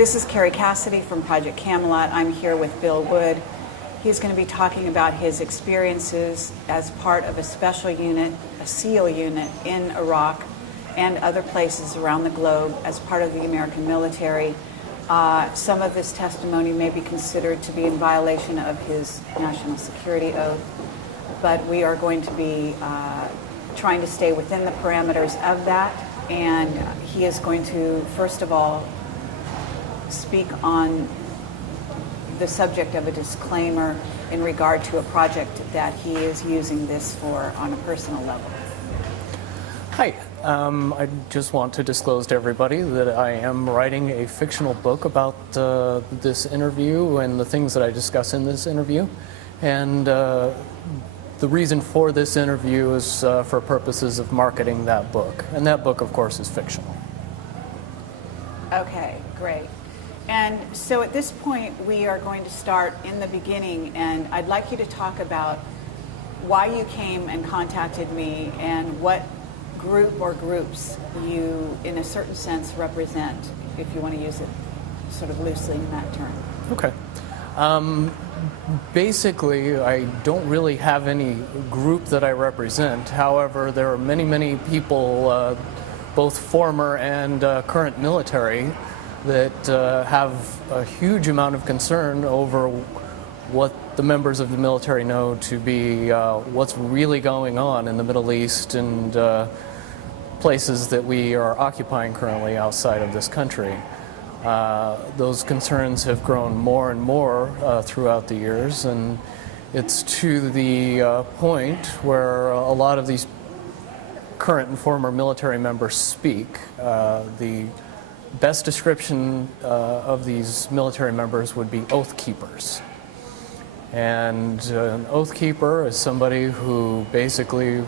This is Carrie Cassidy from Project Camelot. I'm here with Bill Wood. He's going to be talking about his experiences as part of a special unit, a SEAL unit in Iraq and other places around the globe as part of the American military. Some of this testimony may be considered to be in violation of his national security oath, but we are going to be trying to stay within the parameters of that. And he is going to, first of all, speak on the subject of a disclaimer in regard to a project that he is using this for on a personal level. Hi, I just want to disclose to everybody that I am writing a fictional book about this interview and the things that I discuss in this interview. And the reason for this interview is for purposes of marketing that book. And that book, of course, is fictional. Okay, great. And so at this point, we are going to start in the beginning, and I'd like you to talk about why you came and contacted me and what group or groups you, in a certain sense, represent, if you want to use it sort of loosely in that term. Okay. Basically, I don't really have any group that I represent. However, there are many, many people, both former and current military, that have a huge amount of concern over what the members of the military know to be what's really going on in the Middle East and places that we are occupying currently outside of this country. Those concerns have grown more and more throughout the years, and it's to the point where a lot of these current and former military members speak. The best description of these military members would be oath keepers. And an oath keeper is somebody who basically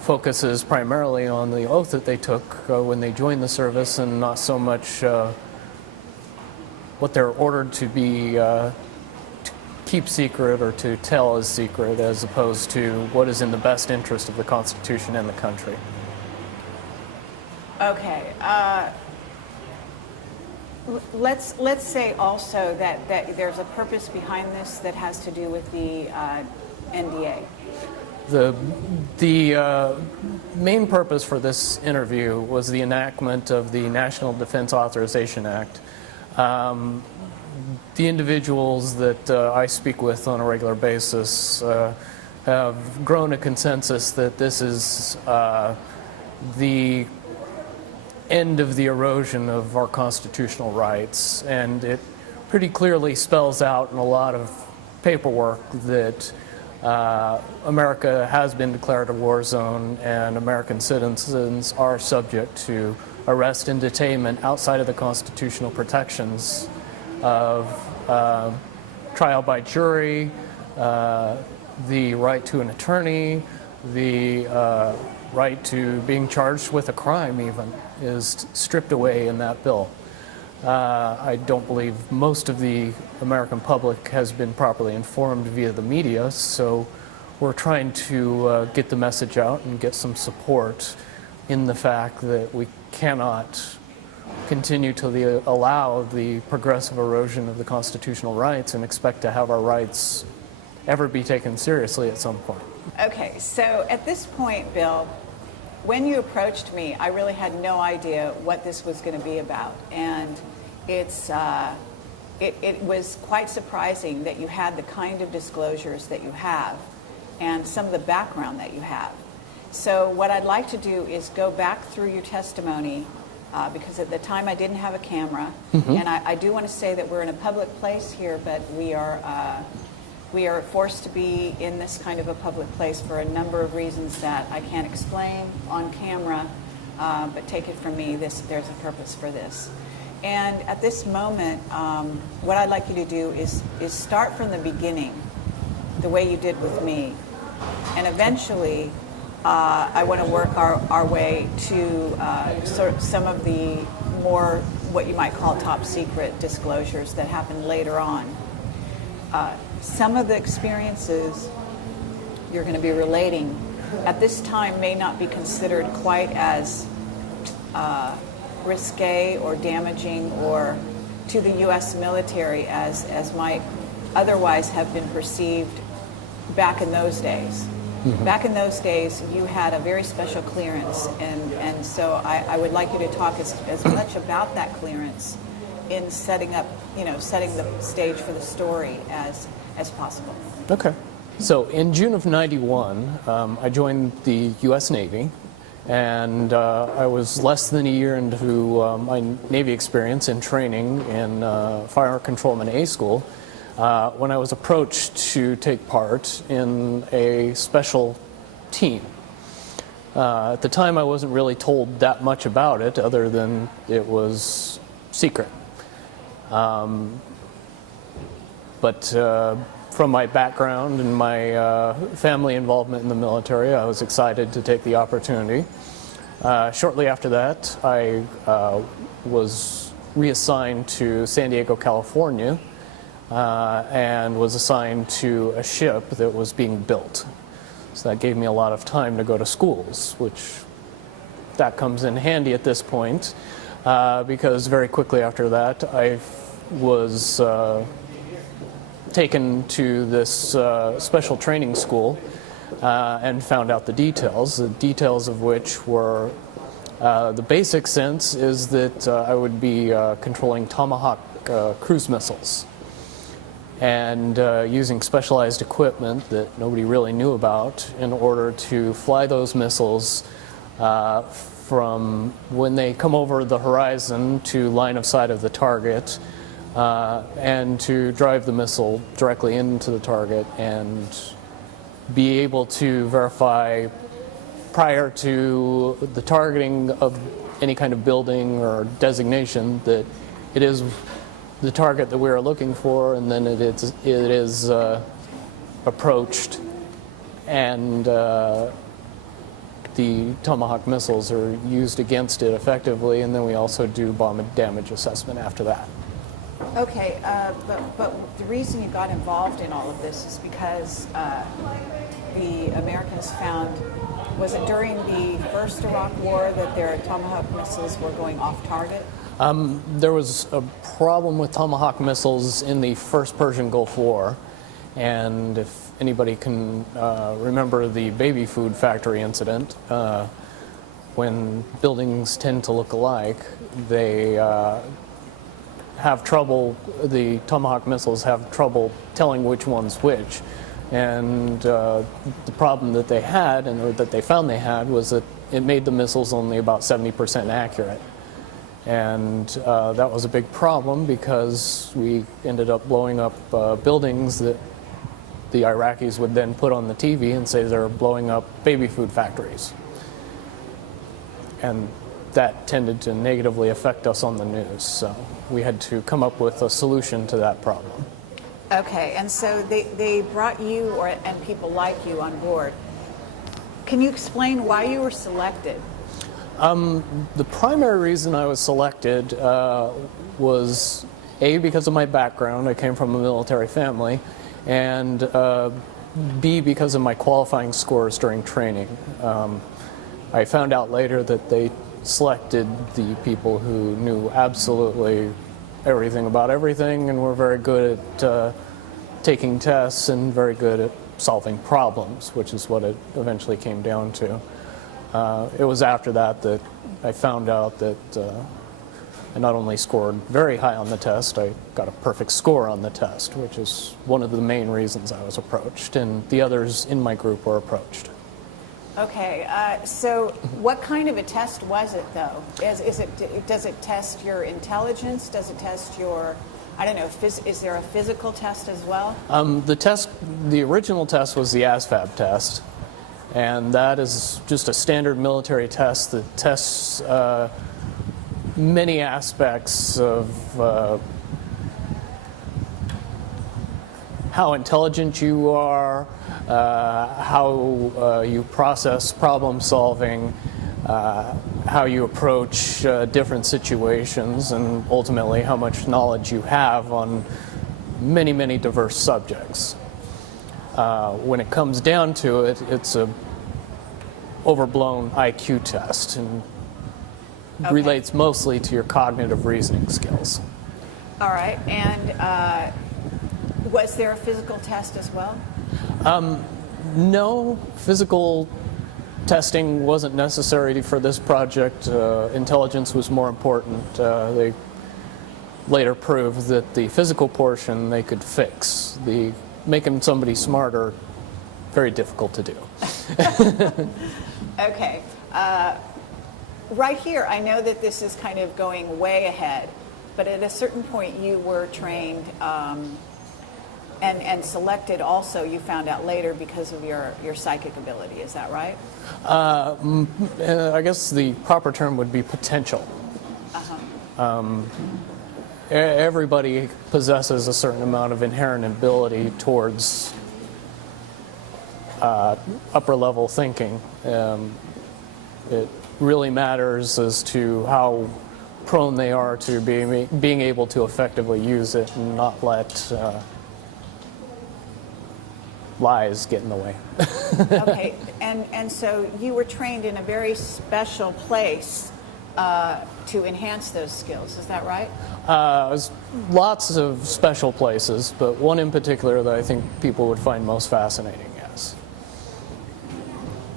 focuses primarily on the oath that they took when they joined the service, and not so much what they're ordered to be to keep secret or to tell as secret, as opposed to what is in the best interest of the Constitution and the country. Okay. Let's say also that there's a purpose behind this that has to do with the NDA. The main purpose for this interview was the enactment of the National Defense Authorization Act. The individuals that I speak with on a regular basis have grown a consensus that this is the end of the erosion of our constitutional rights, and it pretty clearly spells out in a lot of paperwork that America has been declared a war zone, and American citizens are subject to arrest and detainment outside of the constitutional protections of trial by jury, the right to an attorney, the right to being charged with a crime even is stripped away in that bill. I don't believe most of the American public has been properly informed via the media, so we're trying to get the message out and get some support in the fact that we cannot continue to allow the progressive erosion of the constitutional rights and expect to have our rights ever be taken seriously at some point. Okay, so at this point, Bill, when you approached me, I really had no idea what this was going to be about, and it was quite surprising that you had the kind of disclosures that you have and some of the background that you have. So what I'd like to do is go back through your testimony, because at the time I didn't have a camera, and I do want to say that we're in a public place here, but we are forced to be in this kind of a public place for a number of reasons that I can't explain on camera, but take it from me, there's a purpose for this. And at this moment, what I'd like you to do is start from the beginning, the way you did with me, and eventually I want to work our way to sort of some of the more what you might call top secret disclosures that happened later on. Some of the experiences you're going to be relating at this time may not be considered quite as risque or damaging or to the U.S. military as might otherwise have been perceived back in those days. Back in those days, you had a very special clearance, and so I would like you to talk as much about that clearance in setting up, setting the stage for the story as possible. Okay. So in June of '91, I joined the U.S. Navy, and I was less than a year into my Navy experience in training in Fire Controlman A School when I was approached to take part in a special team. At the time, I wasn't really told that much about it, other than it was secret. But from my background and my family involvement in the military, I was excited to take the opportunity. Shortly after that, I was reassigned to San Diego, California, and was assigned to a ship that was being built. So that gave me a lot of time to go to schools, which that comes in handy at this point, because very quickly after that, I was taken to this special training school and found out the details of which were the basic sense is that I would be controlling Tomahawk cruise missiles and using specialized equipment that nobody really knew about in order to fly those missiles from when they come over the horizon to line of sight of the target, and to drive the missile directly into the target and be able to verify prior to the targeting of any kind of building or designation that it is the target that we are looking for, and then it is approached, and the Tomahawk missiles are used against it effectively, and then we also do bomb damage assessment after that. Okay, but the reason you got involved in all of this is because the Americans found, was it during the first Iraq War that their Tomahawk missiles were going off target? There was a problem with Tomahawk missiles in the first Persian Gulf War, and if anybody can remember the baby food factory incident, when buildings tend to look alike, they have trouble, the Tomahawk missiles have trouble telling which one's which. And the problem that they had, or that they found they had, was that it made the missiles only about 70% accurate. And that was a big problem because we ended up blowing up buildings that the Iraqis would then put on the TV and say they're blowing up baby food factories. And that tended to negatively affect us on the news. So we had to come up with a solution to that problem. Okay, and so they brought you and people like you on board. Can you explain why you were selected? The primary reason I was selected was A, because of my background. I came from a military family, and B, because of my qualifying scores during training. I found out later that they selected the people who knew absolutely everything about everything and were very good at taking tests and very good at solving problems, which is what it eventually came down to. It was after that that I found out that I not only scored very high on the test, I got a perfect score on the test, which is one of the main reasons I was approached, and the others in my group were approached. Okay, so what kind of a test was it, though? Does it test your intelligence? Does it test your, I don't know, is there a physical test as well? The original test was the ASVAB test, and that is just a standard military test that tests many aspects of how intelligent you are, how you process problem solving, how you approach different situations, and ultimately how much knowledge you have on many, many diverse subjects. When it comes down to it, it's a overblown IQ test and relates mostly to your cognitive reasoning skills. All right. And was there a physical test as well? No, physical testing wasn't necessary for this project. Intelligence was more important. They later proved that the physical portion they could fix. The making somebody smarter, very difficult to do. Okay. Right here, I know that this is kind of going way ahead, but at a certain point you were trained and selected also, you found out later, because of your psychic ability. Is that right? I guess the proper term would be potential. Everybody possesses a certain amount of inherent ability towards upper level thinking. It really matters as to how prone they are to being able to effectively use it and not let lies get in the way. Okay, and so you were trained in a very special place to enhance those skills, is that right? There's lots of special places, but one in particular that I think people would find most fascinating, yes.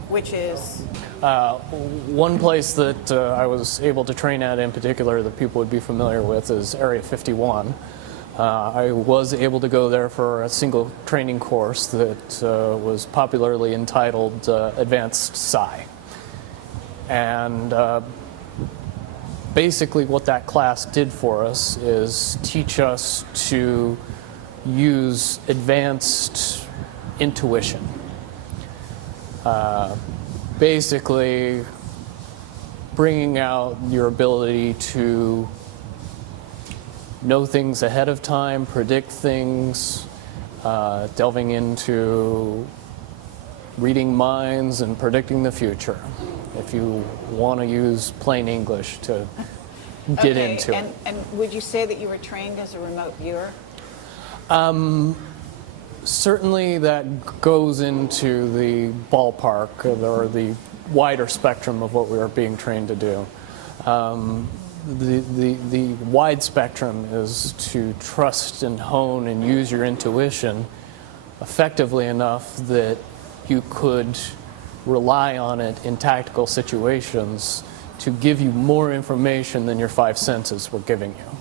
Which is? One place that I was able to train at in particular that people would be familiar with is Area 51. I was able to go there for a single training course that was popularly entitled Advanced Psi. And basically what that class did for us is teach us to use advanced intuition. Basically bringing out your ability to know things ahead of time, predict things, delving into reading minds and predicting the future, if you want to use plain English to get into it. And would you say that you were trained as a remote viewer? Certainly that goes into the ballpark or the wider spectrum of what we are being trained to do. The wide spectrum is to trust and hone and use your intuition effectively enough that you could rely on it in tactical situations to give you more information than your five senses were giving you.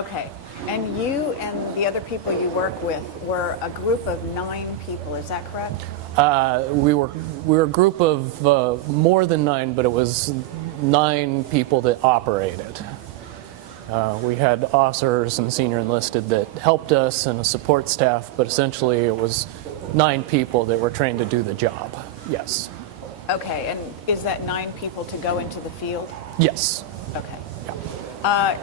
Okay. And you and the other people you work with were a group of 9 people, is that correct? We were a group of more than 9, but it was 9 people that operated. We had officers and senior enlisted that helped us and a support staff, but essentially it was 9 people that were trained to do the job. Yes. Okay, and is that 9 people to go into the field? Yes. Okay.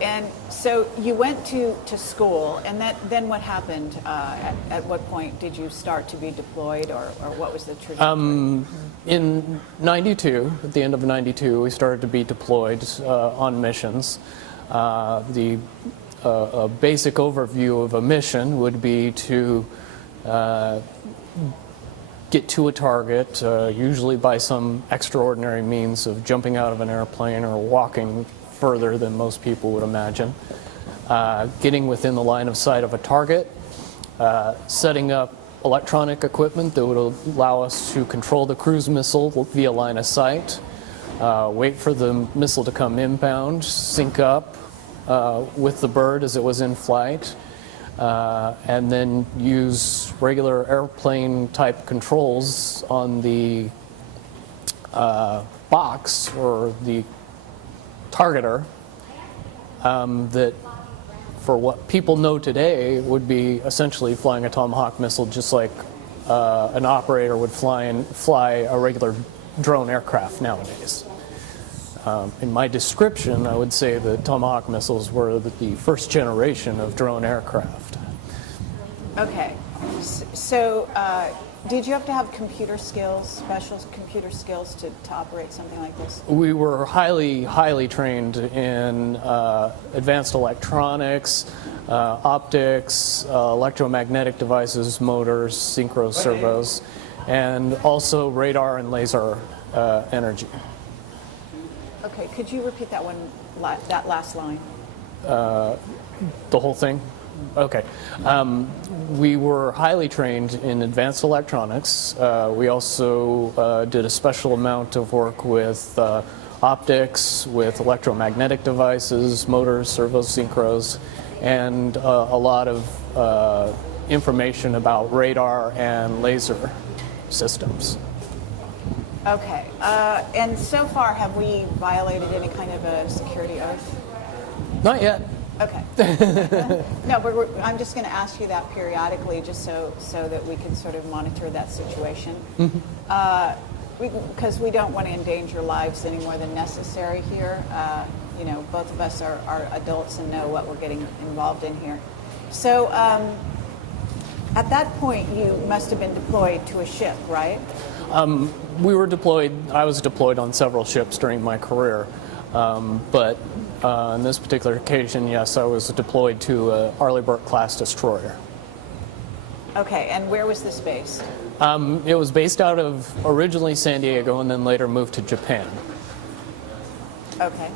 And so you went to school, and then what happened? At what point did you start to be deployed, or what was the trajectory? In 92, at the end of 92, we started to be deployed on missions. The basic overview of a mission would be to get to a target, usually by some extraordinary means of jumping out of an airplane or walking further than most people would imagine, getting within the line of sight of a target, setting up electronic equipment that would allow us to control the cruise missile via line of sight, wait for the missile to come inbound, sync up with the bird as it was in flight, and then use regular airplane type controls on the box or the targeter that, for what people know today, would be essentially flying a Tomahawk missile just like an operator would fly a regular drone aircraft nowadays. In my description, I would say the Tomahawk missiles were the first generation of drone aircraft. Okay. So did you have to have computer skills, special computer skills to operate something like this? We were highly trained in advanced electronics, optics, electromagnetic devices, motors, synchro servos, and also radar and laser energy. Okay, could you repeat that last line? The whole thing? Okay. We were highly trained in advanced electronics. We also did a special amount of work with optics, with electromagnetic devices, motors, servos, synchros, and a lot of information about radar and laser systems. Okay. And so far, have we violated any kind of a security oath? Not yet. Okay. No, I'm just going to ask you that periodically, just so that we can sort of monitor that situation. Because we don't want to endanger lives any more than necessary here. You know, both of us are adults and know what we're getting involved in here. So at that point, you must have been deployed to a ship, right? We were deployed. I was deployed on several ships during my career, but on this particular occasion, yes, I was deployed to a Arleigh Burke-class destroyer. Okay, and where was this based? It was based out of originally San Diego and then later moved to Japan. Okay.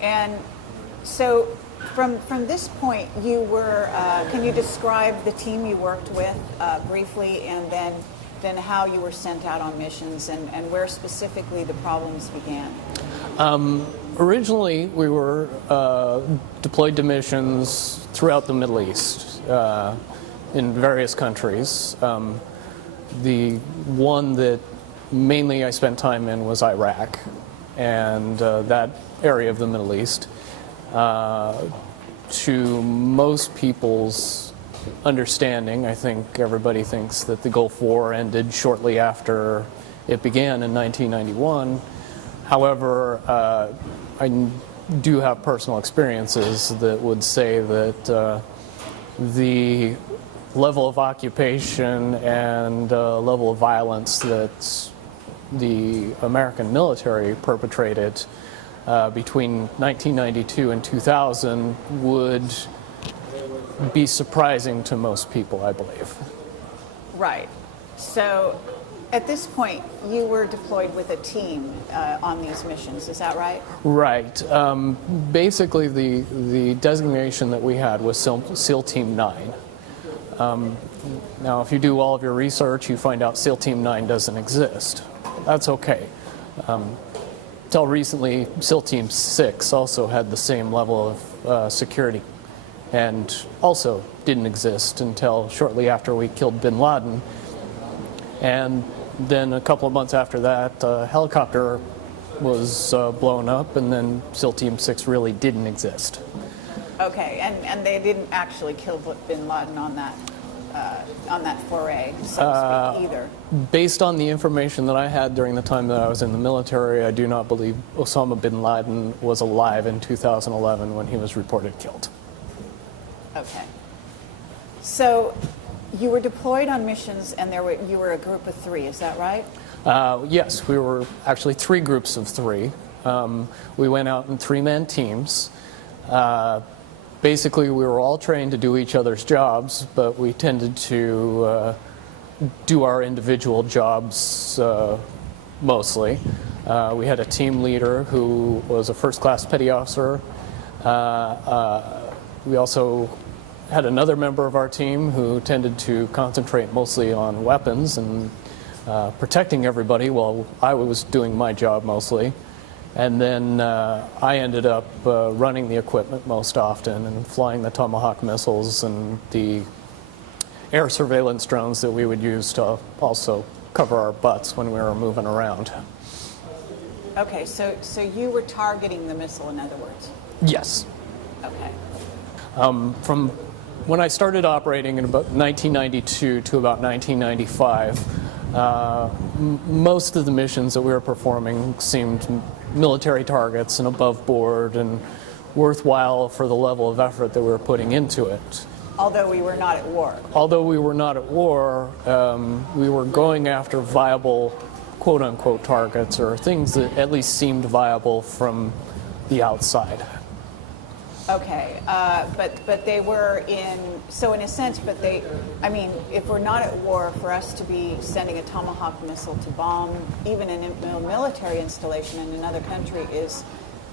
And so from this point, you were, can you describe the team you worked with briefly, and then how you were sent out on missions and where specifically the problems began? Originally, we were deployed to missions throughout the Middle East in various countries. The one that mainly I spent time in was Iraq, and that area of the Middle East. To most people's understanding, I think everybody thinks that the Gulf War ended shortly after it began in 1991. However, I do have personal experiences that would say that the level of occupation and level of violence that the American military perpetrated between 1992 and 2000 would be surprising to most people, I believe. Right. So at this point, you were deployed with a team on these missions, is that right? Right. Basically, the designation that we had was SEAL Team 9. Now, if you do all of your research, you find out SEAL Team 9 doesn't exist. That's okay. Until recently, SEAL Team 6 also had the same level of security and also didn't exist until shortly after we killed bin Laden. And then a couple of months after that, a helicopter was blown up, and then SEAL Team 6 really didn't exist. Okay, and they didn't actually kill bin Laden on that foray, so to speak, either. Based on the information that I had during the time that I was in the military, I do not believe Osama bin Laden was alive in 2011 when he was reported killed. Okay. So you were deployed on missions, and you were a group of 3, is that right? Yes, we were actually 3 groups of 3. We went out in 3-man teams. Basically, we were all trained to do each other's jobs, but we tended to do our individual jobs mostly. We had a team leader who was a first-class petty officer. We also had another member of our team who tended to concentrate mostly on weapons and protecting everybody while I was doing my job mostly. And then I ended up running the equipment most often and flying the Tomahawk missiles and the air surveillance drones that we would use to also cover our butts when we were moving around. Okay, so you were targeting the missile, in other words? Yes. Okay. From when I started operating in about 1992 to about 1995, most of the missions that we were performing seemed military targets and above board and worthwhile for the level of effort that we were putting into it. Although we were not at war. Although we were not at war, we were going after viable quote-unquote targets, or things that at least seemed viable from the outside. Okay, but they were so in a sense, I mean, if we're not at war, for us to be sending a Tomahawk missile to bomb even a military installation in another country is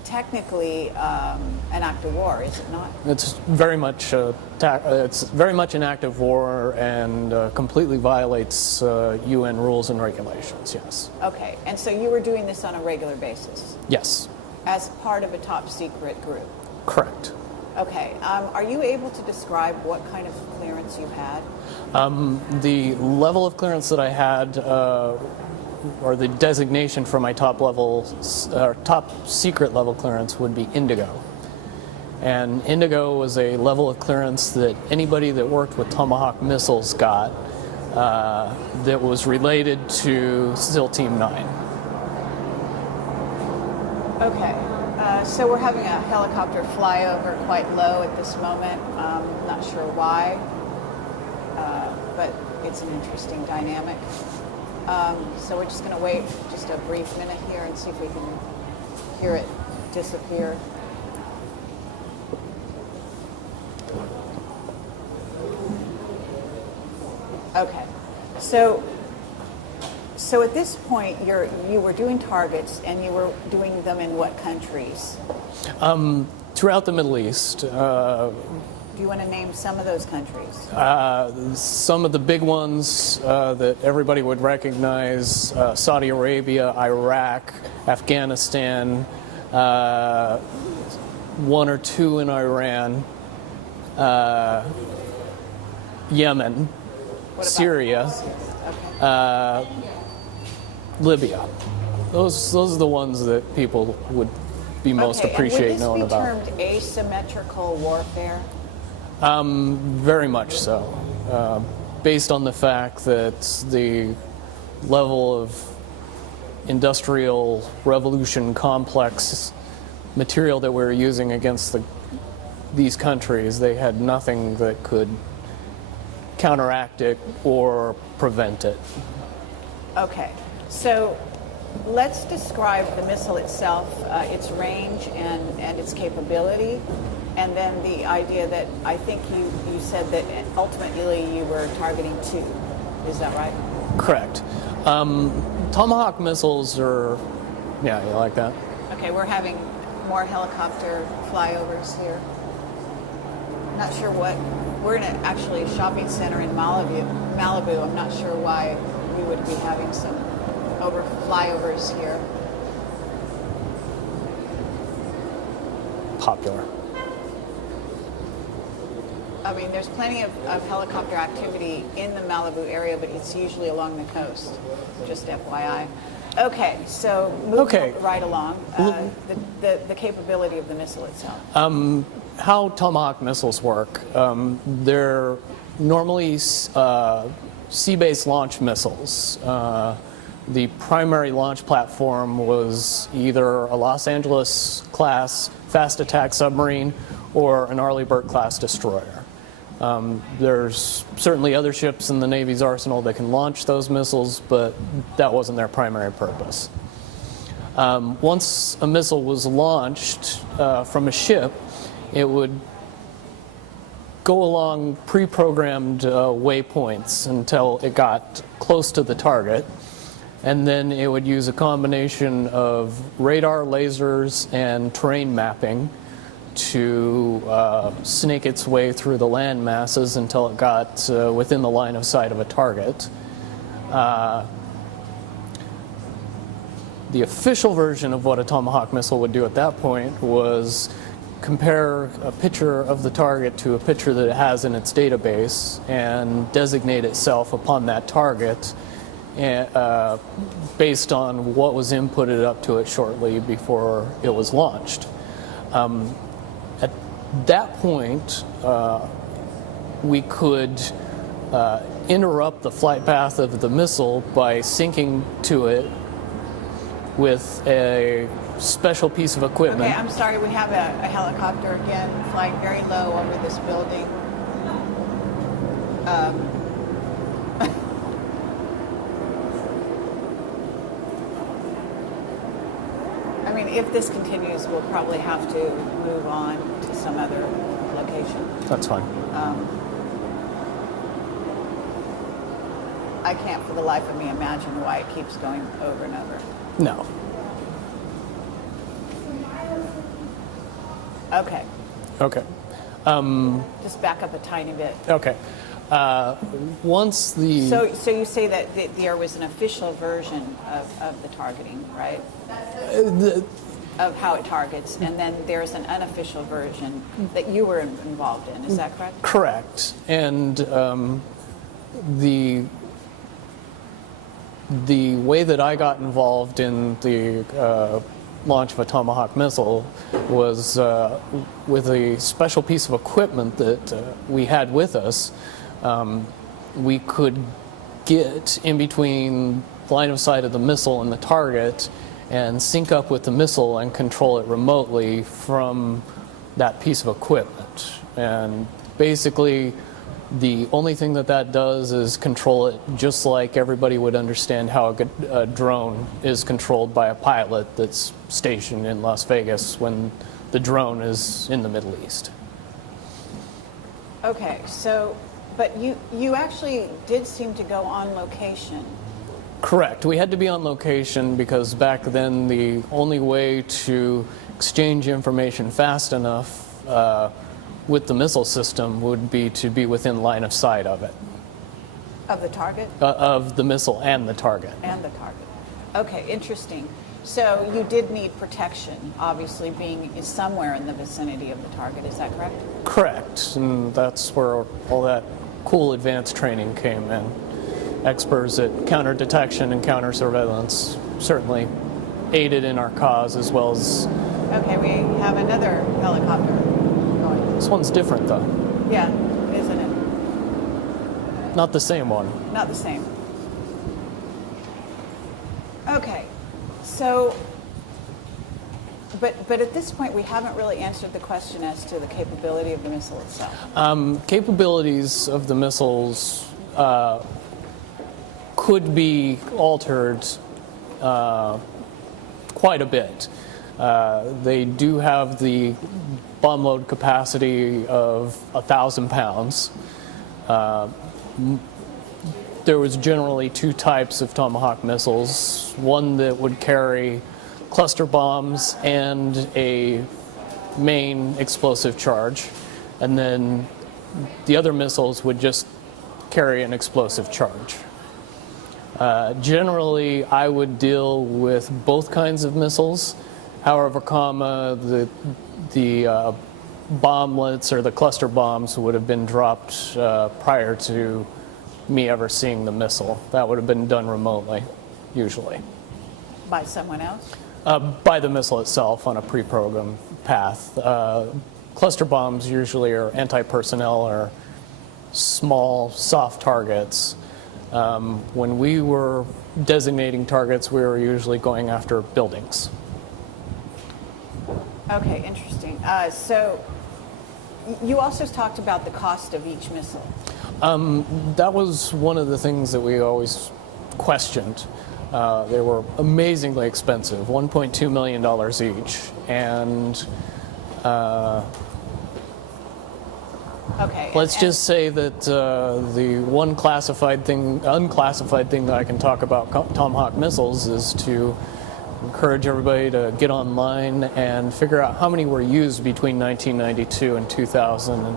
technically an act of war, is it not? It's very much an act of war and completely violates UN rules and regulations. Yes. Okay, and so you were doing this on a regular basis Yes. as part of a top secret group. Correct. Okay, are you able to describe what kind of clearance you had? The level of clearance that I had, or the designation for my top secret level clearance would be Indigo. And Indigo was a level of clearance that anybody that worked with Tomahawk missiles got that was related to SEAL Team 9. Okay, so we're having a helicopter fly over quite low at this moment. Not sure why, but it's an interesting dynamic. So we're just going to wait just a brief minute here and see if we can hear it disappear. Okay, so at this point you were doing targets, and you were doing them in what countries? Throughout the Middle East. Do you want to name some of those countries? Some of the big ones that everybody would recognize: Saudi Arabia, Iraq, Afghanistan, one or two in Iran, Yemen, Syria, Okay. Libya. Those are the ones that people would be most appreciate knowing about. And would this be termed asymmetrical warfare? Very much so, based on the fact that the level of industrial revolution complex material that we were using against these countries, they had nothing that could counteract it or prevent it. Okay, so let's describe the missile itself, its range and its capability, and then the idea that I think you said that ultimately you were targeting 2. Is that right? Correct. Tomahawk missiles are, yeah, you like that? Okay, we're having more helicopter flyovers here. Not sure what, we're in actually a shopping center in Malibu. I'm not sure why we would be having some flyovers here. Popular. I mean, there's plenty of helicopter activity in the Malibu area, but it's usually along the coast, just FYI. Okay, so moving right along, the capability of the missile itself. How Tomahawk missiles work, they're normally sea-based launch missiles. The primary launch platform was either a Los Angeles class fast attack submarine or an Arleigh Burke class destroyer. There's certainly other ships in the Navy's arsenal that can launch those missiles, but that wasn't their primary purpose. Once a missile was launched from a ship, it would go along pre-programmed waypoints until it got close to the target, and then it would use a combination of radar, lasers, and terrain mapping to snake its way through the land masses until it got within the line of sight of a target. The official version of what a Tomahawk missile would do at that point was compare a picture of the target to a picture that it has in its database and designate itself upon that target based on what was inputted up to it shortly before it was launched. At that point, we could interrupt the flight path of the missile by syncing to it with a special piece of equipment. Okay, I'm sorry, we have a helicopter again flying very low over this building. I mean, if this continues, we'll probably have to move on to some other location. That's fine. I can't for the life of me imagine why it keeps going over and over. No. Okay. Okay. Just back up a tiny bit. Okay. Once the So you say that there was an official version of the targeting, right? Of how it targets, and then there's an unofficial version that you were involved in. Is that correct? correct, and the way that I got involved in the launch of a Tomahawk missile was with a special piece of equipment that we had with us. We could get in between line of sight of the missile and the target and sync up with the missile and control it remotely from that piece of equipment. And basically, the only thing that does is control it just like everybody would understand how a drone is controlled by a pilot that's stationed in Las Vegas when the drone is in the Middle East. Okay, so, but you actually did seem to go on location. Correct. We had to be on location because back then the only way to exchange information fast enough with the missile system would be to be within line of sight of it. Of the target? Of the missile and the target. And the target. Okay, interesting. So you did need protection, obviously being somewhere in the vicinity of the target, is that correct? Correct. And that's where all that cool advanced training came in. Experts at counter detection and counter surveillance certainly aided in our cause, as well as... Okay, we have another helicopter going. This one's different though. Yeah, isn't it? Not the same one. Not the same. Okay, so, but at this point we haven't really answered the question as to the capability of the missile itself. Capabilities of the missiles could be altered quite a bit. They do have the bomb load capacity of 1,000 pounds. There was generally two types of Tomahawk missiles, one that would carry cluster bombs and a main explosive charge, and then the other missiles would just carry an explosive charge. Generally, I would deal with both kinds of missiles. However, the bomblets or the cluster bombs would have been dropped prior to me ever seeing the missile. That would have been done remotely, usually. By someone else? By the missile itself on a pre-programmed path. Cluster bombs usually are anti-personnel or small, soft targets. When we were designating targets, we were usually going after buildings. Okay, interesting. So you also talked about the cost of each missile. That was one of the things that we always questioned. They were amazingly expensive, $1.2 million each. And okay, let's just say that the one unclassified thing that I can talk about Tomahawk missiles is to encourage everybody to get online and figure out how many were used between 1992 and 2000 and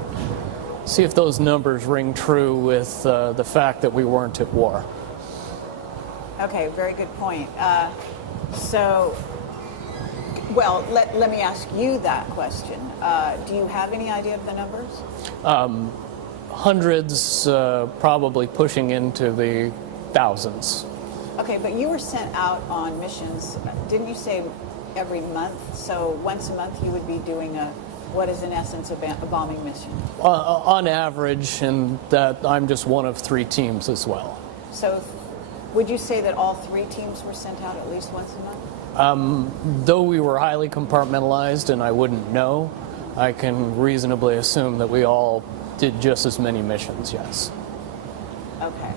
see if those numbers ring true with the fact that we weren't at war. Okay, very good point. Well, let me ask you that question. Do you have any idea of the numbers? Hundreds, probably pushing into the thousands. Okay, but you were sent out on missions, didn't you say every month? So once a month you would be doing what is in essence a bombing mission? On average, and that I'm just one of 3 teams as well. So would you say that all 3 teams were sent out at least once a month? Though we were highly compartmentalized and I wouldn't know, I can reasonably assume that we all did just as many missions, yes. Okay.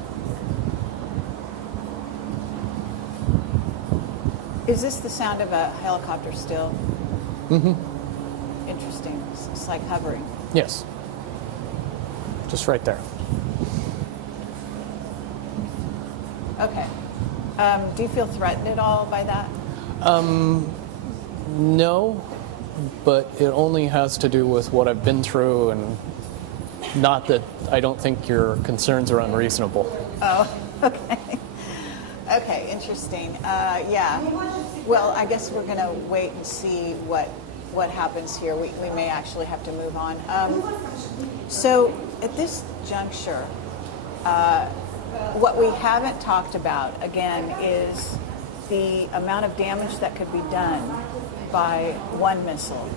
Is this the sound of a helicopter still? Mm-hmm. Interesting. It's like hovering. Yes. Just right there. Okay. Do you feel threatened at all by that? No. but it only has to do with what I've been through, and not that I don't think your concerns are unreasonable. Oh, okay. Okay, interesting. Yeah. Well, I guess we're going to wait and see what happens here. We may actually have to move on. So at this juncture, what we haven't talked about, again, is the amount of damage that could be done by one missile.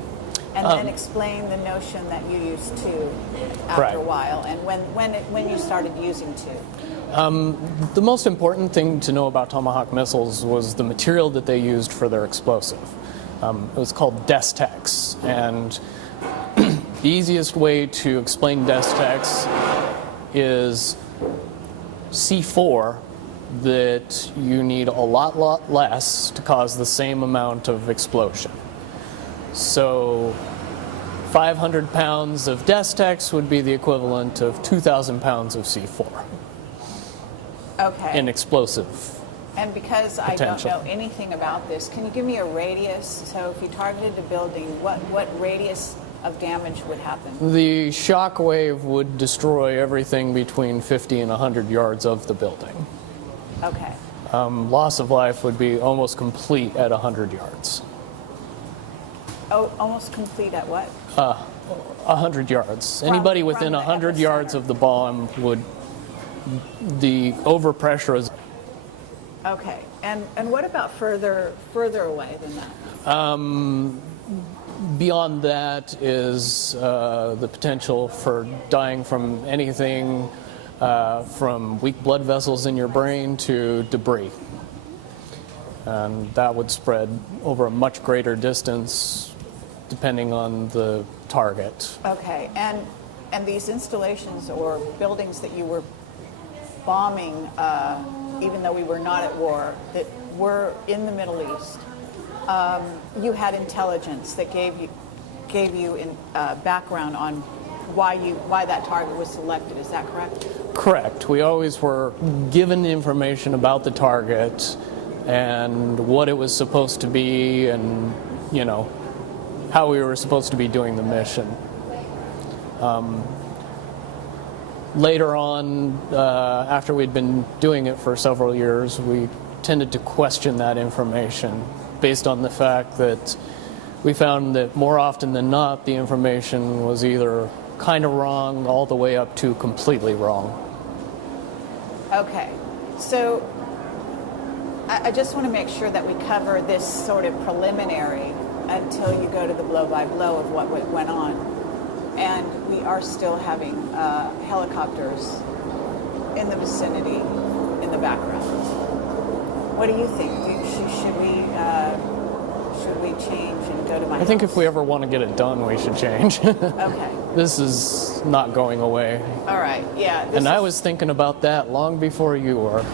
And then explain the notion that you used two after Right. a while, and when you started using two. The most important thing to know about Tomahawk missiles was the material that they used for their explosive. It was called Destex, and the easiest way to explain Destex is C4 that you need a lot less to cause the same amount of explosion. So 500 pounds of Destex would be the equivalent of 2,000 pounds of C4 Okay. in explosive. And because I don't potential. know anything about this, can you give me a radius? So if you targeted a building, what radius of damage would happen? The shock wave would destroy everything between 50 and 100 yards of the building. Okay. Loss of life would be almost complete at 100 yards. Oh, almost complete at what? 100 yards. Anybody from within the 100 yards epicenter. of the bomb would, the overpressure is. Okay. And what about further away than that? Beyond that is the potential for dying from anything from weak blood vessels in your brain to debris. And that would spread over a much greater distance depending on the target. Okay. And these installations or buildings that you were bombing, even though we were not at war, that were in the Middle East, you had intelligence that gave you background on why that target was selected. Is that correct? Correct. We always were given information about the target and what it was supposed to be, and how we were supposed to be doing the mission. Later on, after we'd been doing it for several years, we tended to question that information based on the fact that we found that more often than not, the information was either kind of wrong all the way up to completely wrong. Okay. So I just want to make sure that we cover this sort of preliminary until you go to the blow-by-blow of what went on. And we are still having helicopters in the vicinity, in the background. What do you think? Should we change and go to my I think house? if we ever want to get it done, we should change. Okay. This is not going away. All right. Yeah. And I was thinking about that long before you were.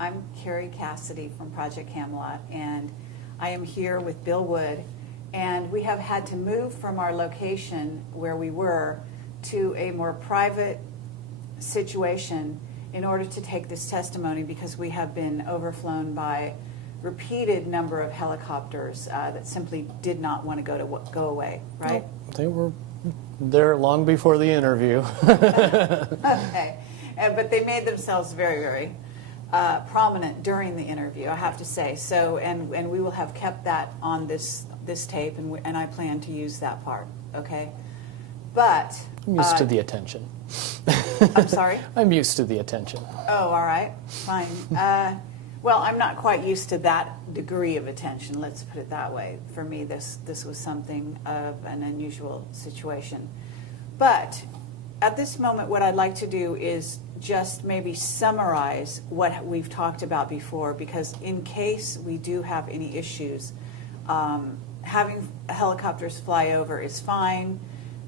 I'm Carrie Cassidy from Project Camelot, and I am here with Bill Wood. And we have had to move from our location where we were to a more private situation in order to take this testimony, because we have been overflown by repeated number of helicopters that simply did not want to go away, right? They were there long before the interview. Okay. But they made themselves very, very prominent during the interview, I have to say. So, and we will have kept that on this tape, and I plan to use that part, okay? But... I'm used to the attention. I'm sorry? I'm used to the attention. Oh, all right. Fine. Well, I'm not quite used to that degree of attention, let's put it that way. For me, this was something of an unusual situation. But at this moment, what I'd like to do is just maybe summarize what we've talked about before, because in case we do have any issues, having helicopters fly over is fine.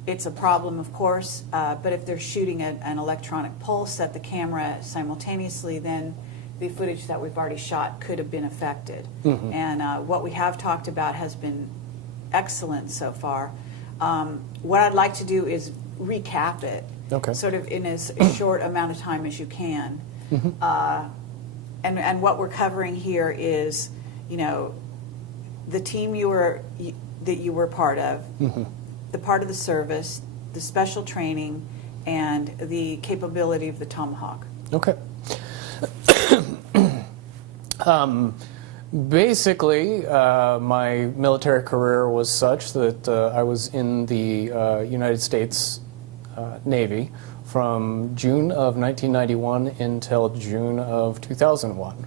It's a problem, of course, but if they're shooting an electronic pulse at the camera simultaneously, then the footage that we've already shot could have been affected. Mm-hmm. And what we have talked about has been excellent so far. What I'd like to do is recap it, okay, sort of in as short amount of time as you can. Mm-hmm. And what we're covering here is, the team that you were part of, the part of the service, the special training, and the capability of the Tomahawk. Okay. Basically, my military career was such that I was in the United States Navy from June of 1991 until June of 2001.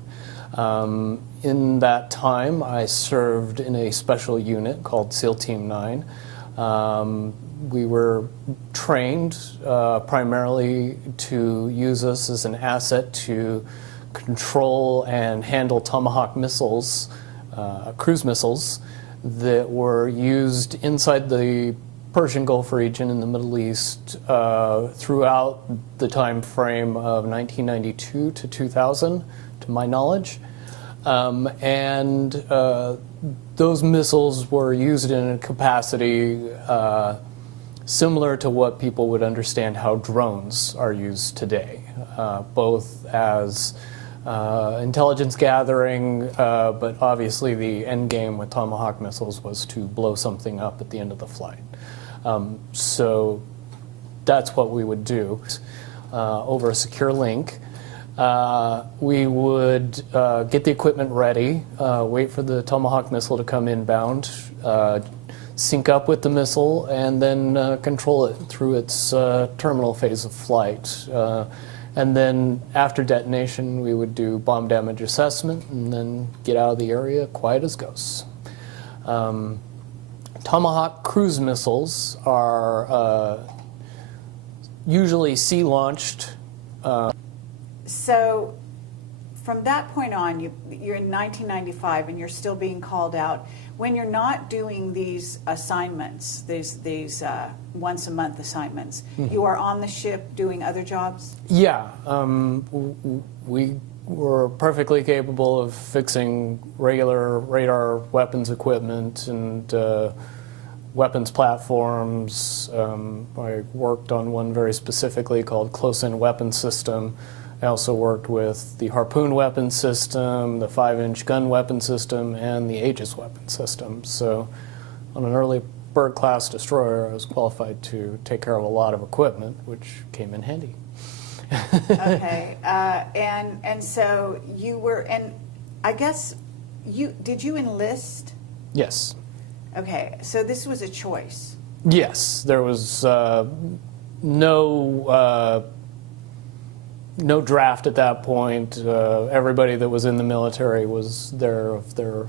In that time, I served in a special unit called SEAL Team 9. We were trained primarily to use us as an asset to control and handle Tomahawk missiles, cruise missiles, that were used inside the Persian Gulf region in the Middle East throughout the time frame of 1992 to 2000, to my knowledge. Those missiles were used in a capacity similar to what people would understand how drones are used today, both as intelligence gathering, but obviously the end game with Tomahawk missiles was to blow something up at the end of the flight. So that's what we would do over a secure link. We would get the equipment ready, wait for the Tomahawk missile to come inbound, sync up with the missile, and then control it through its terminal phase of flight. And then after detonation, we would do bomb damage assessment and then get out of the area quiet as ghosts. Tomahawk cruise missiles are usually sea-launched. So from that point on, you're in 1995 and you're still being called out. When you're not doing these assignments, these once a month assignments, you are on the ship doing other jobs? Yeah, we were perfectly capable of fixing regular radar weapons equipment and weapons platforms. I worked on one very specifically called Close-In Weapon System. I also worked with the Harpoon weapon system, the 5-inch gun weapon system, and the Aegis weapon system. So on an early Berg-class destroyer, I was qualified to take care of a lot of equipment, which came in handy. Okay, and so you were, and I guess did you enlist? Yes. Okay, so this was a choice. Yes, there was no draft at that point. Everybody that was in the military was there of their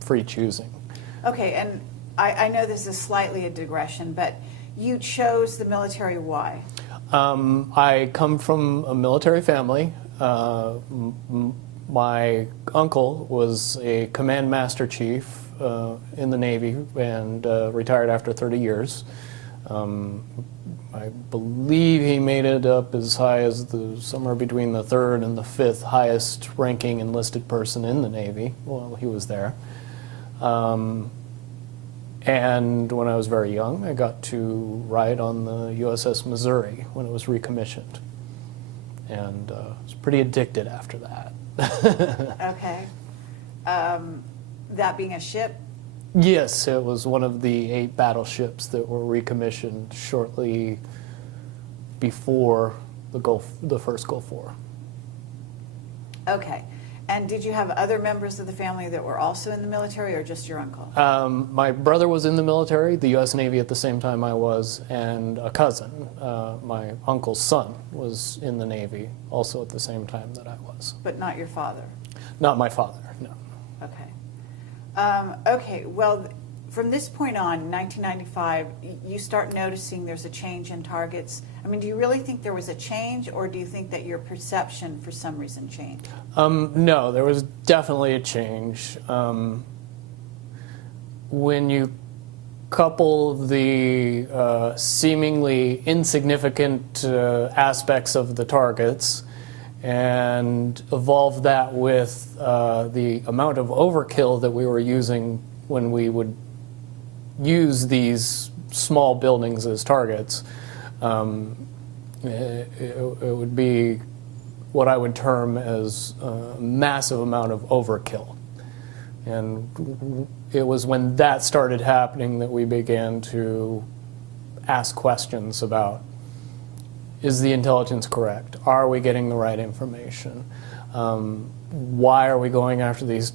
free choosing. Okay, and I know this is slightly a digression, but you chose the military. Why? I come from a military family. My uncle was a command master chief in the Navy and retired after 30 years. I believe he made it up as high as somewhere between the third and the fifth highest ranking enlisted person in the Navy while he was there. And when I was very young, I got to ride on the USS Missouri when it was recommissioned. And I was pretty addicted after that. Okay. That being a ship? Yes, it was one of the 8 battleships that were recommissioned shortly before the first Gulf War. Okay. And did you have other members of the family that were also in the military, or just your uncle? My brother was in the military, the U.S. Navy at the same time I was, and a cousin, my uncle's son, was in the Navy also at the same time that I was. But not your father? Not my father, no. Okay. Okay, well, from this point on, 1995, you start noticing there's a change in targets. I mean, do you really think there was a change, or do you think that your perception for some reason changed? No, there was definitely a change. When you couple the seemingly insignificant aspects of the targets and evolve that with the amount of overkill that we were using when we would use these small buildings as targets, it would be what I would term as a massive amount of overkill. And it was when that started happening that we began to ask questions about, is the intelligence correct? Are we getting the right information? Why are we going after these,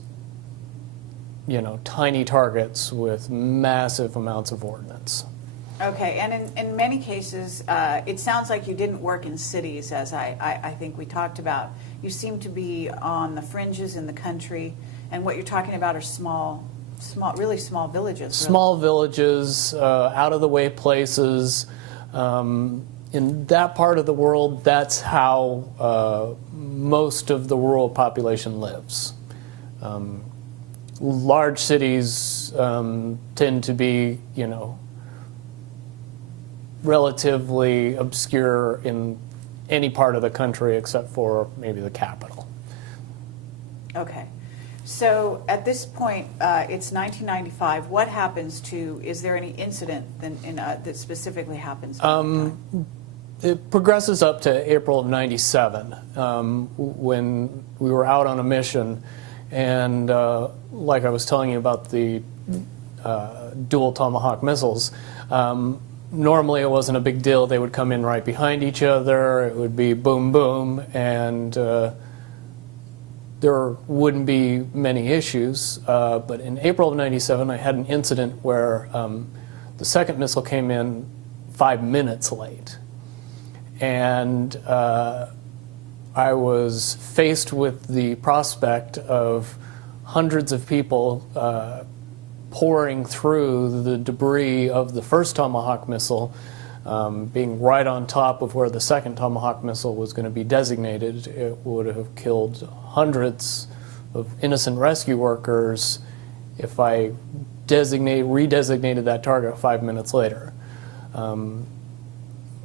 tiny targets with massive amounts of ordnance? Okay, and in many cases, it sounds like you didn't work in cities, as I think we talked about. You seem to be on the fringes in the country, and what you're talking about are really small villages. Really. Small villages, out-of-the-way places. In that part of the world, that's how most of the rural population lives. Large cities tend to be, relatively obscure in any part of the country except for maybe the capital. Okay. So at this point, it's 1995. What happens is there any incident that specifically happens? It progresses up to April of '97 when we were out on a mission, and like I was telling you about the dual Tomahawk missiles, normally it wasn't a big deal. They would come in right behind each other. It would be boom, boom, and there wouldn't be many issues. But in April of '97, I had an incident where the second missile came in 5 minutes late. And I was faced with the prospect of hundreds of people pouring through the debris of the first Tomahawk missile, being right on top of where the second Tomahawk missile was going to be designated. It would have killed hundreds of innocent rescue workers if I redesignated that target 5 minutes later.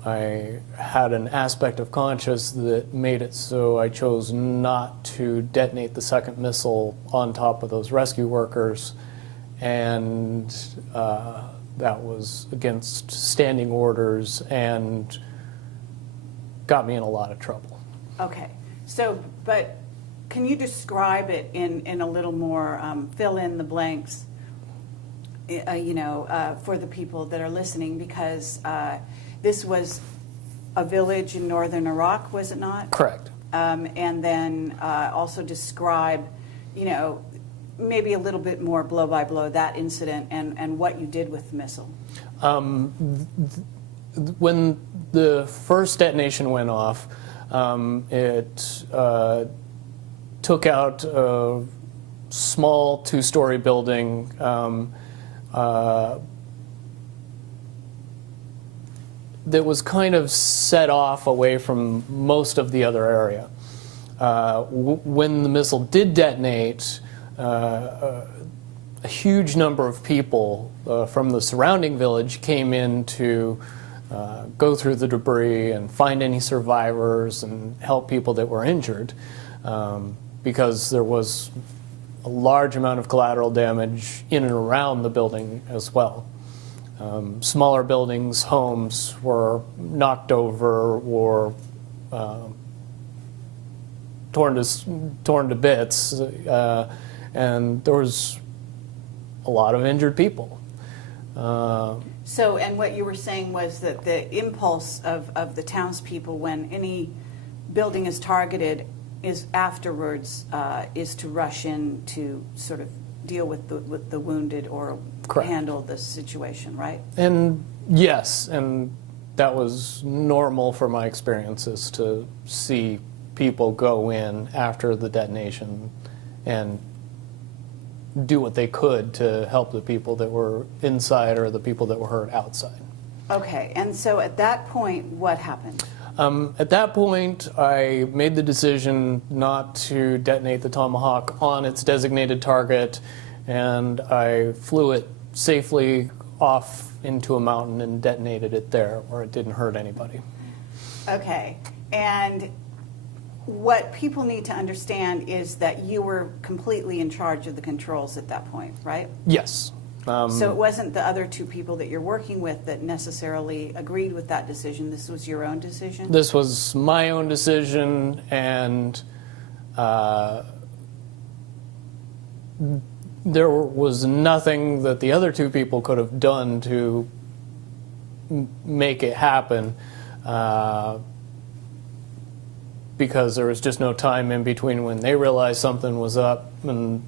I had an aspect of conscience that made it so I chose not to detonate the second missile on top of those rescue workers, and that was against standing orders and got me in a lot of trouble. Okay. So, but can you describe it in a little more, fill in the blanks, for the people that are listening, because this was a village in northern Iraq, was it not? Correct. And then also describe, maybe a little bit more blow by blow that incident and what you did with the missile. When the first detonation went off, it took out a small two-story building. That was kind of set off away from most of the other area. When the missile did detonate, a huge number of people from the surrounding village came in to go through the debris and find any survivors and help people that were injured, because there was a large amount of collateral damage in and around the building as well. Smaller buildings, homes were knocked over or torn to bits, and there was a lot of injured people. So, and what you were saying was that the impulse of the townspeople when any building is targeted is afterwards is to rush in to sort of deal with the wounded or Correct. Handle the situation, right? And yes, and that was normal for my experiences to see people go in after the detonation and do what they could to help the people that were inside or the people that were hurt outside. Okay, and so at that point, what happened? At that point, I made the decision not to detonate the Tomahawk on its designated target, and I flew it safely off into a mountain and detonated it there where it didn't hurt anybody. Okay, and what people need to understand is that you were completely in charge of the controls at that point, right? Yes. So it wasn't the other two people that you're working with that necessarily agreed with that decision. This was your own decision? This was my own decision, and there was nothing that the other two people could have done to make it happen, because there was just no time in between when they realized something was up and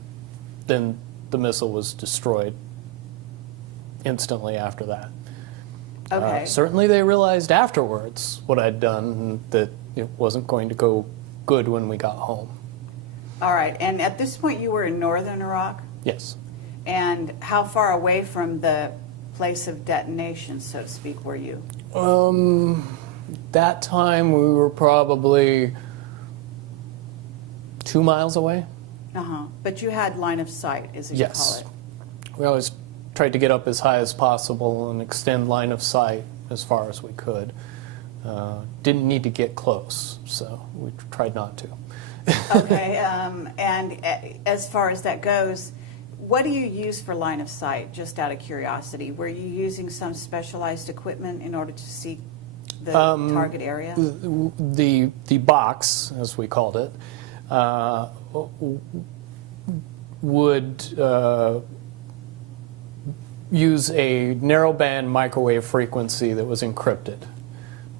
then the missile was destroyed instantly after that. Okay. Certainly they realized afterwards what I'd done, and that it wasn't going to go good when we got home. All right. And at this point, you were in northern Iraq? Yes. And how far away from the place of detonation, so to speak, were you? That time we were probably 2 miles away. Uh-huh. But you had line of sight, as you Yes. call it. We always tried to get up as high as possible and extend line of sight as far as we could. Didn't need to get close, so we tried not to. Okay. And as far as that goes, what do you use for line of sight, just out of curiosity? Were you using some specialized equipment in order to see the target area? The box, as we called it, would use a narrowband microwave frequency that was encrypted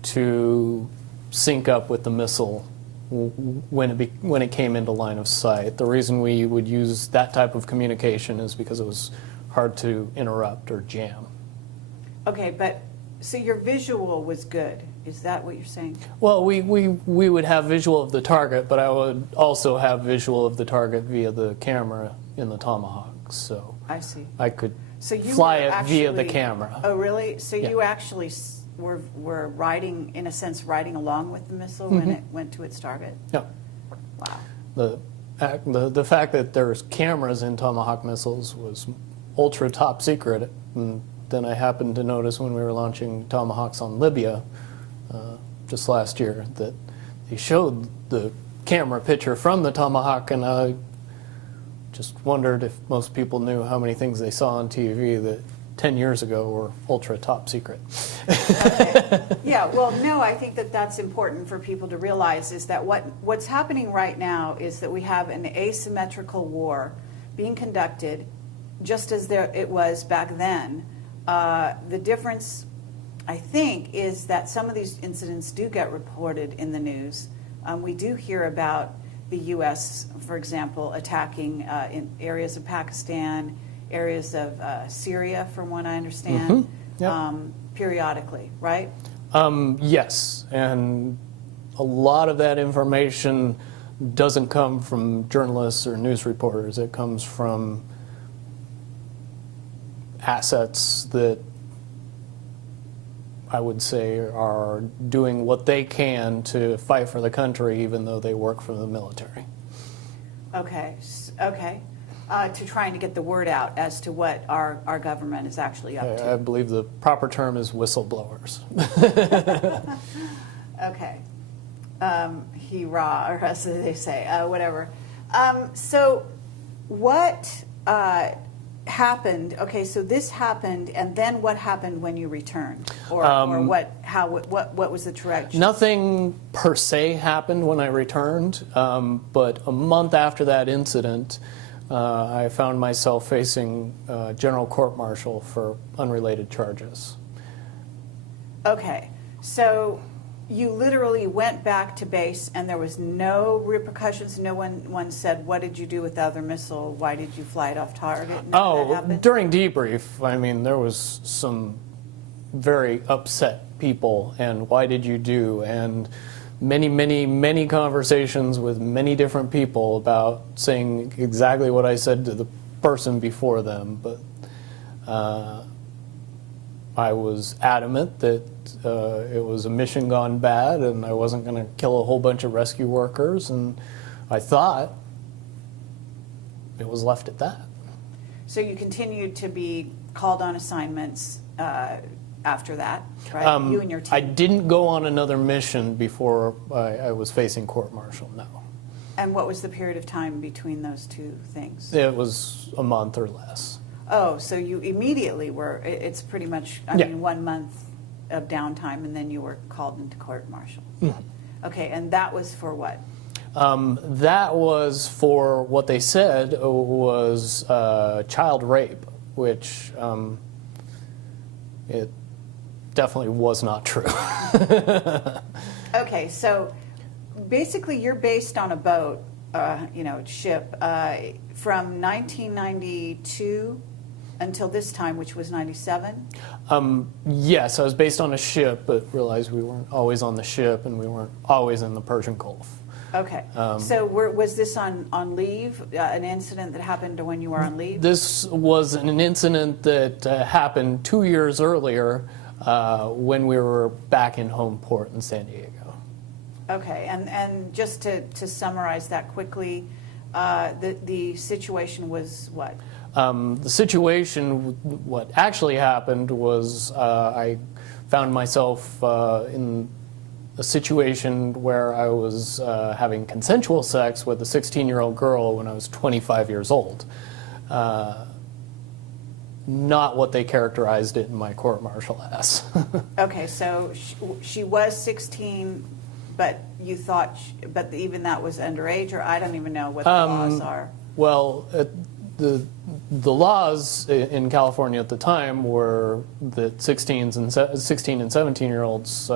to sync up with the missile when it came into line of sight. The reason we would use that type of communication is because it was hard to interrupt or jam. Okay, but so your visual was good. Is that what you're saying? Well, we would have visual of the target, but I would also have visual of the target via the camera in the Tomahawk. So I see. I could So you fly were it via the actually- camera. Oh, really? So Yeah. you actually were riding, in a sense, riding along with the missile when it went to its target? Yeah. Wow. The fact that there's cameras in Tomahawk missiles was ultra top secret. And then I happened to notice when we were launching Tomahawks on Libya just last year that they showed the camera picture from the Tomahawk, and I just wondered if most people knew how many things they saw on TV that 10 years ago were ultra top secret. Okay. Yeah, well, no, I think that that's important for people to realize, is that what's happening right now is that we have an asymmetrical war being conducted just as it was back then. The difference, I think, is that some of these incidents do get reported in the news. We do hear about the U.S., for example, attacking in areas of Pakistan, areas of Syria, from what I understand, Yep. periodically, right? Yes, and a lot of that information doesn't come from journalists or news reporters. It comes from assets that I would say are doing what they can to fight for the country, even though they work for the military. Okay, okay. To trying to get the word out as to what our government is actually up I to. believe the proper term is whistleblowers. Okay. Hee-rah, or as they say, whatever. So what happened? Okay, so this happened, and then what happened when you returned? Or what was the trajectory? Nothing per se happened when I returned, but a month after that incident, I found myself facing general court-martial for unrelated charges. Okay, so you literally went back to base and there was no repercussions? No one said, what did you do with the other missile? Why did you fly it off target? None of that happened? During debrief, I mean, there was some very upset people, and why did you do, and many conversations with many different people about saying exactly what I said to the person before them, but I was adamant that it was a mission gone bad and I wasn't going to kill a whole bunch of rescue workers, and I thought it was left at that. So you continued to be called on assignments after that, right? You and your team. I didn't go on another mission before I was facing court-martial, no. And what was the period of time between those two things? It was a month or less. Oh, so you immediately were, it's pretty much, I mean, 1 month of downtime, and then you were called into court-martial. Okay, and that was for what? That was for what they said was child rape, which it definitely was not true. Okay, so basically you're based on a boat, ship, from 1992 until this time, which was 97? Yes, I was based on a ship, but realized we weren't always on the ship and we weren't always in the Persian Gulf. Okay, so was this on leave, an incident that happened when you were on leave? This was an incident that happened 2 years earlier when we were back in home port in San Diego. Okay, and just to summarize that quickly, the situation was what? The situation, what actually happened was I found myself in a situation where I was having consensual sex with a 16-year-old girl when I was 25 years old. Not what they characterized it in my court-martial as. Okay, so she was 16, but you thought, but even that was underage, or I don't even know what the laws are. Well, the laws in California at the time were that 16 and 17-year-olds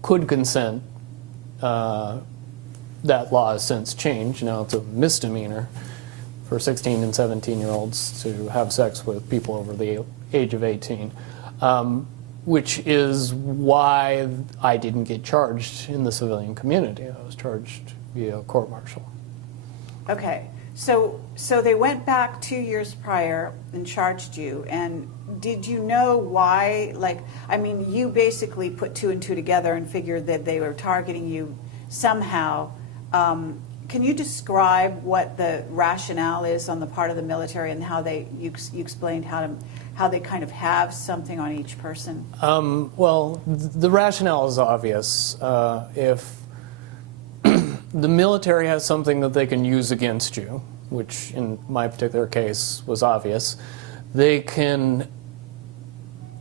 could consent. That law has since changed. Now it's a misdemeanor for 16 and 17-year-olds to have sex with people over the age of 18, which is why I didn't get charged in the civilian community. I was charged via court-martial. Okay, so they went back 2 years prior and charged you, and did you know why? You basically put two and two together and figured that they were targeting you somehow. Can you describe what the rationale is on the part of the military and how you explained how they kind of have something on each person? Well, the rationale is obvious. If the military has something that they can use against you, which in my particular case was obvious, they can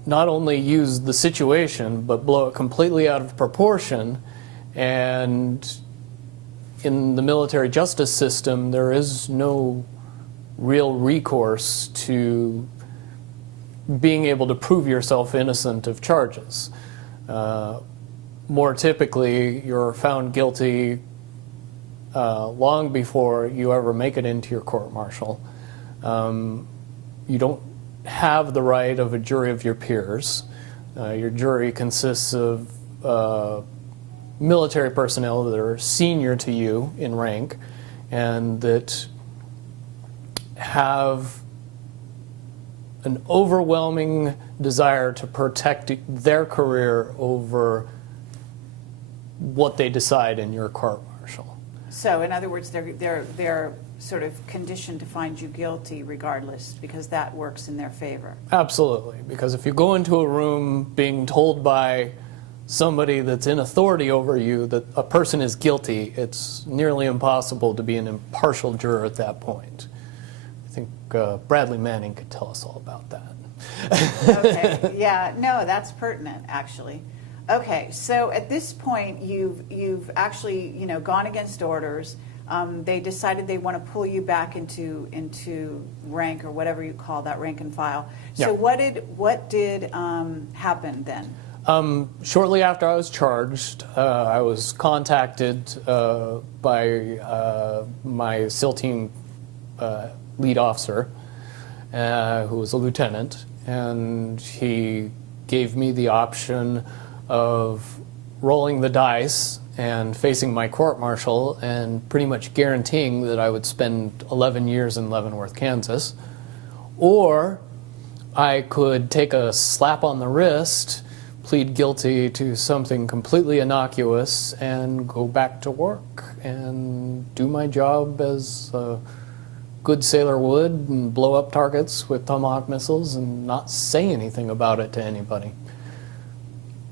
not only use the situation, but blow it completely out of proportion. And in the military justice system, there is no real recourse to being able to prove yourself innocent of charges. More typically, you're found guilty long before you ever make it into your court-martial. You don't have the right of a jury of your peers. Your jury consists of military personnel that are senior to you in rank and that have an overwhelming desire to protect their career over what they decide in your court-martial. So, in other words, they're sort of conditioned to find you guilty regardless, because that works in their favor. Absolutely, because if you go into a room being told by somebody that's in authority over you that a person is guilty, it's nearly impossible to be an impartial juror at that point. I think Bradley Manning could tell us all about that. Okay, yeah, no, that's pertinent, actually. Okay, so at this point, you've actually gone against orders. They decided they want to pull you back into rank, or whatever you call that, rank and file. So Yeah. what did happen then? Shortly after I was charged, I was contacted by my SEAL team lead officer, who was a lieutenant, and he gave me the option of rolling the dice and facing my court-martial and pretty much guaranteeing that I would spend 11 years in Leavenworth, Kansas, or I could take a slap on the wrist, plead guilty to something completely innocuous, and go back to work and do my job as a good sailor would and blow up targets with Tomahawk missiles and not say anything about it to anybody.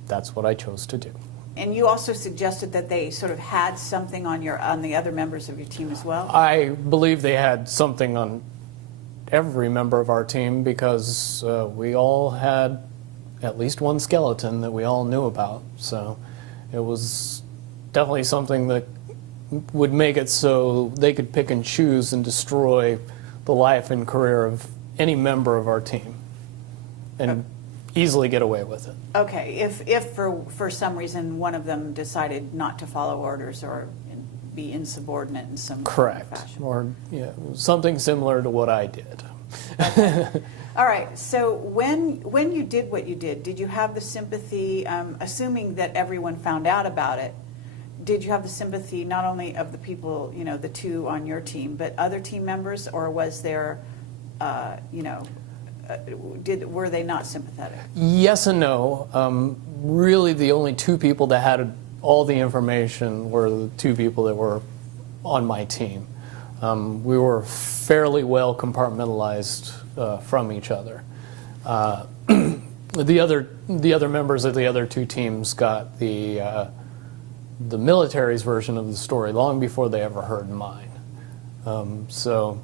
That's what I chose to do. And you also suggested that they sort of had something on the other members of your team as well? I believe they had something on every member of our team because we all had at least one skeleton that we all knew about. So it was definitely something that would make it so they could pick and choose and destroy the life and career of any member of our team and easily get away with it. Okay, if for some reason one of them decided not to follow orders or be insubordinate in some Correct. fashion. Or something similar to what I did. All right, so when you did what you did you have the sympathy, assuming that everyone found out about it, did you have the sympathy not only of the people, the two on your team, but other team members, or was there, were they not sympathetic? Yes and no. Really, the only two people that had all the information were the two people that were on my team. We were fairly well compartmentalized from each other. The other members of the other two teams got the military's version of the story long before they ever heard mine. So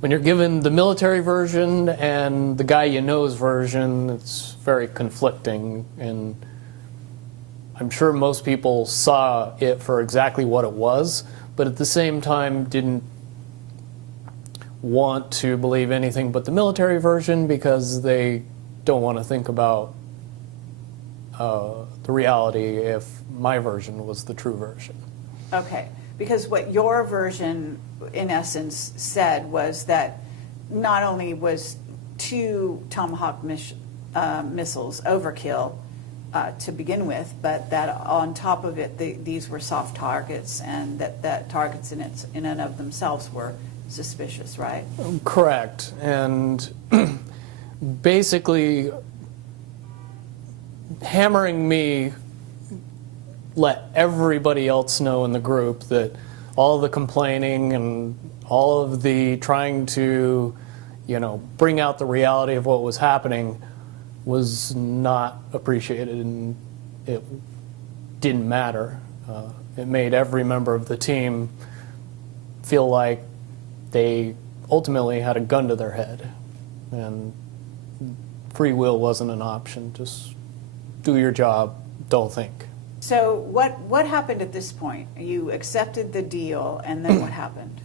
when you're given the military version and the guy you know's version, it's very conflicting, and I'm sure most people saw it for exactly what it was, but at the same time didn't want to believe anything but the military version because they don't want to think about the reality if my version was the true version. Okay, because what your version, in essence, said was that not only was 2 Tomahawk missiles overkill to begin with, but that on top of it, these were soft targets, and that targets in and of themselves were suspicious, right? Correct. And basically hammering me let everybody else know in the group that all the complaining and all of the trying to, bring out the reality of what was happening was not appreciated, and it didn't matter. It made every member of the team feel like they ultimately had a gun to their head, and free will wasn't an option. Just do your job, don't think. So what happened at this point? You accepted the deal, and then what happened?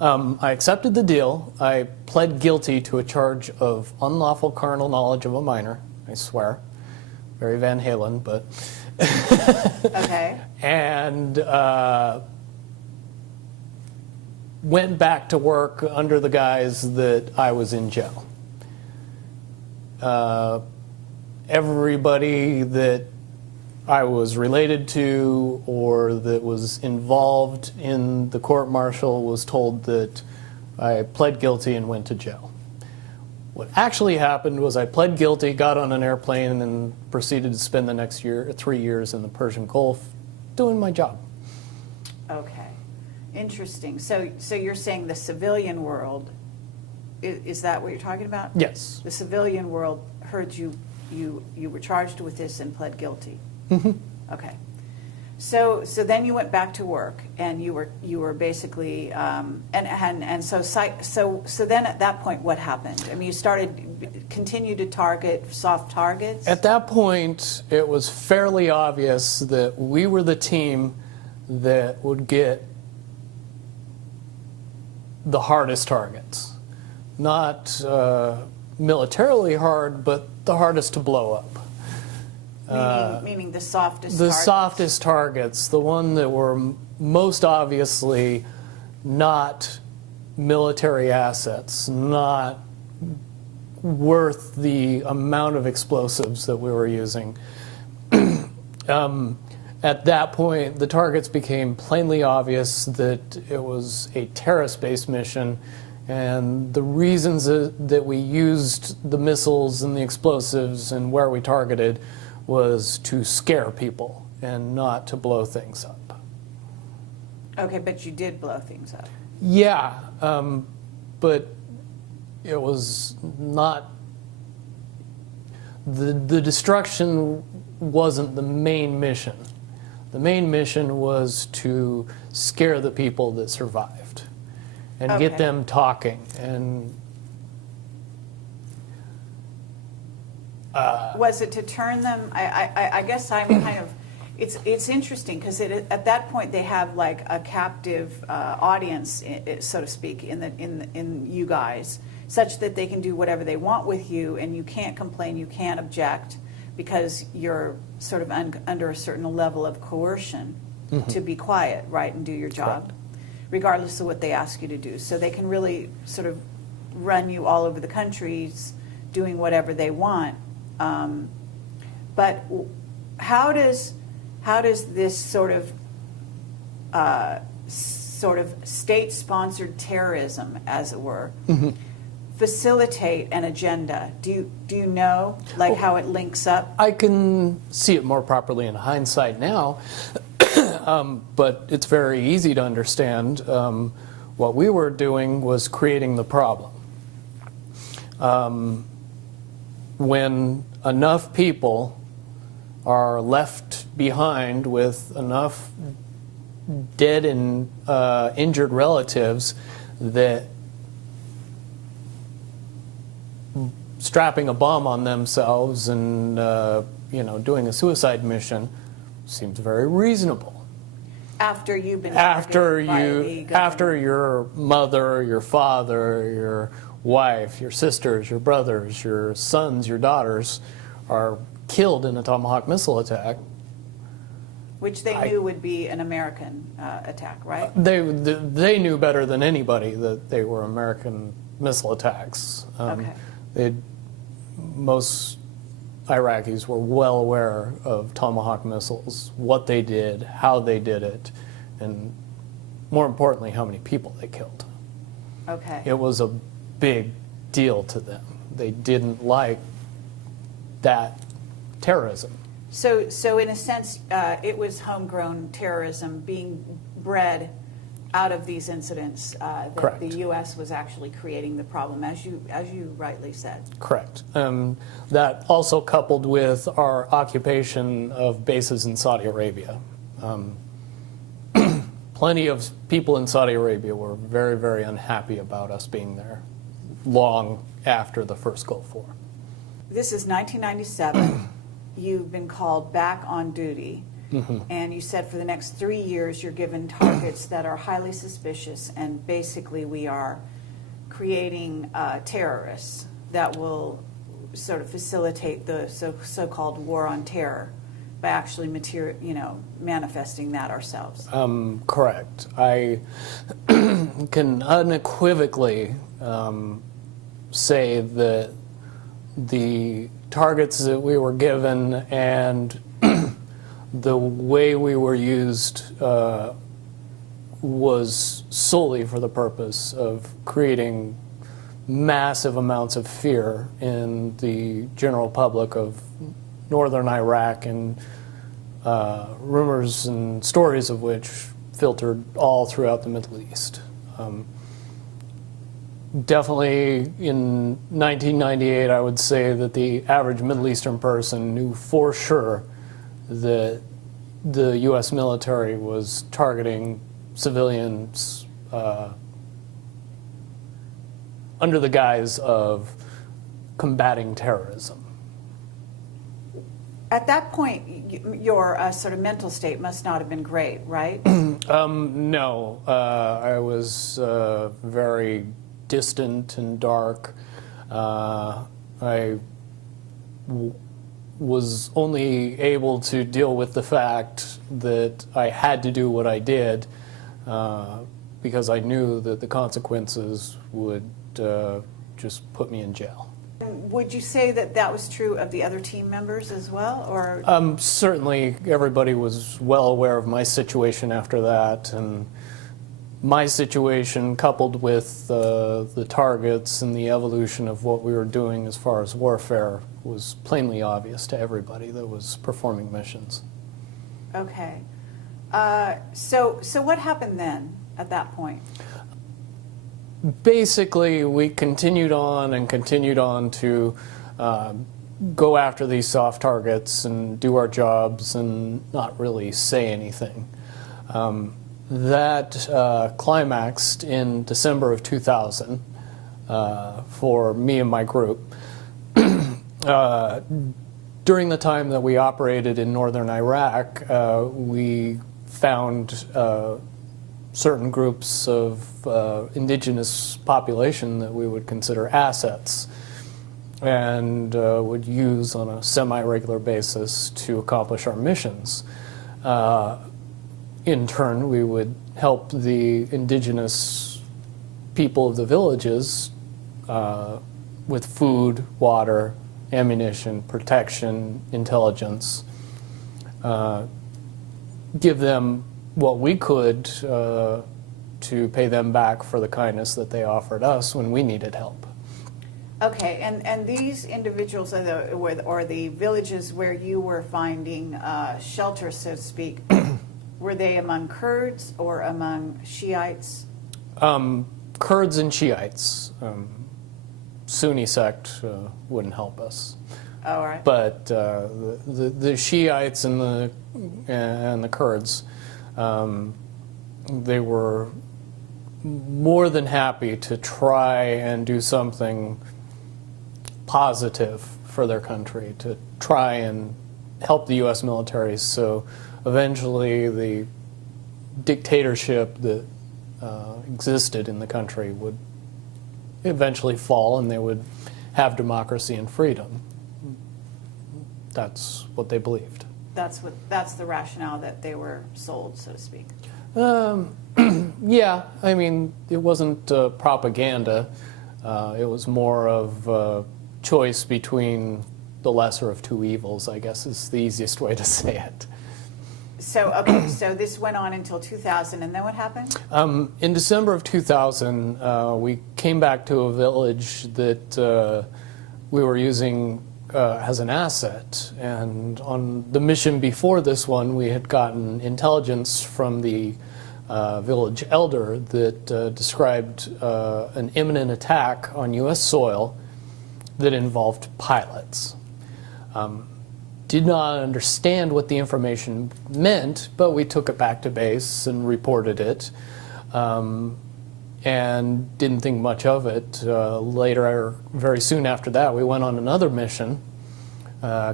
I accepted the deal. I pled guilty to a charge of unlawful carnal knowledge of a minor, I swear. Very Van Halen, but... Okay. And went back to work under the guise that I was in jail. Everybody that I was related to or that was involved in the court-martial was told that I pled guilty and went to jail. What actually happened was I pled guilty, got on an airplane, and proceeded to spend the next 3 years in the Persian Gulf doing my job. Okay. Interesting. So you're saying the civilian world, is that what you're talking about? Yes. The civilian world heard you were charged with this and pled guilty. Mm-hmm. Okay. So then you went back to work, and you were basically and so then at that point what happened? I mean, you continued to target soft targets? At that point, it was fairly obvious that we were the team that would get the hardest targets. Not militarily hard, but the hardest to blow up. Meaning the softest The targets? softest targets, the one that were most obviously not military assets, not worth the amount of explosives that we were using. At that point, the targets became plainly obvious that it was a terrorist-based mission, and the reasons that we used the missiles and the explosives and where we targeted was to scare people and not to blow things up. Okay, but you did blow things up. Yeah, but it was not... The destruction wasn't the main mission. The main mission was to scare the people that survived and get Okay. them talking. And Was it to turn them? I guess I'm kind of. It's interesting because at that point they have like a captive audience, so to speak, in you guys, such that they can do whatever they want with you, and you can't complain, you can't object, because you're sort of under a certain level of coercion to be quiet, right, and do your job, Correct. regardless of what they ask you to do. So they can really sort of run you all over the countries, doing whatever they want. But how does this sort of state-sponsored terrorism, as it were, facilitate an agenda? Do you know, like, how it links up? I can see it more properly in hindsight now, but it's very easy to understand. What we were doing was creating the problem. When enough people are left behind with enough dead and injured relatives that strapping a bomb on themselves and doing a suicide mission seems very reasonable. After you've been After targeted by the government. after your mother, your father, your wife, your sisters, your brothers, your sons, your daughters are killed in a Tomahawk missile attack. Which they knew would be an American attack, right? They knew better than anybody that they were American missile attacks. Okay. Most Iraqis were well aware of Tomahawk missiles, what they did, how they did it, and more importantly, how many people they killed. Okay. It was a big deal to them. They didn't like that terrorism. So in a sense, it was homegrown terrorism being bred out of these incidents. That Correct. The U.S. was actually creating the problem, as you rightly said. Correct. That also coupled with our occupation of bases in Saudi Arabia. Plenty of people in Saudi Arabia were very, very unhappy about us being there long after the first Gulf War. This is 1997. You've been called back on duty. And you said for the next 3 years you're given targets that are highly suspicious, and basically we are creating terrorists that will sort of facilitate the so-called war on terror by actually manifesting that ourselves. Correct. I can unequivocally say that the targets that we were given and the way we were used was solely for the purpose of creating massive amounts of fear in the general public of northern Iraq, and rumors and stories of which filtered all throughout the Middle East. Definitely in 1998, I would say that the average Middle Eastern person knew for sure that the U.S. military was targeting civilians under the guise of combating terrorism. At that point, your sort of mental state must not have been great, right? No, I was very distant and dark. I was only able to deal with the fact that I had to do what I did because I knew that the consequences would just put me in jail. Would you say that that was true of the other team members as well, or? Certainly, everybody was well aware of my situation after that, and my situation coupled with the targets and the evolution of what we were doing as far as warfare was plainly obvious to everybody that was performing missions. Okay. So what happened then at that point? Basically, we continued on and continued on to go after these soft targets and do our jobs and not really say anything. That climaxed in December of 2000 for me and my group. During the time that we operated in northern Iraq, we found certain groups of indigenous population that we would consider assets and would use on a semi-regular basis to accomplish our missions. In turn, we would help the indigenous people of the villages with food, water, ammunition, protection, intelligence, give them what we could to pay them back for the kindness that they offered us when we needed help. Okay, and these individuals or the villages where you were finding shelter, so to speak, were they among Kurds or among Shiites? Kurds and Shiites. Sunni sect wouldn't help us. Oh, all right. But the Shiites and the Kurds, they were more than happy to try and do something positive for their country, to try and help the U.S. military. So eventually the dictatorship that existed in the country would eventually fall and they would have democracy and freedom. That's what they believed. That's the rationale that they were sold, so to speak. Yeah, I mean, it wasn't propaganda. It was more of a choice between the lesser of two evils, I guess is the easiest way to say it. So, okay, so this went on until 2000, and then what happened? In December of 2000, we came back to a village that we were using as an asset. And on the mission before this one, we had gotten intelligence from the village elder that described an imminent attack on U.S. soil that involved pilots. Did not understand what the information meant, but we took it back to base and reported it, and didn't think much of it. Later, very soon after that, we went on another mission,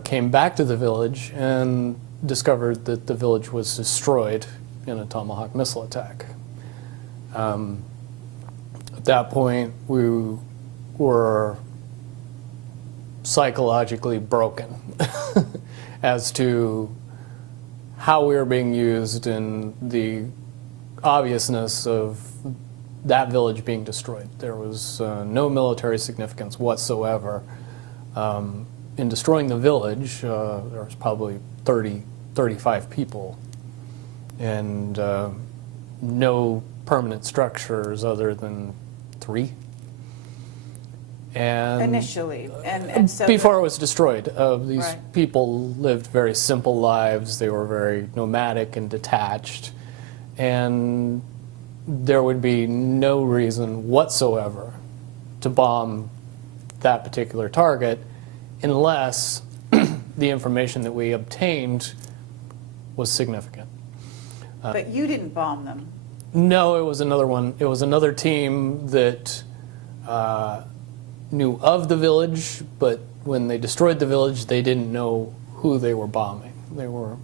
came back to the village, and discovered that the village was destroyed in a Tomahawk missile attack. At that point, we were psychologically broken as to how we were being used and the obviousness of that village being destroyed. There was no military significance whatsoever. In destroying the village, there was probably 30, 35 people and no permanent structures other than 3. And Initially, and so before it was destroyed, these Right. people lived very simple lives. They were very nomadic and detached, and there would be no reason whatsoever to bomb that particular target unless the information that we obtained was significant. but you didn't bomb them. No, it was another one. It was another team that knew of the village, but when they destroyed the village, they didn't know who they were bombing. They were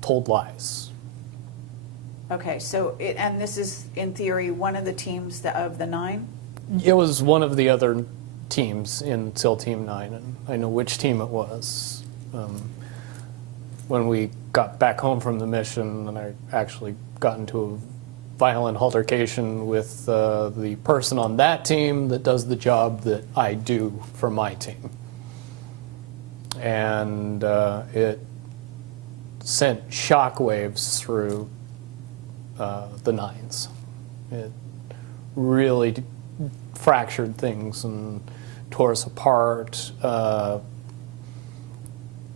told lies. Okay, so and this is in theory one of the teams of the 9. It was one of the other teams in SEAL Team 9, and I know which team it was. When we got back home from the mission, and I actually got into a violent altercation with the person on that team that does the job that I do for my team. And it sent shockwaves through the 9s. It really fractured things and tore us apart.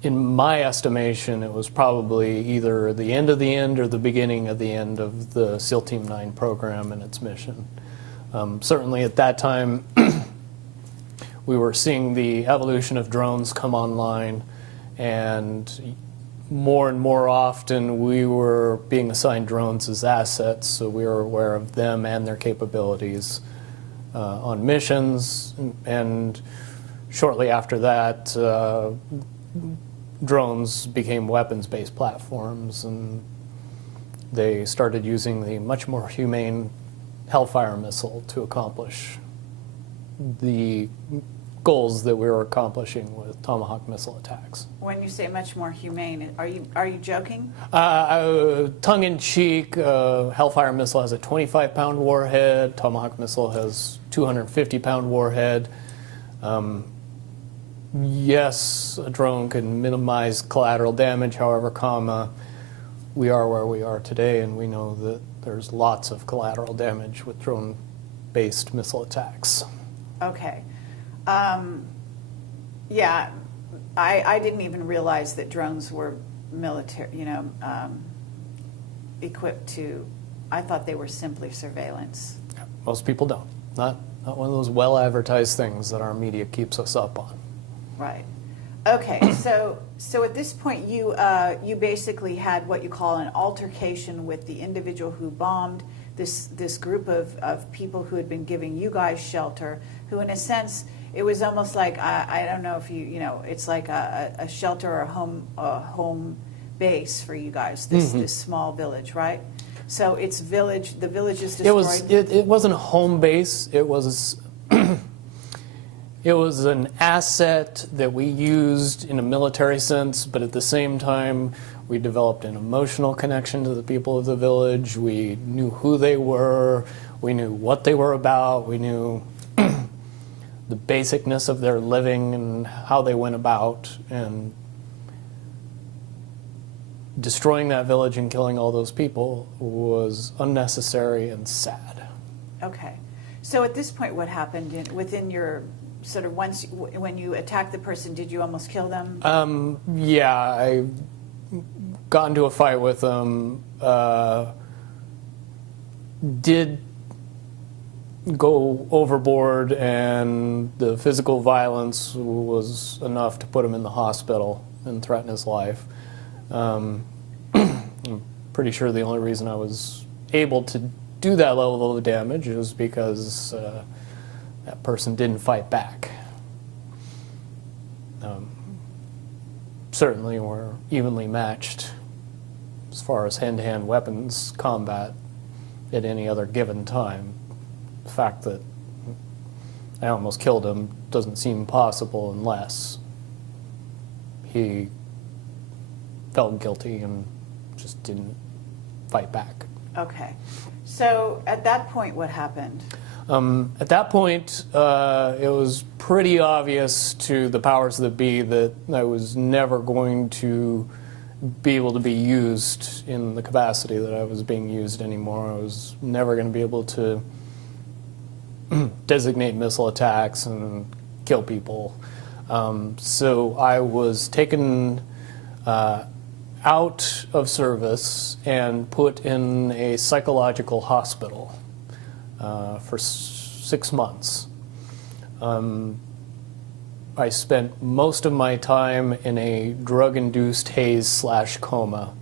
In my estimation, it was probably either the end of the end or the beginning of the end of the SEAL Team 9 program and its mission. Certainly at that time, we were seeing the evolution of drones come online, and more often we were being assigned drones as assets, so we were aware of them and their capabilities on missions. And shortly after that, drones became weapons-based platforms, and they started using the much more humane Hellfire missile to accomplish the goals that we were accomplishing with Tomahawk missile attacks. When you say much more humane, are you joking? Tongue-in-cheek, Hellfire missile has a 25-pound warhead. Tomahawk missile has 250-pound warhead. Yes, a drone can minimize collateral damage. However, we are where we are today, and we know that there's lots of collateral damage with drone-based missile attacks. Okay. Yeah, I didn't even realize that drones were military, equipped to, I thought they were simply surveillance. Most people don't. Not one of those well-advertised things that our media keeps us up on. Right. Okay, so at this point you basically had what you call an altercation with the individual who bombed this group of people who had been giving you guys shelter, who in a sense, it was almost like, I don't know if it's like a shelter or a home base for you guys, this small village, right? So the village is destroyed. It wasn't a home base, it was it was an asset that we used in a military sense, but at the same time, we developed an emotional connection to the people of the village. We knew who they were. We knew what they were about. We knew the basicness of their living and how they went about. And destroying that village and killing all those people was unnecessary and sad. Okay. So at this point, what happened within your sort of when you attacked the person, did you almost kill them? Yeah, I got into a fight with them. Did go overboard, and the physical violence was enough to put him in the hospital and threaten his life. I'm pretty sure the only reason I was able to do that level of damage is because that person didn't fight back. Certainly we're evenly matched as far as hand-to-hand weapons combat at any other given time. The fact that I almost killed him doesn't seem possible unless he felt guilty and just didn't fight back. Okay. So at that point, what happened? At that point, it was pretty obvious to the powers that be that I was never going to be able to be used in the capacity that I was being used anymore. I was never going to be able to designate missile attacks and kill people. So I was taken out of service and put in a psychological hospital for 6 months. I spent most of my time in a drug-induced haze/coma,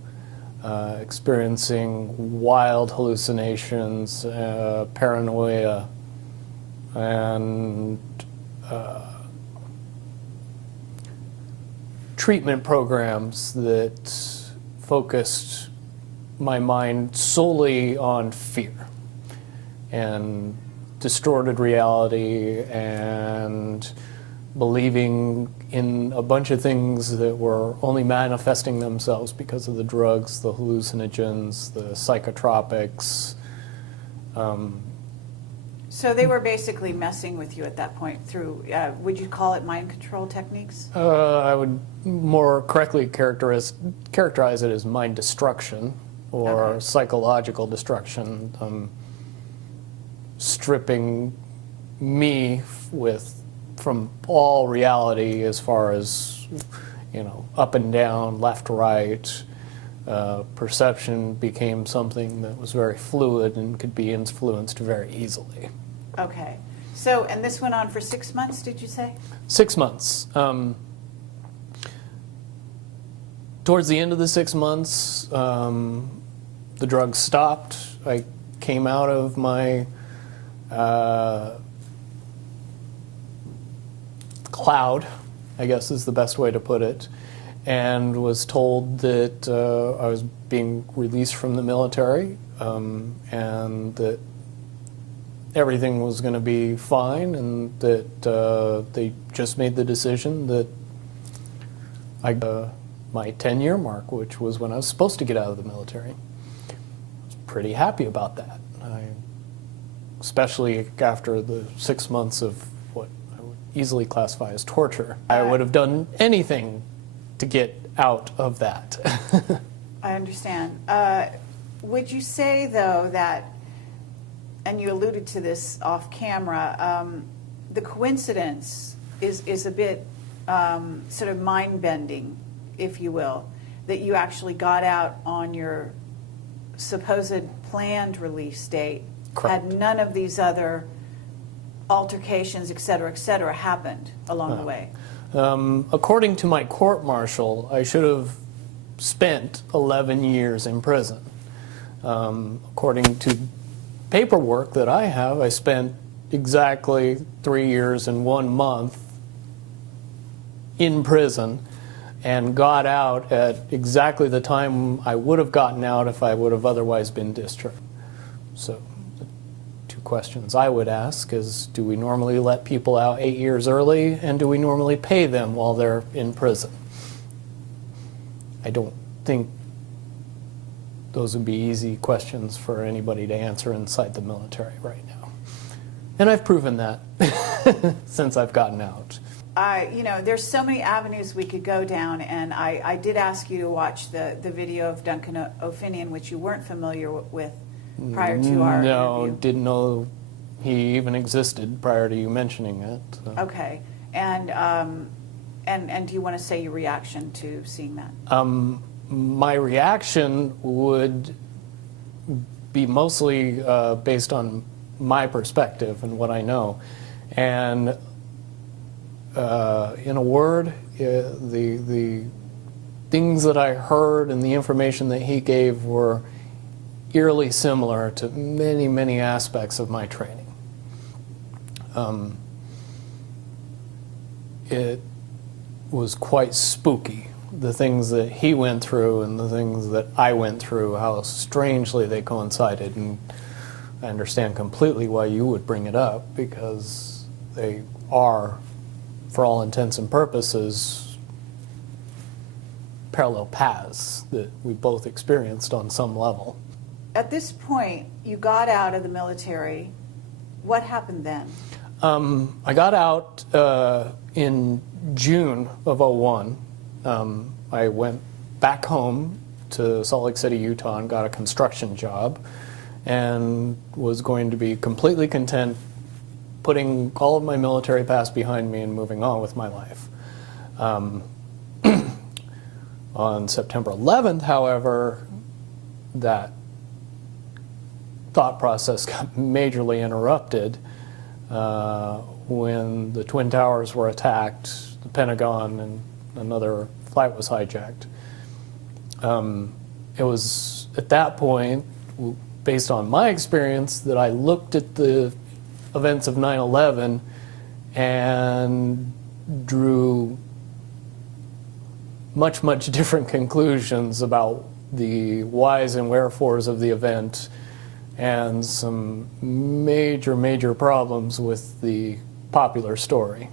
experiencing wild hallucinations, paranoia, and treatment programs that focused my mind solely on fear and distorted reality and believing in a bunch of things that were only manifesting themselves because of the drugs, the hallucinogens, the psychotropics. So they were basically messing with you at that point through, would you call it mind control techniques? I would more correctly characterize it as mind destruction or Okay. psychological destruction, stripping me from all reality as far as, up and down, left, right. Perception became something that was very fluid and could be influenced very easily. Okay. So, and this went on for 6 months, did you say? 6 months. Towards the end of the 6 months, the drugs stopped. I came out of my cloud, I guess is the best way to put it, and was told that I was being released from the military, and that everything was going to be fine, and that they just made the decision that my 10-year mark, which was when I was supposed to get out of the military. I was pretty happy about that, especially after the 6 months of what I would easily classify as torture. I would have done anything to get out of that. I understand. Would you say, though, that, and you alluded to this off camera, the coincidence is a bit sort of mind-bending, if you will, that you actually got out on your supposed planned release date? Correct. Had none of these other altercations, et cetera, happened along the way? According to my court-martial, I should have spent 11 years in prison. According to paperwork that I have, I spent exactly 3 years and 1 month in prison and got out at exactly the time I would have gotten out if I would have otherwise been discharged. So the two questions I would ask is, do we normally let people out 8 years early, and do we normally pay them while they're in prison? I don't think those would be easy questions for anybody to answer inside the military right now. And I've proven that since I've gotten out. You know, there's so many avenues we could go down, and I did ask you to watch the video of Duncan O'Finian, which you weren't familiar with prior to our No, interview. didn't know he even existed prior to you mentioning it. So. Okay, and do you want to say your reaction to seeing that? My reaction would be mostly based on my perspective and what I know. And in a word, the things that I heard and the information that he gave were eerily similar to many, many aspects of my training. It was quite spooky, the things that he went through and the things that I went through, how strangely they coincided. And I understand completely why you would bring it up, because they are, for all intents and purposes, parallel paths that we both experienced on some level. At this point, you got out of the military. What happened then? I got out in June of '01. I went back home to Salt Lake City, Utah, and got a construction job, and was going to be completely content putting all of my military past behind me and moving on with my life. On September 11th, however, that thought process got majorly interrupted when the Twin Towers were attacked, the Pentagon, and another flight was hijacked. It was at that point, based on my experience, that I looked at the events of 9/11 and drew much, much different conclusions about the whys and wherefores of the event, and some major, major problems with the popular story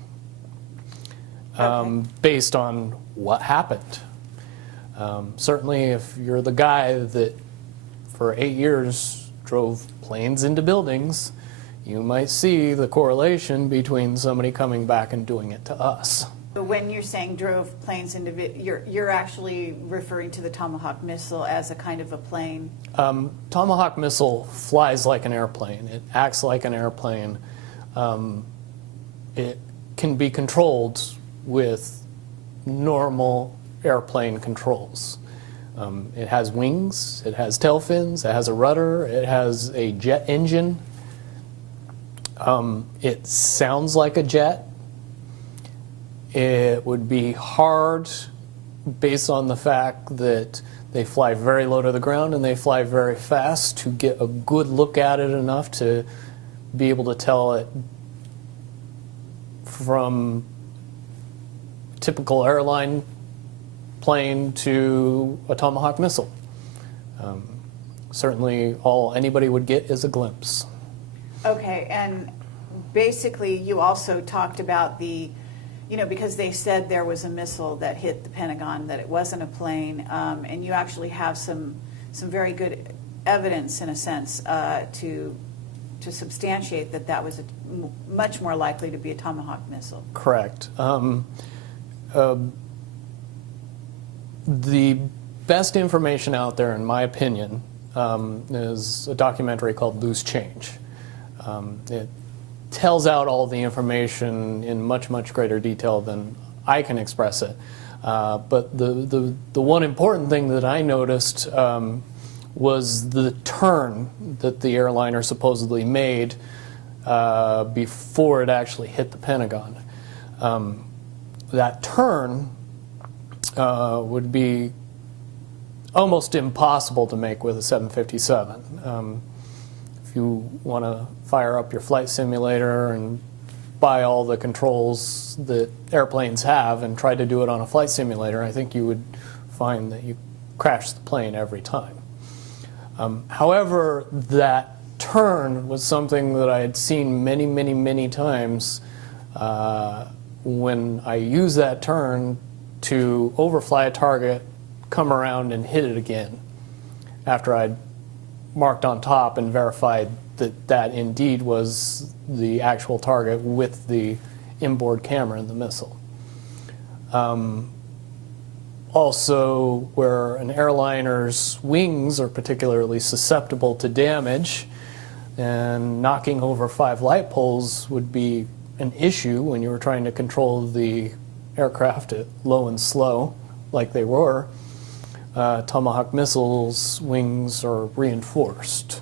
based on what happened. Certainly, if you're the guy that for 8 years drove planes into buildings, you might see the correlation between somebody coming back and doing it to us. But when you're saying drove planes into, you're actually referring to the Tomahawk missile as a kind of a plane? Tomahawk missile flies like an airplane. It acts like an airplane. It can be controlled with normal airplane controls. It has wings, it has tail fins, it has a rudder, it has a jet engine. It sounds like a jet. It would be hard, based on the fact that they fly very low to the ground and they fly very fast, to get a good look at it enough to be able to tell it from typical airline plane to a Tomahawk missile. Certainly all anybody would get is a glimpse. Okay, and basically you also talked about because they said there was a missile that hit the Pentagon, that it wasn't a plane, and you actually have some very good evidence, in a sense, to substantiate that was much more likely to be a Tomahawk missile. Correct. The best information out there, in my opinion, is a documentary called Loose Change. It tells out all the information in much, much greater detail than I can express it. But the one important thing that I noticed was the turn that the airliner supposedly made before it actually hit the Pentagon. That turn would be almost impossible to make with a 757. If you want to fire up your flight simulator and buy all the controls that airplanes have and try to do it on a flight simulator, I think you would find that you crash the plane every time. However, that turn was something that I had seen many, many, many times when I used that turn to overfly a target, come around and hit it again after I'd marked on top and verified that that indeed was the actual target with the inboard camera in the missile. Also, where an airliner's wings are particularly susceptible to damage, and knocking over 5 light poles would be an issue when you were trying to control the aircraft at low and slow, like they were. Tomahawk missiles' wings are reinforced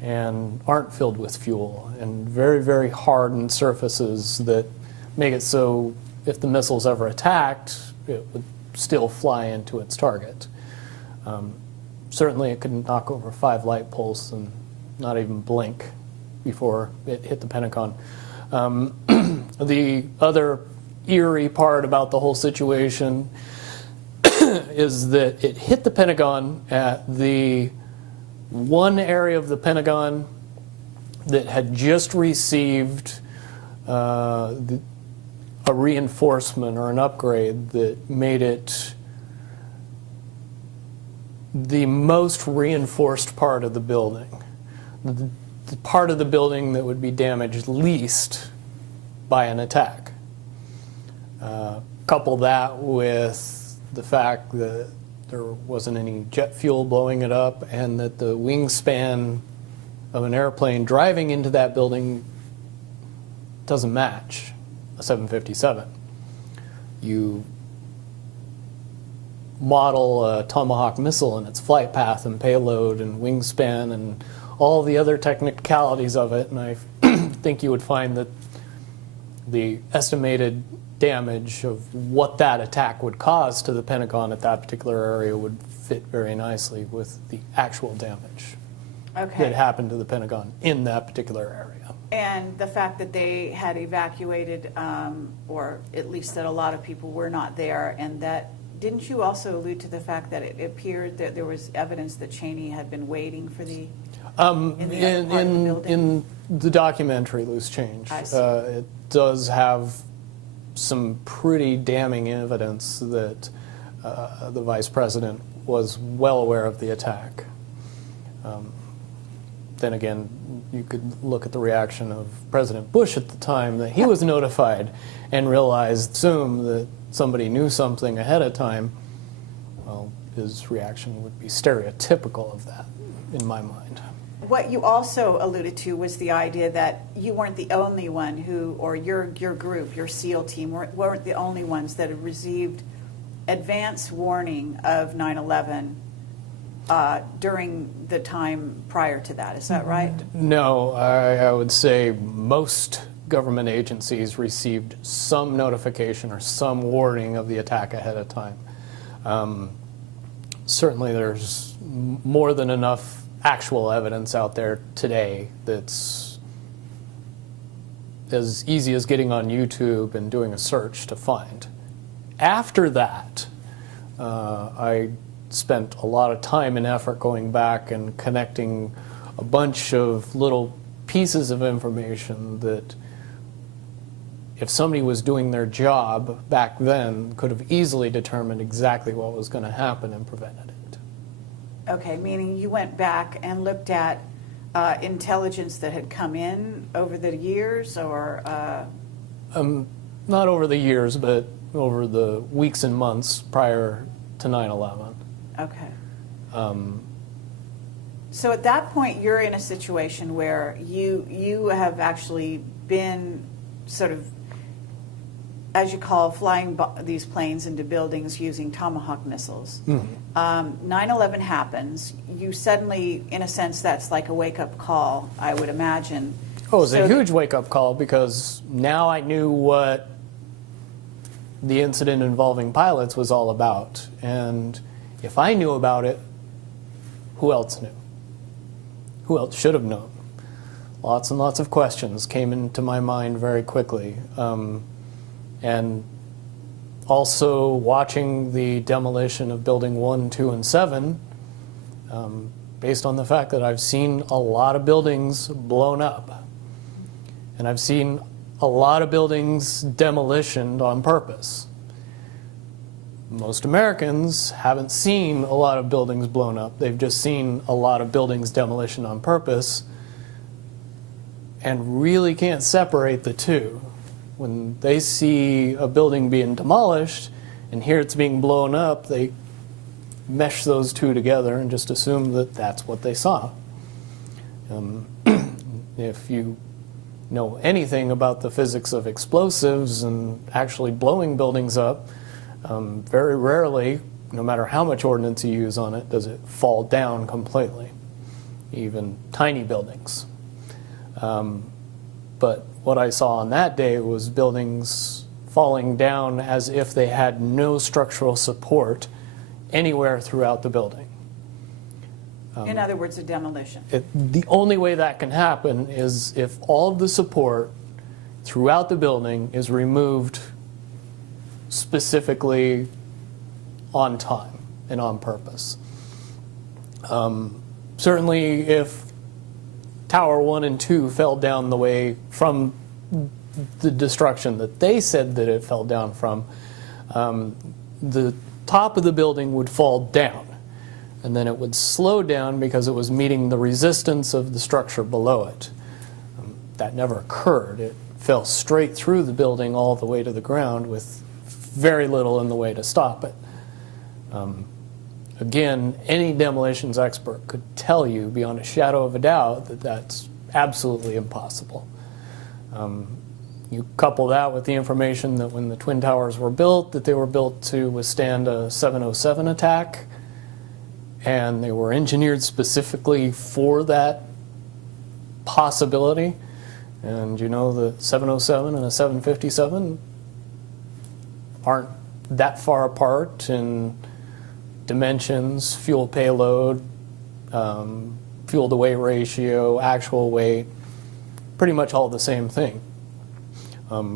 and aren't filled with fuel, and very, very hardened surfaces that make it so if the missile's ever attacked, it would still fly into its target. Certainly it could knock over 5 light poles and not even blink before it hit the Pentagon. The other eerie part about the whole situation is that it hit the Pentagon at the one area of the Pentagon that had just received a reinforcement or an upgrade that made it the most reinforced part of the building. The part of the building that would be damaged least by an attack. Couple that with the fact that there wasn't any jet fuel blowing it up, and that the wingspan of an airplane driving into that building doesn't match a 757. You model a Tomahawk missile and its flight path and payload and wingspan and all the other technicalities of it, and I think you would find that the estimated damage of what that attack would cause to the Pentagon at that particular area would fit very nicely with the actual damage that happened to the Pentagon in that particular area. And the fact that they had evacuated, or at least that a lot of people were not there, and that, didn't you also allude to the fact that it appeared that there was evidence that Cheney had been waiting for the in the documentary Loose Change, it does have some pretty damning evidence that the vice president was well aware of the attack. Then again, you could look at the reaction of President Bush at the time that he was notified and assume that somebody knew something ahead of time. Well, his reaction would be stereotypical of that, in my mind. What you also alluded to was the idea that you weren't the only one who, or your group, your SEAL team, weren't the only ones that had received advance warning of 9/11 during the time prior to that. Is that right? No, I would say most government agencies received some notification or some warning of the attack ahead of time. Certainly there's more than enough actual evidence out there today that's as easy as getting on YouTube and doing a search to find. After that, I spent a lot of time and effort going back and connecting a bunch of little pieces of information that, if somebody was doing their job back then, could have easily determined exactly what was going to happen and prevented it. Okay, meaning you went back and looked at intelligence that had come in over the years, or? Not over the years, but over the weeks and months prior to 9/11. Okay. So at that point, you're in a situation where you have actually been sort of, as you call, flying these planes into buildings using Tomahawk missiles. 9/11 happens. You suddenly, in a sense, that's like a wake-up call, I would imagine. Oh, it was a huge wake-up call, because now I knew what the incident involving pilots was all about. And if I knew about it, who else knew? Who else should have known? Lots and lots of questions came into my mind very quickly. And also watching the demolition of Building 1, 2, and 7, based on the fact that I've seen a lot of buildings blown up. And I've seen a lot of buildings demolitioned on purpose. Most Americans haven't seen a lot of buildings blown up. They've just seen a lot of buildings demolition on purpose, and really can't separate the two. When they see a building being demolished and hear it's being blown up, they mesh those two together and just assume that that's what they saw. If you know anything about the physics of explosives and actually blowing buildings up, very rarely, no matter how much ordnance you use on it, does it fall down completely, even tiny buildings. But what I saw on that day was buildings falling down as if they had no structural support anywhere throughout the building. In other words, a demolition. The only way that can happen is if all of the support throughout the building is removed specifically on time and on purpose. Certainly if Tower 1 and 2 fell down the way from the destruction that they said that it fell down from, the top of the building would fall down, and then it would slow down because it was meeting the resistance of the structure below it. That never occurred. It fell straight through the building all the way to the ground with very little in the way to stop it. Again, any demolitions expert could tell you beyond a shadow of a doubt that that's absolutely impossible. You couple that with the information that when the Twin Towers were built, that they were built to withstand a 707 attack, and they were engineered specifically for that possibility. And you know, the 707 and a 757 aren't that far apart in dimensions, fuel payload, fuel to weight ratio, actual weight, pretty much all the same thing.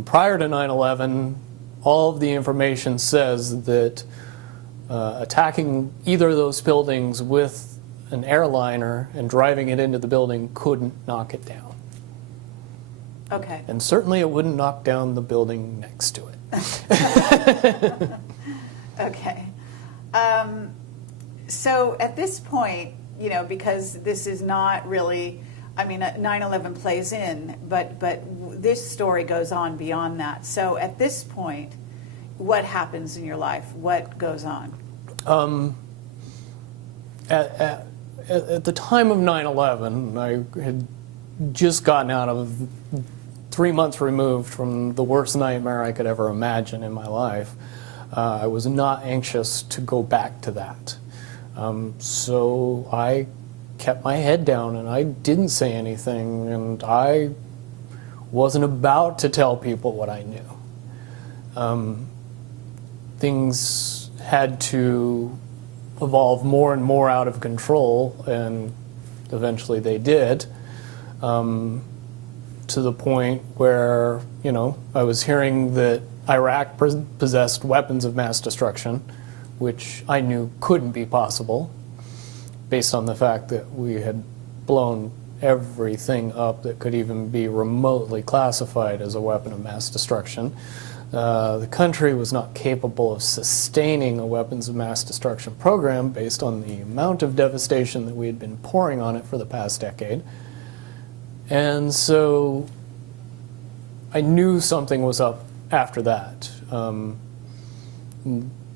Prior to 9/11, all of the information says that attacking either of those buildings with an airliner and driving it into the building couldn't knock it down. Okay. And certainly it wouldn't knock down the building next to it. Okay. So at this point, you know, because this is not really, I mean, 9/11 plays in, but this story goes on beyond that. So at this point, what happens in your life? What goes on? At the time of 9/11, I had just gotten out of 3 months removed from the worst nightmare I could ever imagine in my life. I was not anxious to go back to that. So I kept my head down and I didn't say anything, and I wasn't about to tell people what I knew. Things had to evolve more and more out of control, and eventually they did, to the point where, you know, I was hearing that Iraq possessed weapons of mass destruction, which I knew couldn't be possible based on the fact that we had blown everything up that could even be remotely classified as a weapon of mass destruction. The country was not capable of sustaining a weapons of mass destruction program based on the amount of devastation that we had been pouring on it for the past decade. And so I knew something was up after that.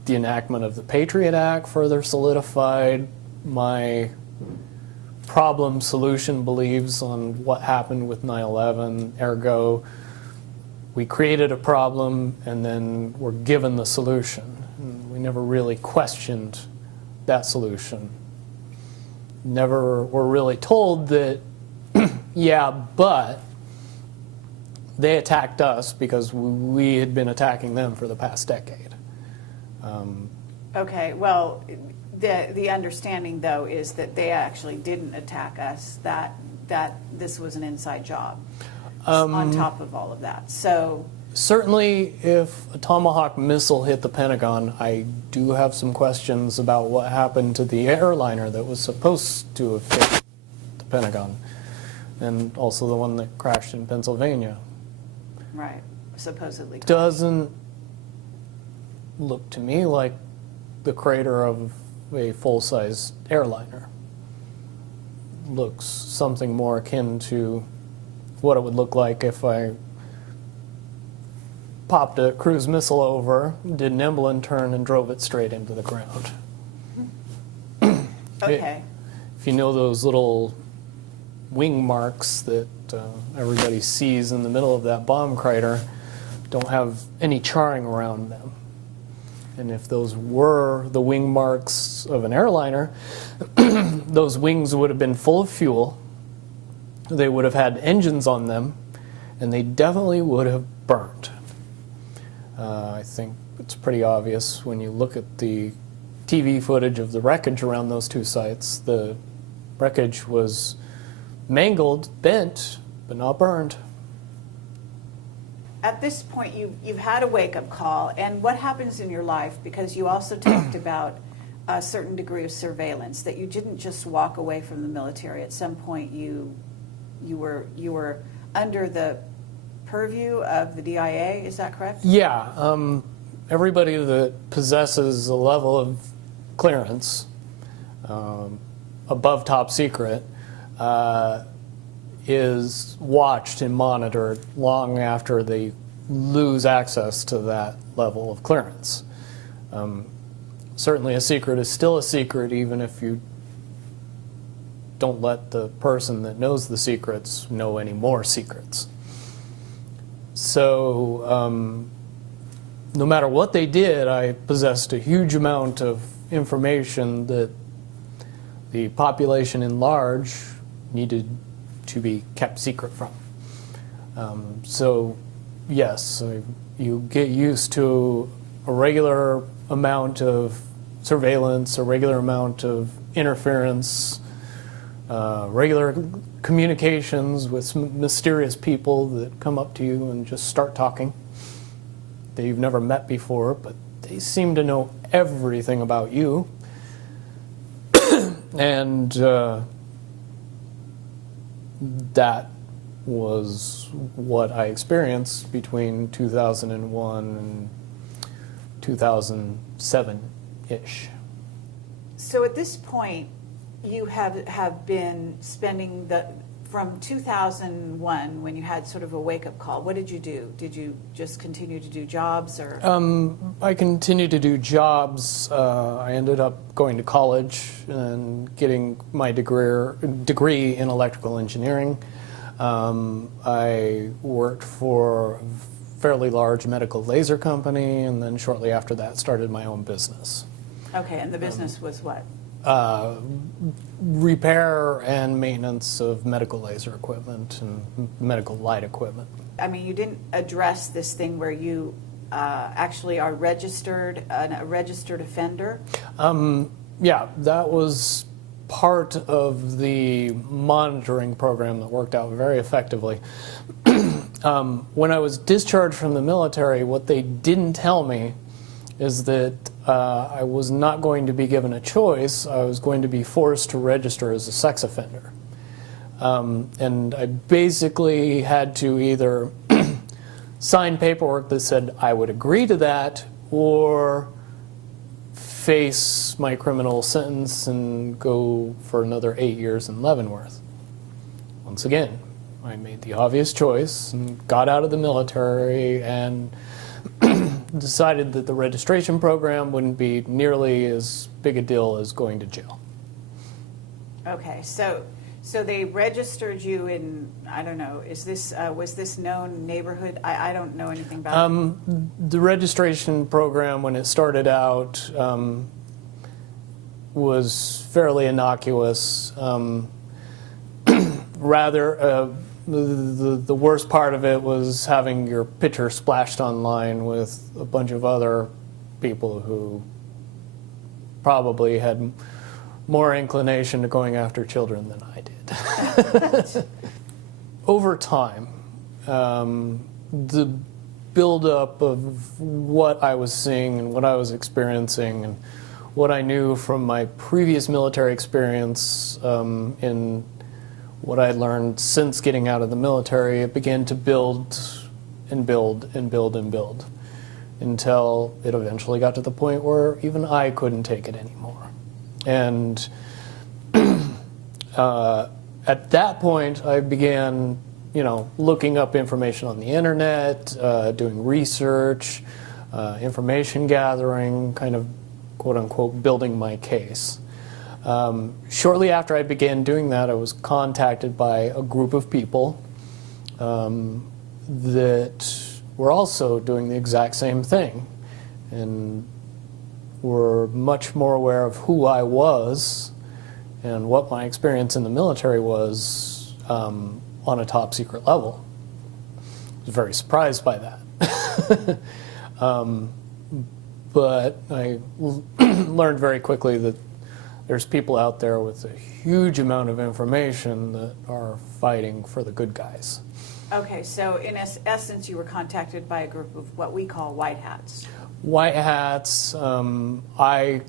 The enactment of the Patriot Act further solidified my problem-solution beliefs on what happened with 9/11. Ergo, we created a problem and then were given the solution. And we never really questioned that solution. Never were really told that, yeah, but they attacked us because we had been attacking them for the past decade. Okay, well, the understanding, though, is that they actually didn't attack us, that this was an inside job on top of all of that. So certainly, if a Tomahawk missile hit the Pentagon, I do have some questions about what happened to the airliner that was supposed to have hit the Pentagon, and also the one that crashed in Pennsylvania. right, supposedly. Doesn't look to me like the crater of a full-size airliner. Looks something more akin to what it would look like if I popped a cruise missile over, did an Emblem turn, and drove it straight into the ground. Okay. If you know those little wing marks that everybody sees in the middle of that bomb crater, don't have any charring around them. And if those were the wing marks of an airliner, those wings would have been full of fuel, they would have had engines on them, and they definitely would have burned. I think it's pretty obvious when you look at the TV footage of the wreckage around those two sites. The wreckage was mangled, bent, but not burned. At this point, you've had a wake-up call, and what happens in your life, because you also talked about a certain degree of surveillance, that you didn't just walk away from the military. At some point, you were under the purview of the DIA, is that correct? Yeah, everybody that possesses a level of clearance above top secret is watched and monitored long after they lose access to that level of clearance. Certainly a secret is still a secret even if you don't let the person that knows the secrets know any more secrets. So no matter what they did, I possessed a huge amount of information that the population in large needed to be kept secret from. So yes, you get used to a regular amount of surveillance, a regular amount of interference, regular communications with mysterious people that come up to you and just start talking that you've never met before, but they seem to know everything about you. And that was what I experienced between 2001 and 2007-ish. So at this point, you have been spending from 2001, when you had sort of a wake-up call, what did you do? Did you just continue to do jobs, or? I continued to do jobs. I ended up going to college and getting my degree in electrical engineering. I worked for a fairly large medical laser company, and then shortly after that started my own business. Okay, and the business was what? Repair and maintenance of medical laser equipment and medical light equipment. I mean, you didn't address this thing where you actually are a registered offender? Yeah, that was part of the monitoring program that worked out very effectively. When I was discharged from the military, what they didn't tell me is that I was not going to be given a choice. I was going to be forced to register as a sex offender. And I basically had to either sign paperwork that said I would agree to that or face my criminal sentence and go for another 8 years in Leavenworth. Once again, I made the obvious choice and got out of the military and decided that the registration program wouldn't be nearly as big a deal as going to jail. Okay, so they registered you in, I don't know, was this known neighborhood? I don't know anything about it. The registration program, when it started out, was fairly innocuous. Rather, the worst part of it was having your picture splashed online with a bunch of other people who probably had more inclination to going after children than I did. Over time, the buildup of what I was seeing and what I was experiencing and what I knew from my previous military experience in what I had learned since getting out of the military, it began to build and build and build and build until it eventually got to the point where even I couldn't take it anymore. And at that point, I began, looking up information on the internet, doing research, information gathering, kind of quote-unquote building my case. Shortly after I began doing that, I was contacted by a group of people that were also doing the exact same thing and were much more aware of who I was and what my experience in the military was on a top secret level. I was very surprised by that. But I learned very quickly that there's people out there with a huge amount of information that are fighting for the good guys. Okay, so in essence, you were contacted by a group of what we call white hats. White hats, I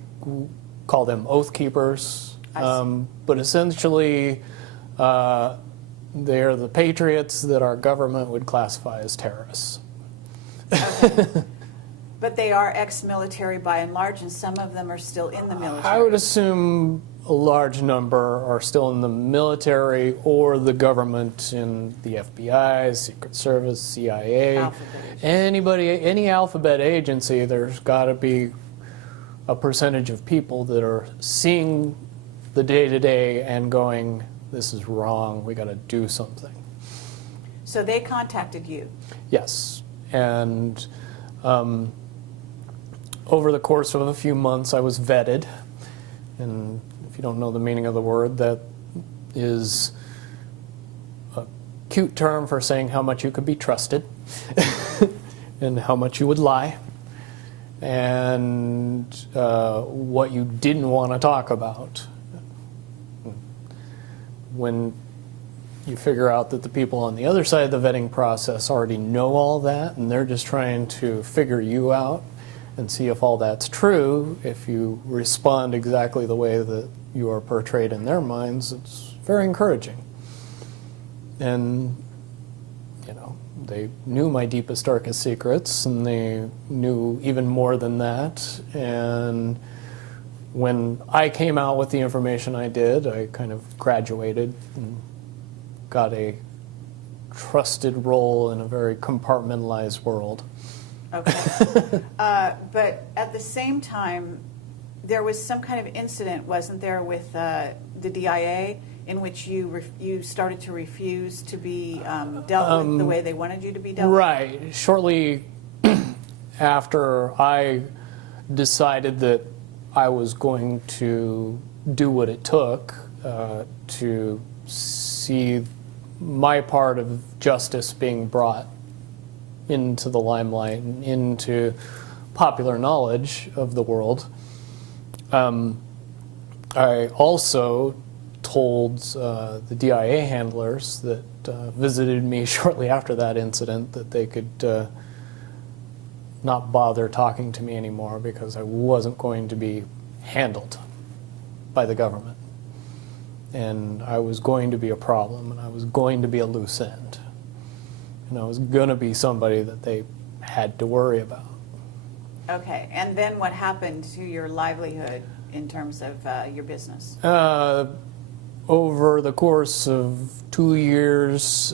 call them oath keepers, but essentially they're the patriots that our government would classify as terrorists. Okay. But they are ex-military by and large, and some of them are still in the military. I would assume a large number are still in the military or the government in the FBI, Secret Service, CIA, any alphabet agency. There's got to be a percentage of people that are seeing the day-to-day and going, this is wrong, we got to do something. So they contacted you? Yes, and over the course of a few months, I was vetted, and if you don't know the meaning of the word, that is a cute term for saying how much you could be trusted and how much you would lie and what you didn't want to talk about. When you figure out that the people on the other side of the vetting process already know all that and they're just trying to figure you out and see if all that's true, if you respond exactly the way that you are portrayed in their minds, it's very encouraging. And, they knew my deepest, darkest secrets, and they knew even more than that. And when I came out with the information I did, I kind of graduated and got a trusted role in a very compartmentalized world. Okay. But at the same time, there was some kind of incident, wasn't there, with the DIA in which you started to refuse to be dealt with the way they wanted you to be dealt with? Right. Shortly after I decided that I was going to do what it took to see my part of justice being brought into the limelight and into popular knowledge of the world. I also told the DIA handlers that visited me shortly after that incident that they could not bother talking to me anymore because I wasn't going to be handled by the government. And I was going to be a problem, and I was going to be a loose end. And I was going to be somebody that they had to worry about. Okay, and then what happened to your livelihood in terms of your business? Over the course of 2 years,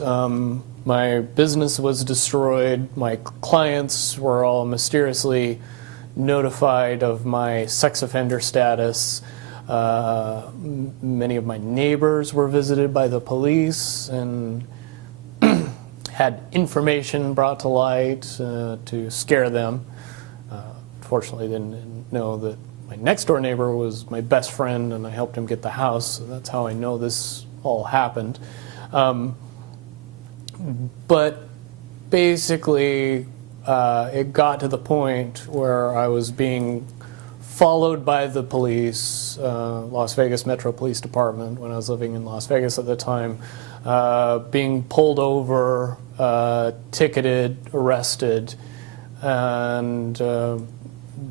my business was destroyed. My clients were all mysteriously notified of my sex offender status. Many of my neighbors were visited by the police and had information brought to light to scare them. Fortunately, they didn't know that my next door neighbor was my best friend, and I helped him get the house, so that's how I know this all happened. But basically, it got to the point where I was being followed by the police, Las Vegas Metro Police Department, when I was living in Las Vegas at the time, being pulled over, ticketed, arrested, and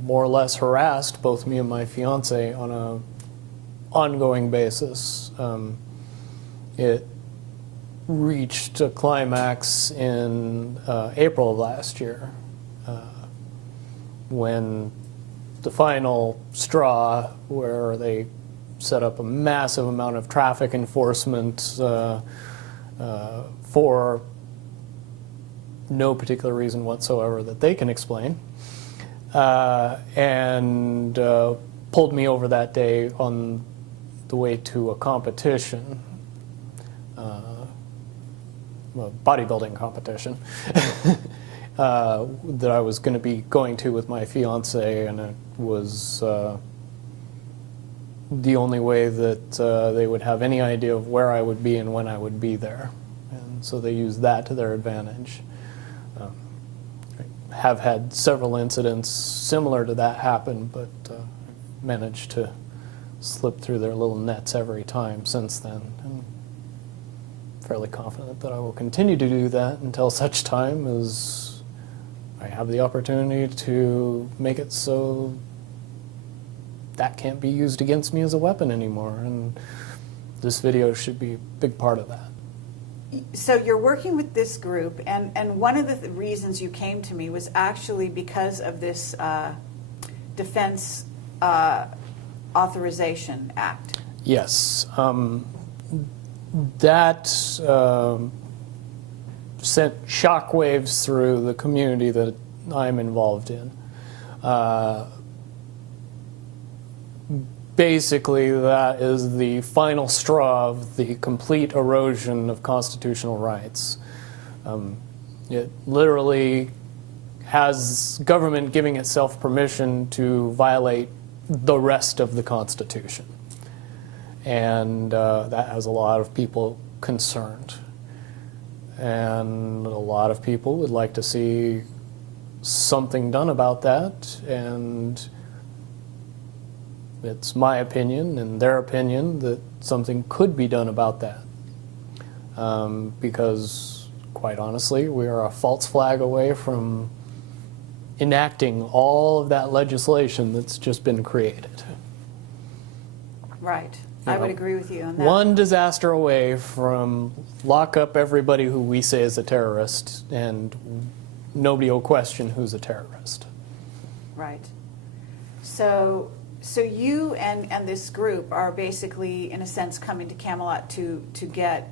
more or less harassed, both me and my fiance, on an ongoing basis. It reached a climax in April of last year, when the final straw, where they set up a massive amount of traffic enforcement for no particular reason whatsoever that they can explain, and pulled me over that day on the way to a competition, a bodybuilding competition, that I was going to be going to with my fiance, and it was the only way that they would have any idea of where I would be and when I would be there. And so they used that to their advantage. I have had several incidents similar to that happen, but managed to slip through their little nets every time since then. And fairly confident that I will continue to do that until such time as I have the opportunity to make it so that can't be used against me as a weapon anymore. And this video should be a big part of that. So you're working with this group, and one of the reasons you came to me was actually because of this Defense Authorization Act. Yes. That sent shockwaves through the community that I'm involved in. Basically, that is the final straw of the complete erosion of constitutional rights. It literally has government giving itself permission to violate the rest of the Constitution. And that has a lot of people concerned. And a lot of people would like to see something done about that. And it's my opinion and their opinion that something could be done about that. Because, quite honestly, we are a false flag away from enacting all of that legislation that's just been created. Right. I would agree with you on that. One disaster away from lock up everybody who we say is a terrorist, and nobody will question who's a terrorist. Right. So you and this group are basically, in a sense, coming to Camelot to get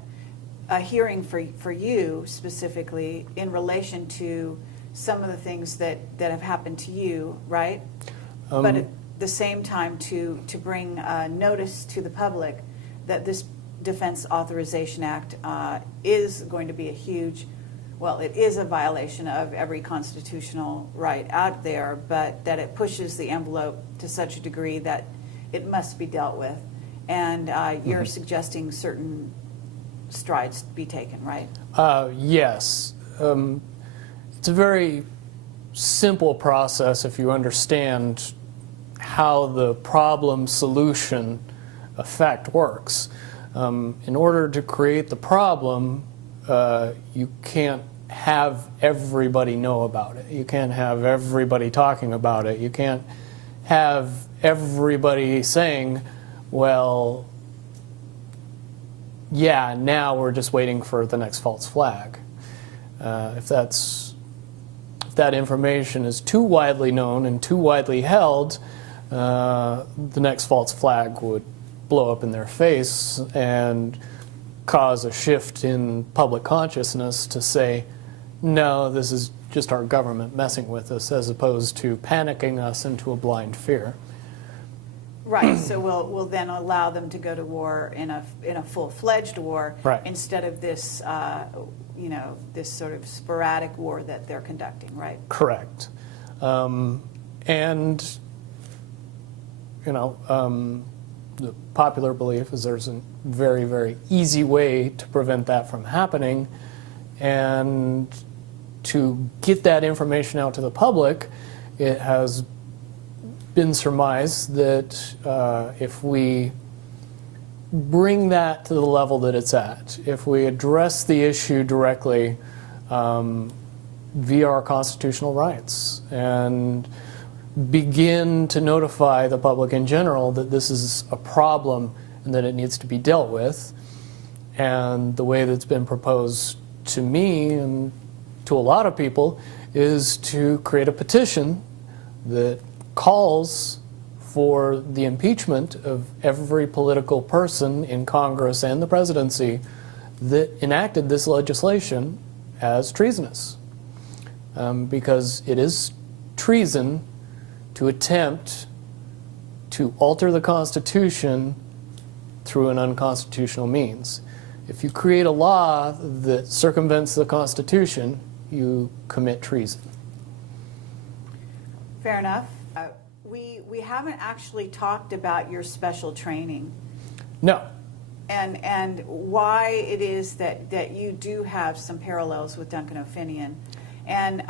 a hearing for you specifically in relation to some of the things that have happened to you, right? But at the same time to bring notice to the public that this Defense Authorization Act is going to be a huge, well, it is a violation of every constitutional right out there, but that it pushes the envelope to such a degree that it must be dealt with. And you're suggesting certain strides be taken, right? Yes. It's a very simple process if you understand how the problem-solution effect works. In order to create the problem, you can't have everybody know about it. You can't have everybody talking about it. You can't have everybody saying, well, yeah, now we're just waiting for the next false flag. If that information is too widely known and too widely held, the next false flag would blow up in their face and cause a shift in public consciousness to say, no, this is just our government messing with us, as opposed to panicking us into a blind fear. Right. So we'll then allow them to go to war in a full-fledged war, right, instead of this this sort of sporadic war that they're conducting. Right. Correct. And the popular belief is there's a very, very easy way to prevent that from happening, and to get that information out to the public, it has been surmised that if we bring that to the level that it's at, if we address the issue directly via our constitutional rights and begin to notify the public in general that this is a problem and that it needs to be dealt with, and the way that's been proposed to me and to a lot of people is to create a petition that calls for the impeachment of every political person in Congress and the presidency that enacted this legislation as treasonous. Because it is treason to attempt to alter the Constitution through an unconstitutional means. If you create a law that circumvents the Constitution, you commit treason. Fair enough. We haven't actually talked about your special training. No. And why it is that you do have some parallels with Duncan O'Finian. And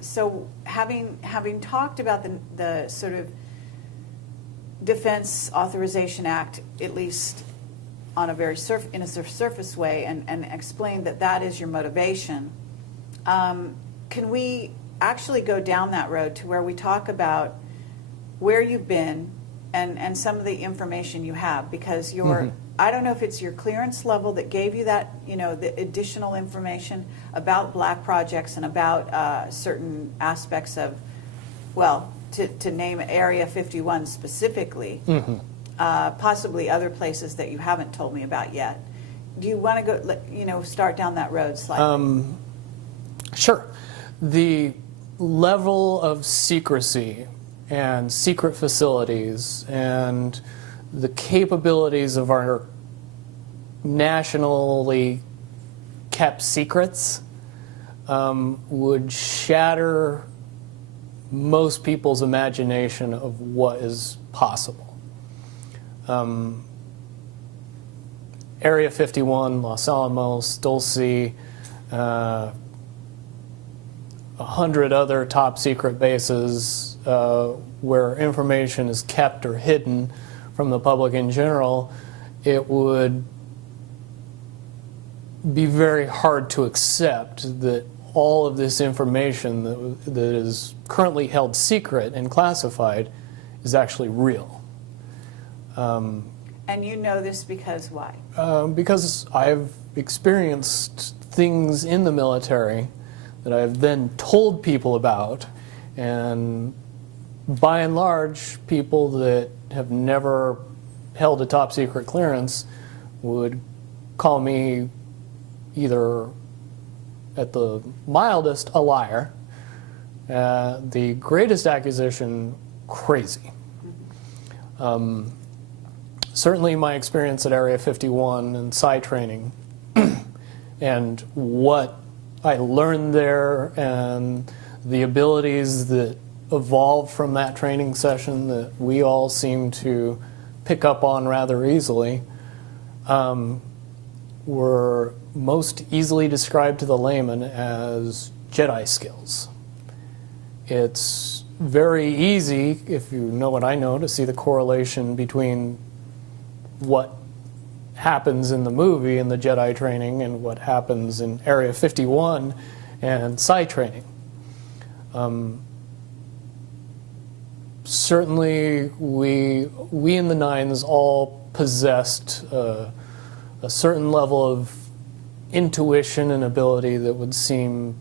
so having talked about the sort of Defense Authorization Act, at least on a very surface way, and explained that is your motivation, can we actually go down that road to where we talk about where you've been and some of the information you have? Because I don't know if it's your clearance level that gave you that, the additional information about black projects and about certain aspects of, well, to name Area 51 specifically, possibly other places that you haven't told me about yet. Do you want to go, start down that road slightly? Sure. The level of secrecy and secret facilities and the capabilities of our nationally kept secrets would shatter most people's imagination of what is possible. Area 51, Los Alamos, Dulce, 100 other top secret bases where information is kept or hidden from the public in general, it would be very hard to accept that all of this information that is currently held secret and classified is actually real. And you know this because why? Because I've experienced things in the military that I've then told people about, and by and large, people that have never held a top secret clearance would call me either, at the mildest, a liar, the greatest accusation, crazy. Certainly my experience at Area 51 and PSY training and what I learned there and the abilities that evolved from that training session that we all seem to pick up on rather easily were most easily described to the layman as Jedi skills. It's very easy, if you know what I know, to see the correlation between what happens in the movie in the Jedi training and what happens in Area 51 and psi training. Certainly, we in the Nines all possessed a certain level of intuition and ability that would seem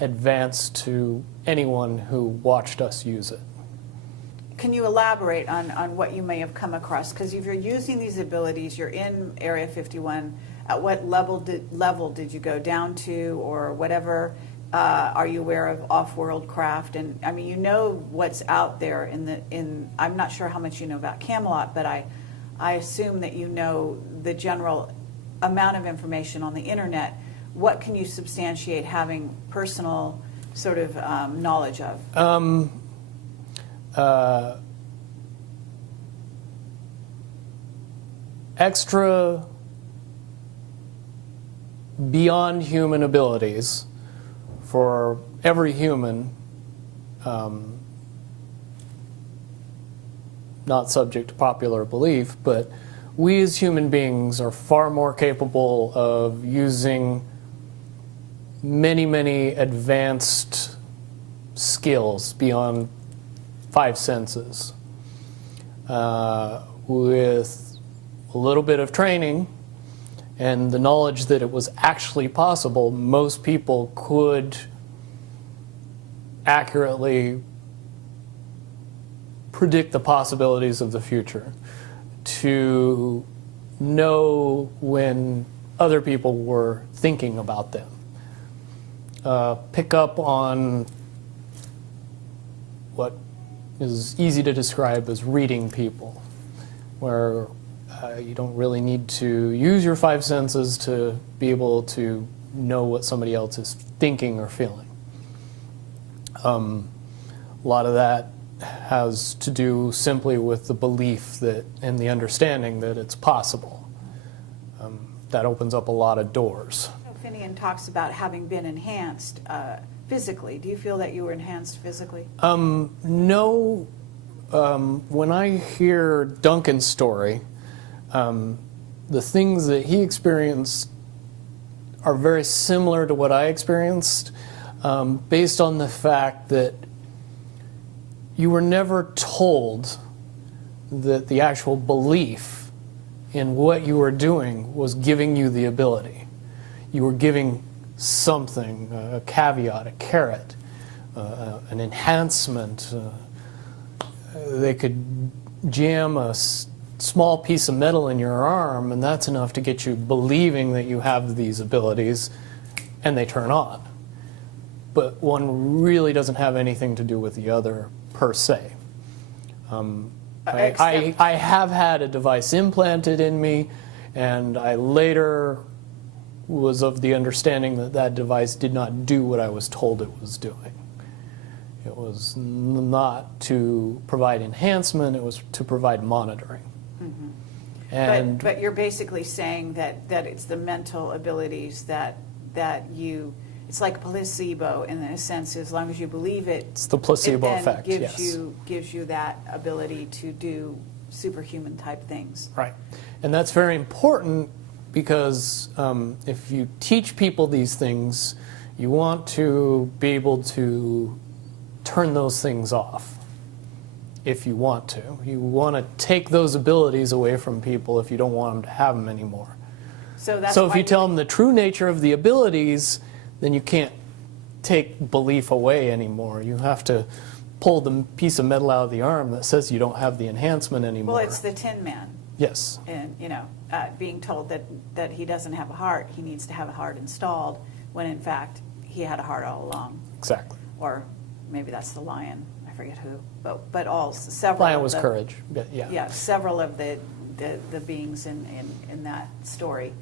advanced to anyone who watched us use it. Can you elaborate on what you may have come across? Because if you're using these abilities, you're in Area 51, at what level did you go down to, or whatever? Are you aware of off-world craft? And I mean, you know what's out there I'm not sure how much you know about Camelot, but I assume that you know the general amount of information on the internet. What can you substantiate having personal sort of knowledge of? Extra beyond human abilities for every human, not subject to popular belief, but we as human beings are far more capable of using many, many advanced skills beyond five senses. With a little bit of training and the knowledge that it was actually possible, most people could accurately predict the possibilities of the future, to know when other people were thinking about them, pick up on what is easy to describe as reading people, where you don't really need to use your five senses to be able to know what somebody else is thinking or feeling. A lot of that has to do simply with the belief that and the understanding that it's possible. That opens up a lot of doors. Finian talks about having been enhanced physically. Do you feel that you were enhanced physically? No. When I hear Duncan's story, the things that he experienced are very similar to what I experienced, based on the fact that you were never told that the actual belief in what you were doing was giving you the ability. You were giving something, a caveat, a carrot, an enhancement. They could jam a small piece of metal in your arm, and that's enough to get you believing that you have these abilities, and they turn on. But one really doesn't have anything to do with the other, per se. I have had a device implanted in me, and I later was of the understanding that that device did not do what I was told it was doing. It was not to provide enhancement, it was to provide monitoring. Mm-hmm. And but you're basically saying that it's the mental abilities that you, it's like placebo in a sense. As long as you believe it, it's the placebo it then effect, gives yes. gives you that ability to do superhuman type things. Right. And that's very important because if you teach people these things, you want to be able to turn those things off if you want to. You want to take those abilities away from people if you don't want them to have them anymore. So if you tell them the true nature of the abilities, then you can't take belief away anymore. You have to pull the piece of metal out of the arm that says you don't have the enhancement anymore. Well, it's the Tin Man. Yes. And, being told that he doesn't have a heart, he needs to have a heart installed, when in fact he had a heart all along. Exactly. Or maybe that's the lion, I forget who, but several. Lion was courage, yeah. Yeah, several of the beings in that story.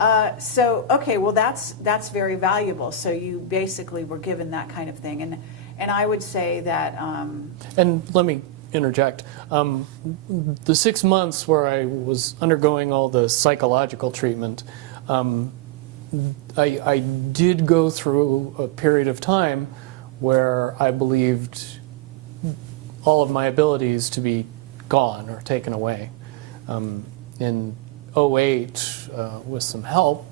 Okay, well that's very valuable. So you basically were given that kind of thing, and I would say that. And let me interject. The 6 months where I was undergoing all the psychological treatment, I did go through a period of time where I believed all of my abilities to be gone or taken away. In 2008, with some help,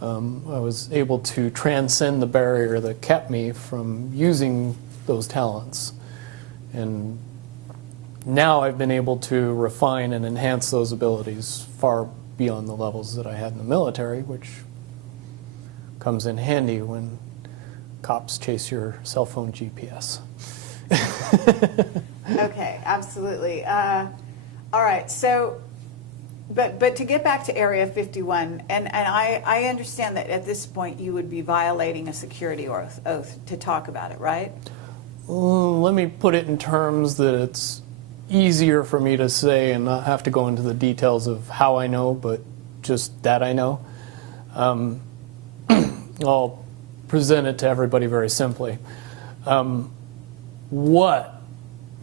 I was able to transcend the barrier that kept me from using those talents. And now I've been able to refine and enhance those abilities far beyond the levels that I had in the military, which comes in handy when cops chase your cell phone GPS. Okay, absolutely. All right, so, but to get back to Area 51, and I understand that at this point you would be violating a security oath to talk about it, right? Let me put it in terms that it's easier for me to say and not have to go into the details of how I know, but just that I know. I'll present it to everybody very simply. What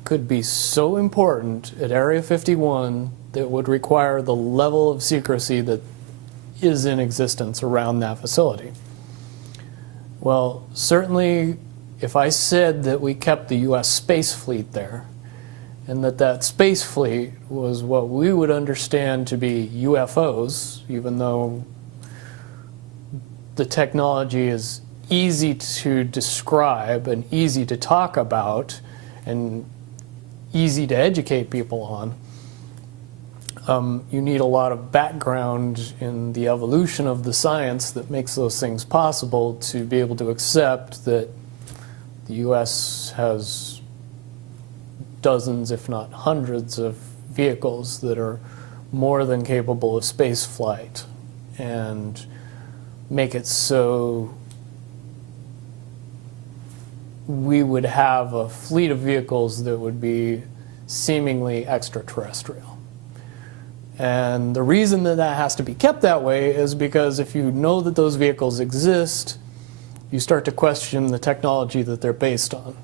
could be so important at Area 51 that would require the level of secrecy that is in existence around that facility? Well, certainly if I said that we kept the U.S. space fleet there, and that space fleet was what we would understand to be UFOs, even though the technology is easy to describe and easy to talk about and easy to educate people on, you need a lot of background in the evolution of the science that makes those things possible to be able to accept that the U.S. has dozens, if not hundreds, of vehicles that are more than capable of space flight, and make it so we would have a fleet of vehicles that would be seemingly extraterrestrial. And the reason that that has to be kept that way is because if you know that those vehicles exist, you start to question the technology that they're based on.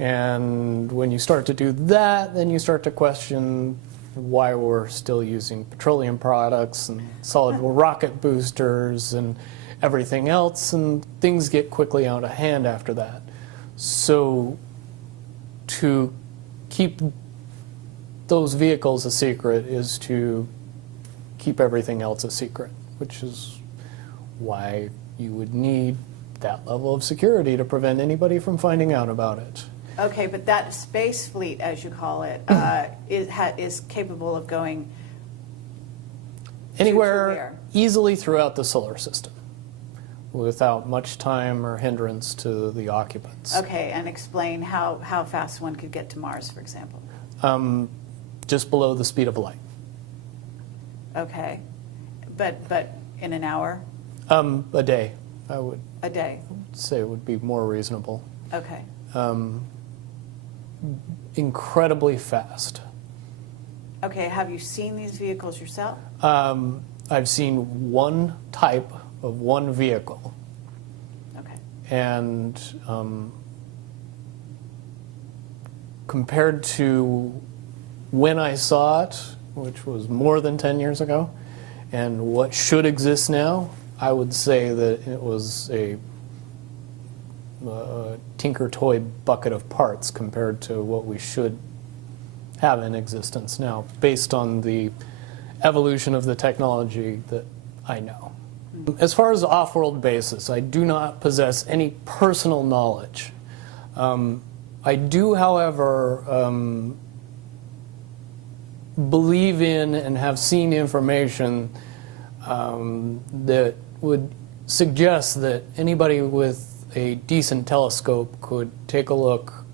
And when you start to do that, then you start to question why we're still using petroleum products and solid rocket boosters and everything else, and things get quickly out of hand after that. So to keep those vehicles a secret is to keep everything else a secret, which is why you would need that level of security to prevent anybody from finding out about it. Okay, but that space fleet, as you call it, is capable of going anywhere where? Easily throughout the solar system without much time or hindrance to the occupants. Okay, and explain how fast one could get to Mars, for example. Just below the speed of light. Okay, but in an hour? A day, I would A day. say would be more reasonable. Okay. Incredibly fast. Okay, have you seen these vehicles yourself? I've seen one type of one vehicle. Okay. And compared to when I saw it, which was more than 10 years ago, and what should exist now, I would say that it was a tinker toy bucket of parts compared to what we should have in existence now, based on the evolution of the technology that I know. As far as off-world bases, I do not possess any personal knowledge. I do, however, believe in and have seen information that would suggest that anybody with a decent telescope could take a look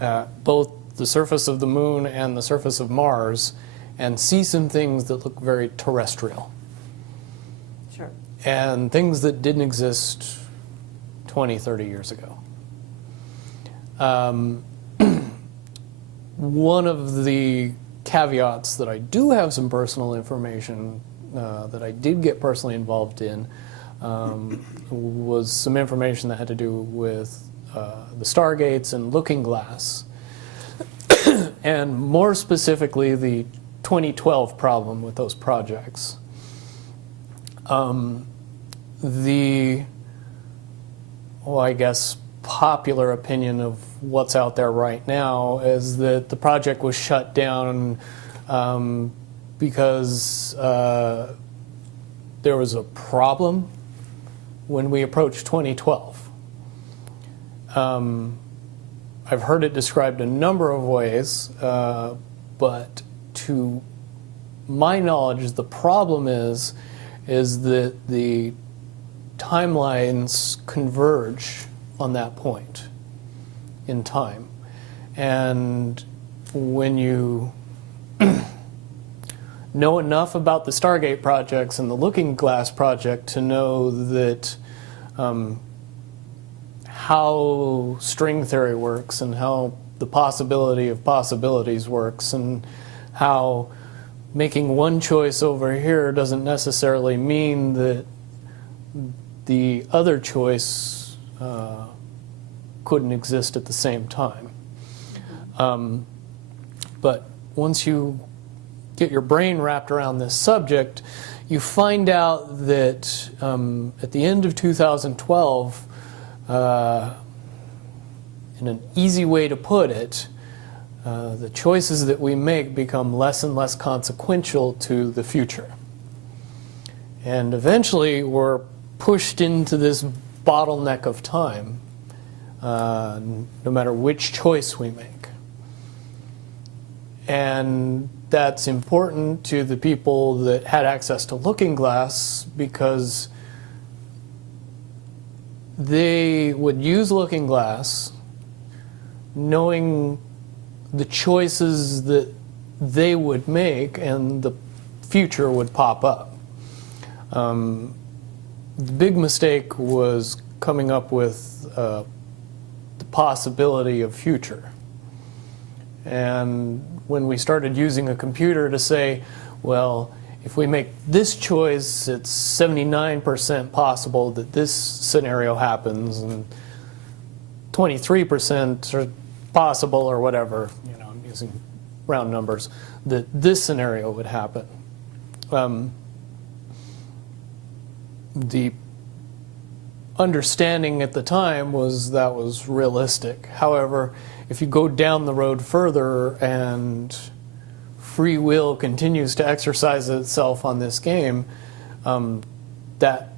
at both the surface of the moon and the surface of Mars and see some things that look very terrestrial. Sure. And things that didn't exist 20, 30 years ago. One of the caveats that I do have some personal information that I did get personally involved in was some information that had to do with the Stargates and Looking Glass, and more specifically the 2012 problem with those projects. I guess, popular opinion of what's out there right now is that the project was shut down because there was a problem when we approached 2012. I've heard it described a number of ways, but to my knowledge, the problem is that the timelines converge on that point in time. And when you know enough about the Stargate projects and the Looking Glass project to know that how string theory works and how the possibility of possibilities works and how making one choice over here doesn't necessarily mean that the other choice couldn't exist at the same time. But once you get your brain wrapped around this subject, you find out that at the end of 2012, in an easy way to put it, the choices that we make become less and less consequential to the future. And eventually we're pushed into this bottleneck of time, no matter which choice we make. And that's important to the people that had access to Looking Glass because they would use Looking Glass knowing the choices that they would make and the future would pop up. The big mistake was coming up with the possibility of future. And when we started using a computer to say, well, if we make this choice, it's 79% possible that this scenario happens, and 23% are possible, or whatever, you know, I'm using round numbers, that this scenario would happen. The understanding at the time was that was realistic. However, if you go down the road further and free will continues to exercise itself on this game, that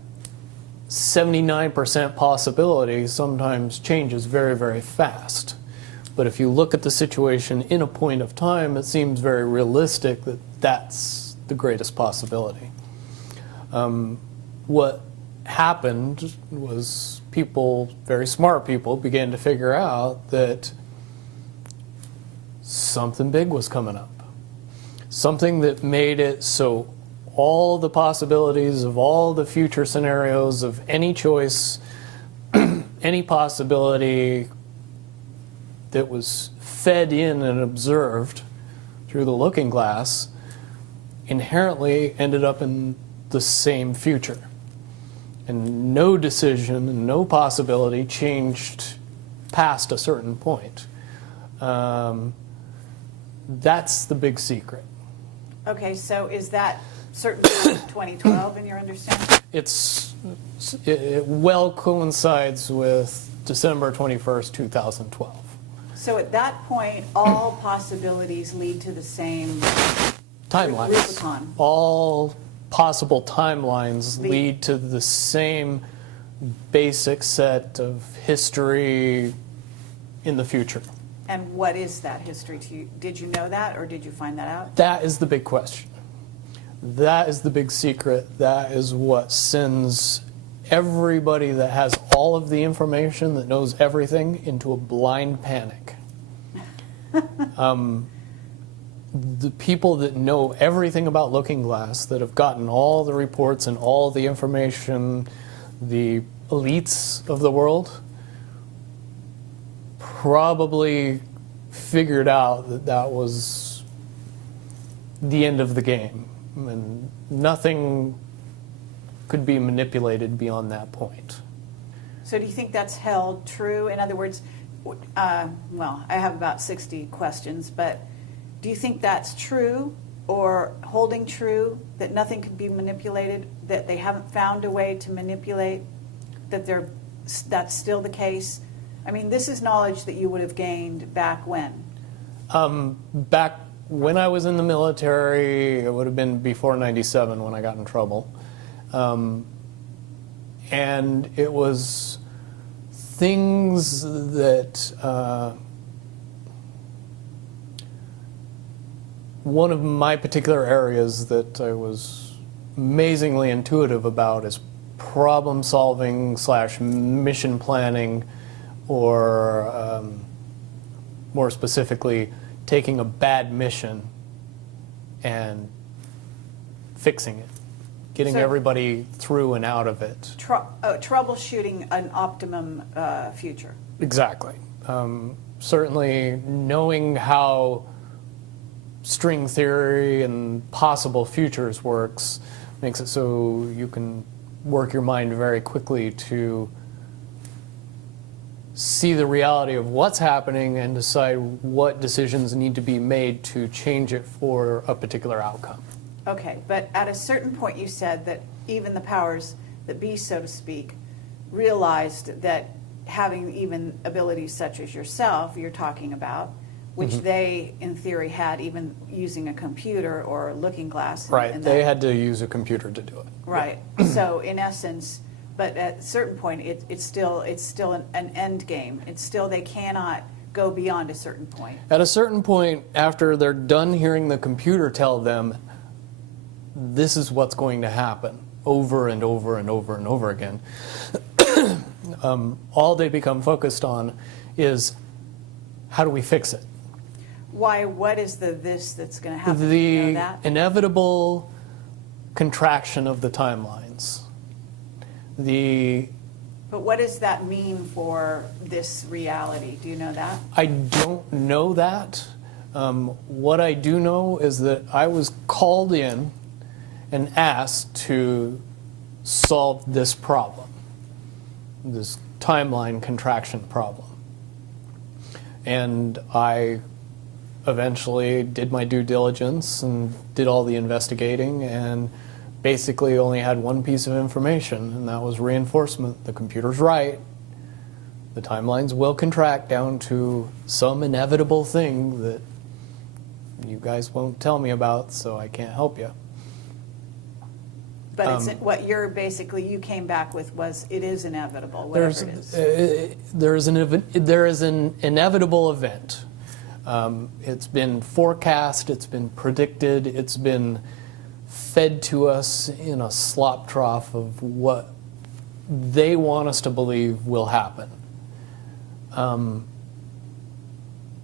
79% possibility sometimes changes very, very fast. But if you look at the situation in a point of time, it seems very realistic that that's the greatest possibility. What happened was people, very smart people, began to figure out that something big was coming up. Something that made it so all the possibilities of all the future scenarios of any choice, any possibility that was fed in and observed through the Looking Glass inherently ended up in the same future. And no decision and no possibility changed past a certain point. That's the big secret. Okay, so is that certainly 2012 in your understanding? It well coincides with December 21st, 2012. So at that point, all possibilities lead to the same Timelines. Rubicon. All possible timelines lead to the same basic set of history in the future. And what is that history to you? Did you know that, or did you find that out? That is the big question. That is the big secret. That is what sends everybody that has all of the information, that knows everything, into a blind panic. The people that know everything about Looking Glass, that have gotten all the reports and all the information, the elites of the world, probably figured out that that was the end of the game, and nothing could be manipulated beyond that point. So do you think that's held true? In other words, well, I have about 60 questions, but do you think that's true or holding true, that nothing can be manipulated, that they haven't found a way to manipulate, that that's still the case? I mean, this is knowledge that you would have gained back when? Back when I was in the military, it would have been before '97 when I got in trouble. And it was things that one of my particular areas that I was amazingly intuitive about is problem solving / mission planning, or more specifically, taking a bad mission and fixing it, getting So- everybody through and out of it. Troubleshooting an optimum future. Exactly. Certainly knowing how string theory and possible futures works makes it so you can work your mind very quickly to see the reality of what's happening and decide what decisions need to be made to change it for a particular outcome. Okay, but at a certain point you said that even the powers that be, so to speak, realized that having even abilities such as yourself, you're talking about, which they, in theory, had even using a computer or a looking glass. Right, and they that- had to use a computer to do it. Right. So in essence, but at a certain point, it's still an end game. It's still, they cannot go beyond a certain point. At a certain point, after they're done hearing the computer tell them, this is what's going to happen over and over and over and over again, all they become focused on is, how do we fix it? Why? What is this that's going to happen? Do you know The that? inevitable contraction of the timelines. But what does that mean for this reality? Do you know that? I don't know that. What I do know is that I was called in and asked to solve this problem, this timeline contraction problem. And I eventually did my due diligence and did all the investigating, and basically only had one piece of information, and that was reinforcement. The computer's right. The timelines will contract down to some inevitable thing that you guys won't tell me about, so I can't help you. But it's, what you're basically, you came back with was, it is inevitable, whatever it is. There is an inevitable event. It's been forecast, it's been predicted, it's been fed to us in a slop trough of what they want us to believe will happen.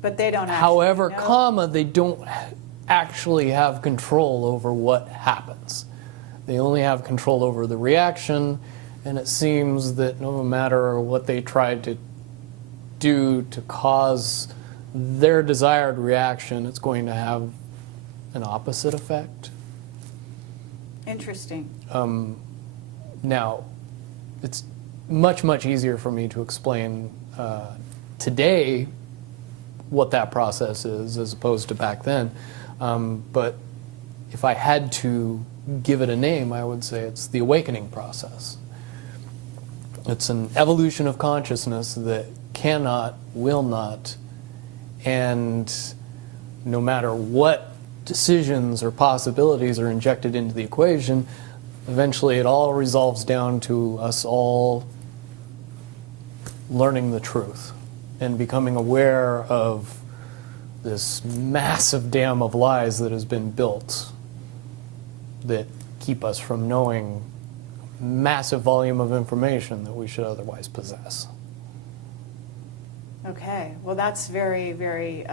But they don't actually However, know. they don't actually have control over what happens. They only have control over the reaction, and it seems that no matter what they try to do to cause their desired reaction, it's going to have an opposite effect. Interesting. Now, it's much, much easier for me to explain today what that process is as opposed to back then. But if I had to give it a name, I would say it's the awakening process. It's an evolution of consciousness that cannot, will not, and no matter what decisions or possibilities are injected into the equation, eventually it all resolves down to us all learning the truth and becoming aware of this massive dam of lies that has been built that keep us from knowing massive volume of information that we should otherwise possess. Okay. Well, that's very, very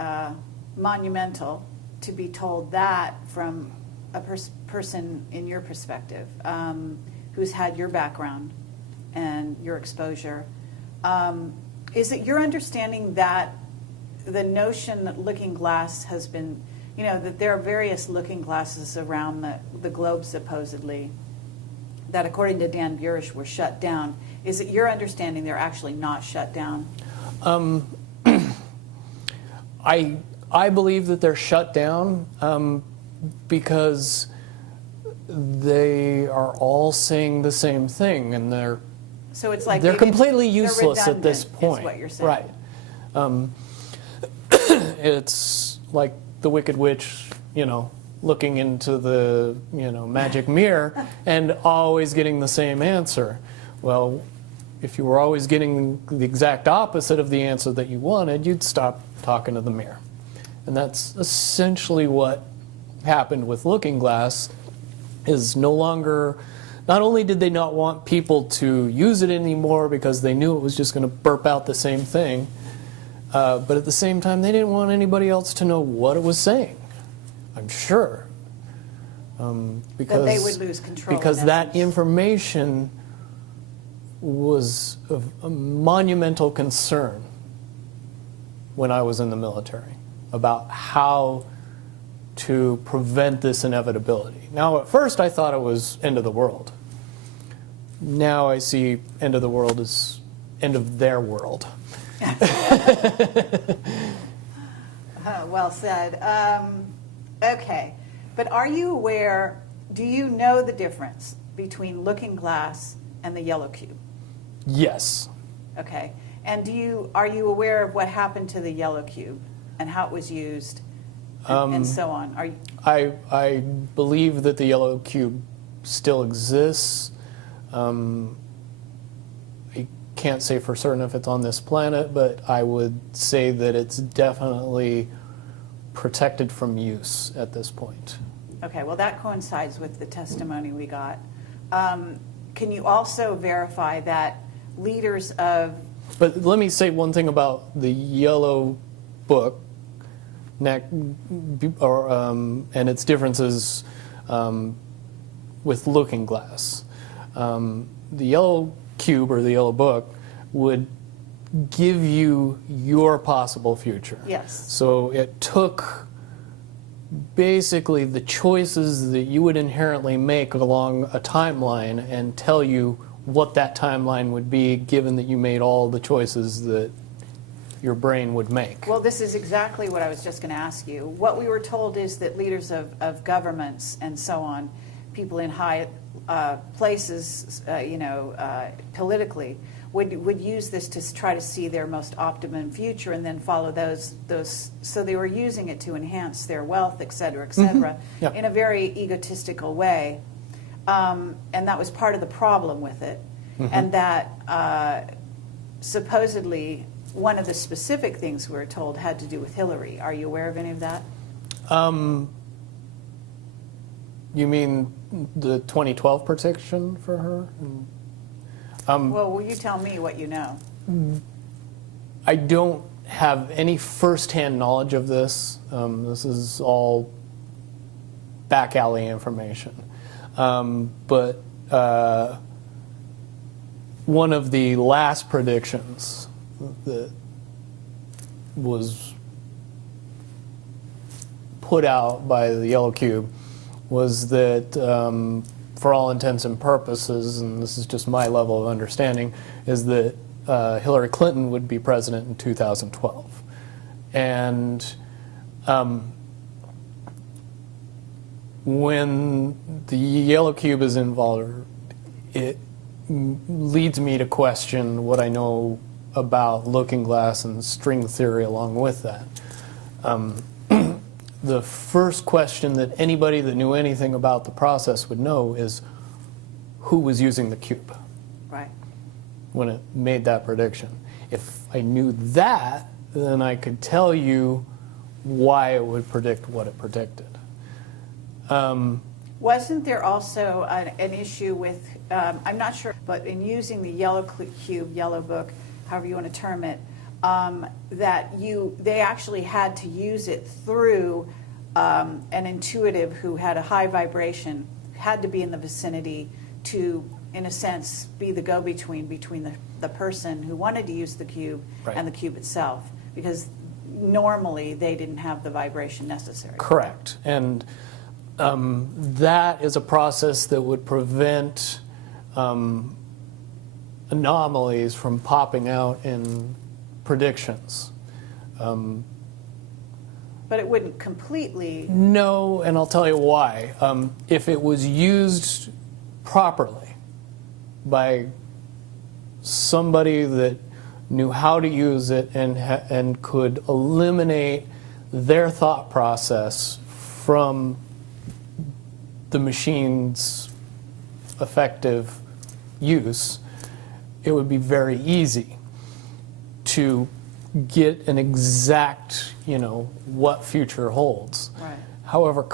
monumental to be told that from a person in your perspective, who's had your background and your exposure. Is it your understanding that the notion that Looking Glass has been, that there are various looking glasses around the globe supposedly, that according to Dan Burish were shut down. Is it your understanding they're actually not shut down? I believe that they're shut down because they are all saying the same thing, and So it's like they're maybe completely they're useless at this redundant, point. Is what you're saying. Right. It's like the Wicked Witch, looking into the magic mirror and always getting the same answer. Well, if you were always getting the exact opposite of the answer that you wanted, you'd stop talking to the mirror. And that's essentially what happened with Looking Glass. Is no longer, not only did they not want people to use it anymore because they knew it was just going to burp out the same thing, but at the same time they didn't want anybody else to know what it was saying, I'm sure. Because that they would lose control. Because that information was of a monumental concern when I was in the military about how to prevent this inevitability. Now, at first I thought it was end of the world. Now I see end of the world as end of their world. Well said. Okay, but are you aware, do you know the difference between Looking Glass and the Yellow Cube? Yes. Okay, and are you aware of what happened to the Yellow Cube and how it was used and so on? I believe that the Yellow Cube still exists. I can't say for certain if it's on this planet, but I would say that it's definitely protected from use at this point. Okay, well that coincides with the testimony we got. Can you also verify that leaders of... But let me say one thing about the Yellow Book and its differences with Looking Glass. The Yellow Cube or the Yellow Book would give you your possible future. Yes. So it took basically the choices that you would inherently make along a timeline and tell you what that timeline would be, given that you made all the choices that your brain would make. Well, this is exactly what I was just going to ask you. What we were told is that leaders of governments and so on, people in high places, politically, would use this to try to see their most optimum future and then follow those. So they were using it to enhance their wealth, et cetera, Yeah. in a very egotistical way. And that was part of the problem with it. And that supposedly one of the specific things we were told had to do with Hillary. Are you aware of any of that? You mean the 2012 protection for her? Well, will you tell me what you know? I don't have any firsthand knowledge of this. This is all back alley information. But one of the last predictions that was put out by the Yellow Cube was that, for all intents and purposes, and this is just my level of understanding, is that Hillary Clinton would be president in 2012. And when the Yellow Cube is involved, it leads me to question what I know about Looking Glass and string theory along with that. The first question that anybody that knew anything about the process would know is who was using the cube Right. when it made that prediction. If I knew that, then I could tell you why it would predict what it predicted. Wasn't there also an issue with, I'm not sure, but in using the Yellow Cube, Yellow Book, however you want to term it, that they actually had to use it through an intuitive who had a high vibration, had to be in the vicinity to, in a sense, be the go-between between the person who wanted to use the cube Right. and the cube itself, because normally they didn't have the vibration necessary. Correct. And that is a process that would prevent anomalies from popping out in predictions. But it wouldn't completely. No, and I'll tell you why. If it was used properly by somebody that knew how to use it and could eliminate their thought process from the machine's effective use, it would be very easy to get an exact, what future holds. Right. However,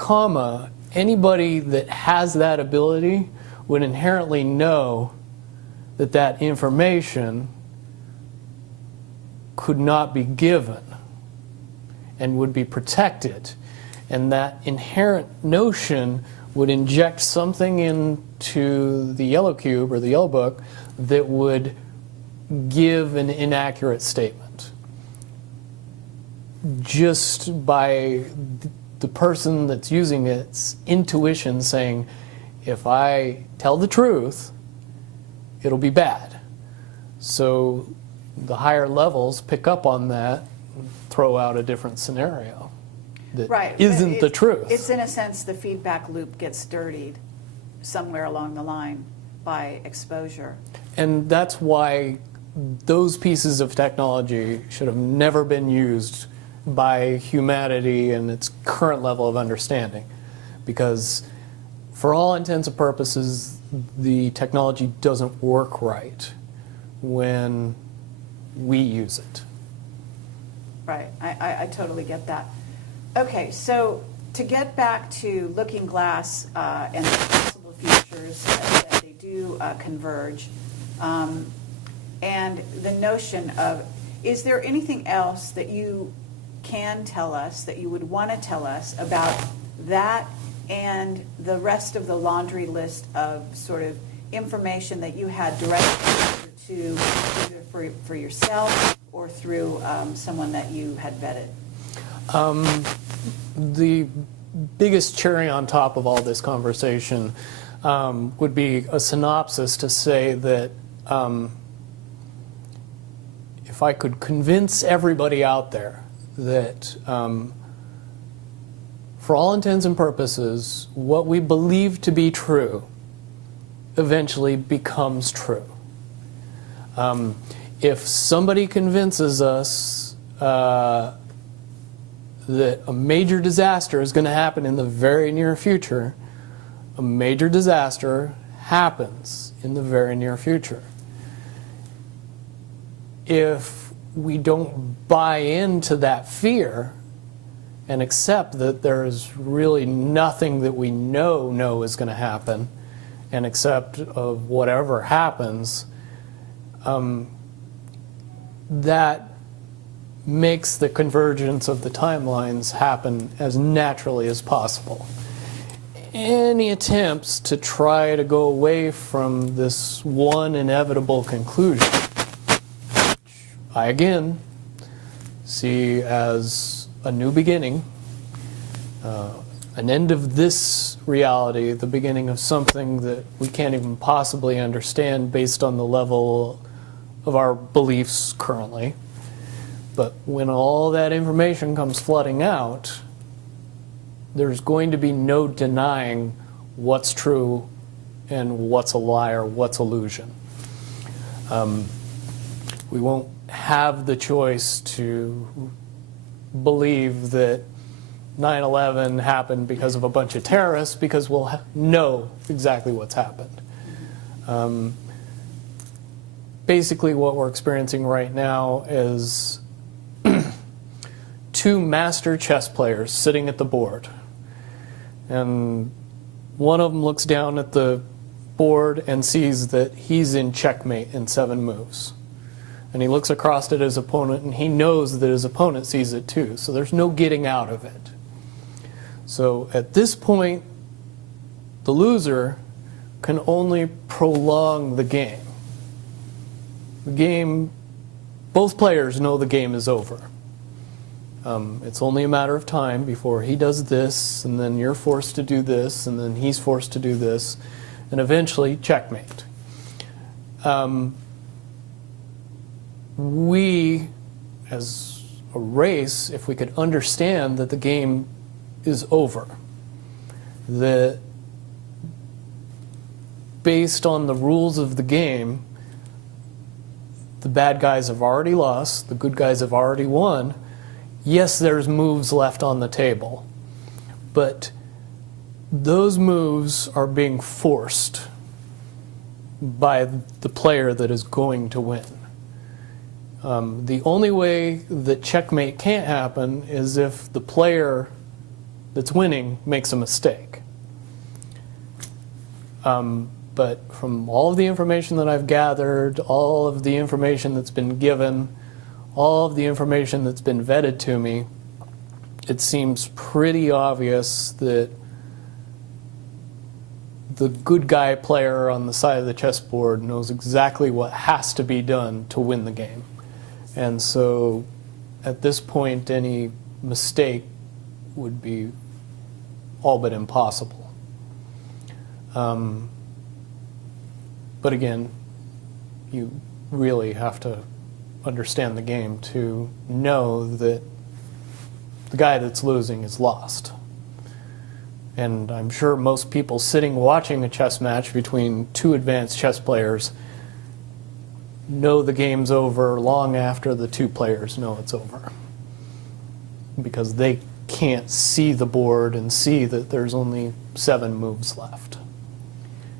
anybody that has that ability would inherently know that that information could not be given and would be protected. And that inherent notion would inject something into the yellow cube or the yellow book that would give an inaccurate statement. Just by the person that's using its intuition saying, if I tell the truth, it'll be bad. So the higher levels pick up on that, throw out a different scenario that Right. isn't the truth. It's in a sense the feedback loop gets dirtied somewhere along the line by exposure. And that's why those pieces of technology should have never been used by humanity in its current level of understanding. Because for all intents and purposes, the technology doesn't work right when we use it. Right, I totally get that. Okay, so to get back to Looking Glass and the possible futures that they do converge, and the notion of, is there anything else that you can tell us, that you would want to tell us about that and the rest of the laundry list of sort of information that you had direct exposure to, either for yourself or through someone that you had vetted? The biggest cherry on top of all this conversation would be a synopsis to say that if I could convince everybody out there that for all intents and purposes, what we believe to be true eventually becomes true. If somebody convinces us that a major disaster is going to happen in the very near future, a major disaster happens in the very near future. If we don't buy into that fear and accept that there is really nothing that we know is going to happen, and accept of whatever happens, that makes the convergence of the timelines happen as naturally as possible. Any attempts to try to go away from this one inevitable conclusion, I again see as a new beginning, an end of this reality, the beginning of something that we can't even possibly understand based on the level of our beliefs currently. But when all that information comes flooding out, there's going to be no denying what's true and what's a lie or what's illusion. We won't have the choice to believe that 9/11 happened because of a bunch of terrorists, because we'll know exactly what's happened. Basically what we're experiencing right now is two master chess players sitting at the board. And one of them looks down at the board and sees that he's in checkmate in 7 moves. And he looks across at his opponent and he knows that his opponent sees it too. So there's no getting out of it. So at this point, the loser can only prolong the game. The game, both players know the game is over. It's only a matter of time before he does this, and then you're forced to do this, and then he's forced to do this, and eventually checkmate. We, as a race, if we could understand that the game is over, that based on the rules of the game, the bad guys have already lost, the good guys have already won. Yes, there's moves left on the table, but those moves are being forced by the player that is going to win. The only way that checkmate can't happen is if the player that's winning makes a mistake. But from all of the information that I've gathered, all of the information that's been given, all of the information that's been vetted to me, it seems pretty obvious that the good guy player on the side of the chessboard knows exactly what has to be done to win the game. And so at this point, any mistake would be all but impossible. But again, you really have to understand the game to know that the guy that's losing is lost. And I'm sure most people sitting watching a chess match between two advanced chess players know the game's over long after the two players know it's over, because they can't see the board and see that there's only 7 moves left.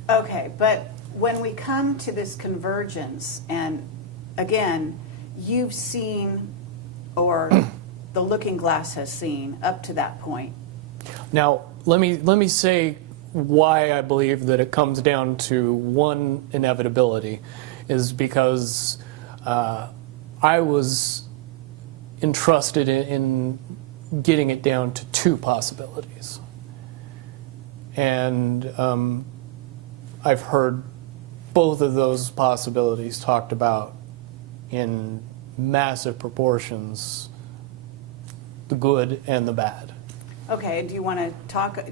Okay, but when we come to this convergence, and again, you've seen, or the looking glass has seen up to that point. Now, let me say why I believe that it comes down to one inevitability, is because I was entrusted in getting it down to 2 possibilities. And I've heard both of those possibilities talked about in massive proportions, the good and the bad. Okay, do you want to talk,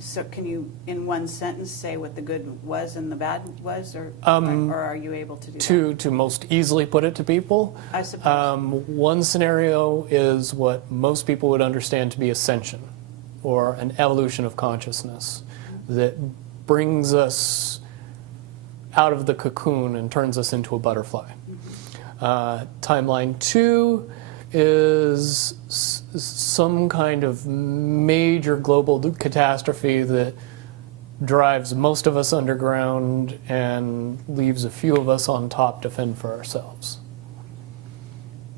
so can you, in one sentence, say what the good was and the bad was, or are you able to do that? To most easily put it to people, I suppose. one scenario is what most people would understand to be ascension, or an evolution of consciousness that brings us out of the cocoon and turns us into a butterfly. Timeline 2 is some kind of major global catastrophe that drives most of us underground and leaves a few of us on top to fend for ourselves.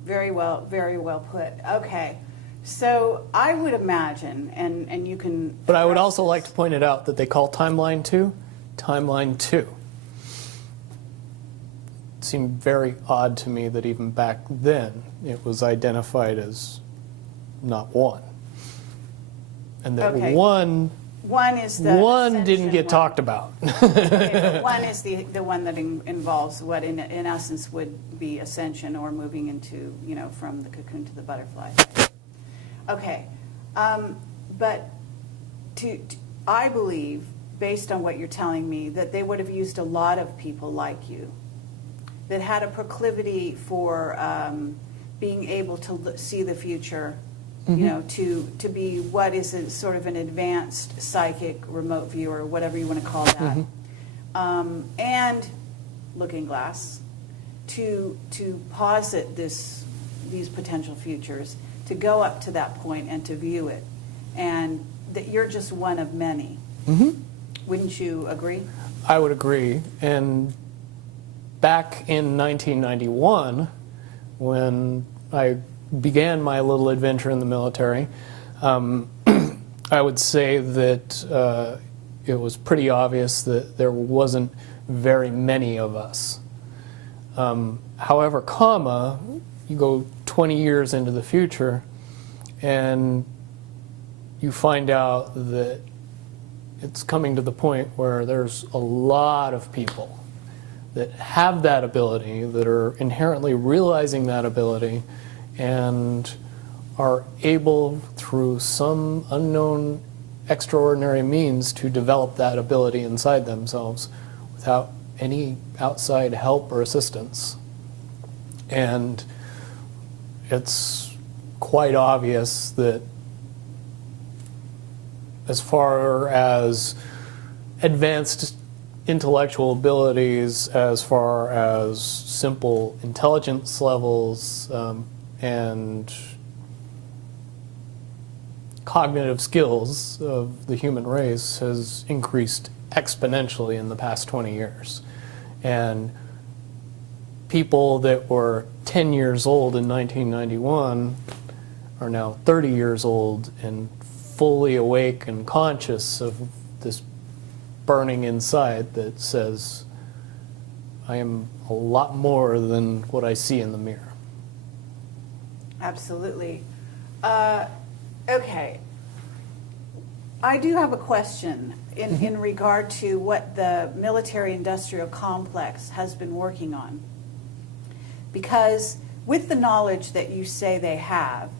Very well put. Okay, so I would imagine, and you can... But I would also like to point it out that they call Timeline 2 Timeline 2. It seemed very odd to me that even back then it was identified as not 1. And that Okay. one is the didn't ascension get one. talked about. Okay, but 1 is the one that involves what in essence would be ascension, or moving into, from the cocoon to the butterfly. Okay, but I believe, based on what you're telling me, that they would have used a lot of people like you that had a proclivity for being able to see the future, to be what is a sort of an advanced psychic remote viewer, whatever you want to call that, and looking glass, to posit these potential futures, to go up to that point and to view it, and that you're just one of many. Wouldn't you agree? I would agree. And back in 1991, when I began my little adventure in the military, I would say that it was pretty obvious that there wasn't very many of us. However, you go 20 years into the future and you find out that it's coming to the point where there's a lot of people that have that ability, that are inherently realizing that ability, and are able, through some unknown extraordinary means, to develop that ability inside themselves without any outside help or assistance. And it's quite obvious that as far as advanced intellectual abilities, as far as simple intelligence levels, and cognitive skills of the human race has increased exponentially in the past 20 years. And people that were 10 years old in 1991 are now 30 years old and fully awake and conscious of this burning inside that says, I am a lot more than what I see in the mirror. Absolutely. Okay. I do have a question in regard to what the military-industrial complex has been working on. Because with the knowledge that you say they have,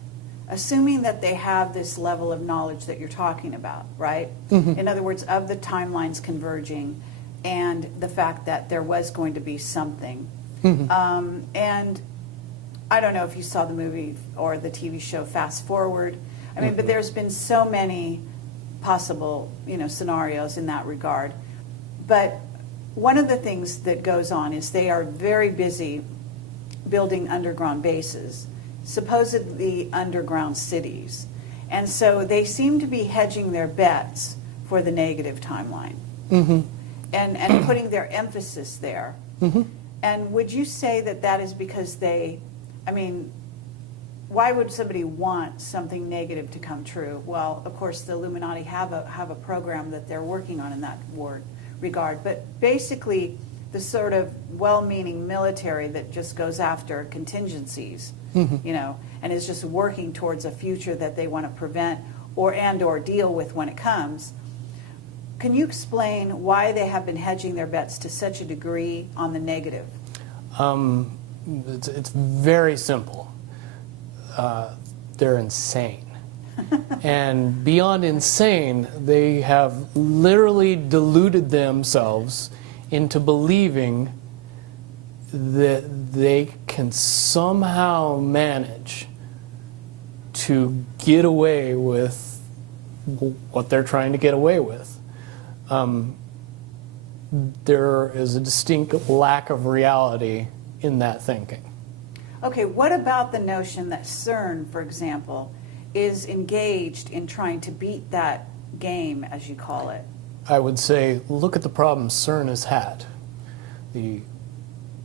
assuming that they have this level of knowledge that you're talking about, right? In other words, of the timelines converging and the fact that there was going to be something. And I don't know if you saw the movie or the TV show Fast Forward. I mean, but there's been so many possible, scenarios in that regard. But one of the things that goes on is they are very busy building underground bases, supposedly underground cities. And so they seem to be hedging their bets for the negative timeline and putting their emphasis there. And would you say that that is because why would somebody want something negative to come true? Well, of course, the Illuminati have a program that they're working on in that regard. But basically, the sort of well-meaning military that just goes after contingencies, and is just working towards a future that they want to prevent or deal with when it comes. Can you explain why they have been hedging their bets to such a degree on the negative? It's very simple. They're insane. And beyond insane, they have literally deluded themselves into believing that they can somehow manage to get away with what they're trying to get away with. There is a distinct lack of reality in that thinking. Okay, what about the notion that CERN, for example, is engaged in trying to beat that game, as you call it? I would say, look at the problems CERN has had. The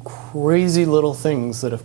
crazy little things that have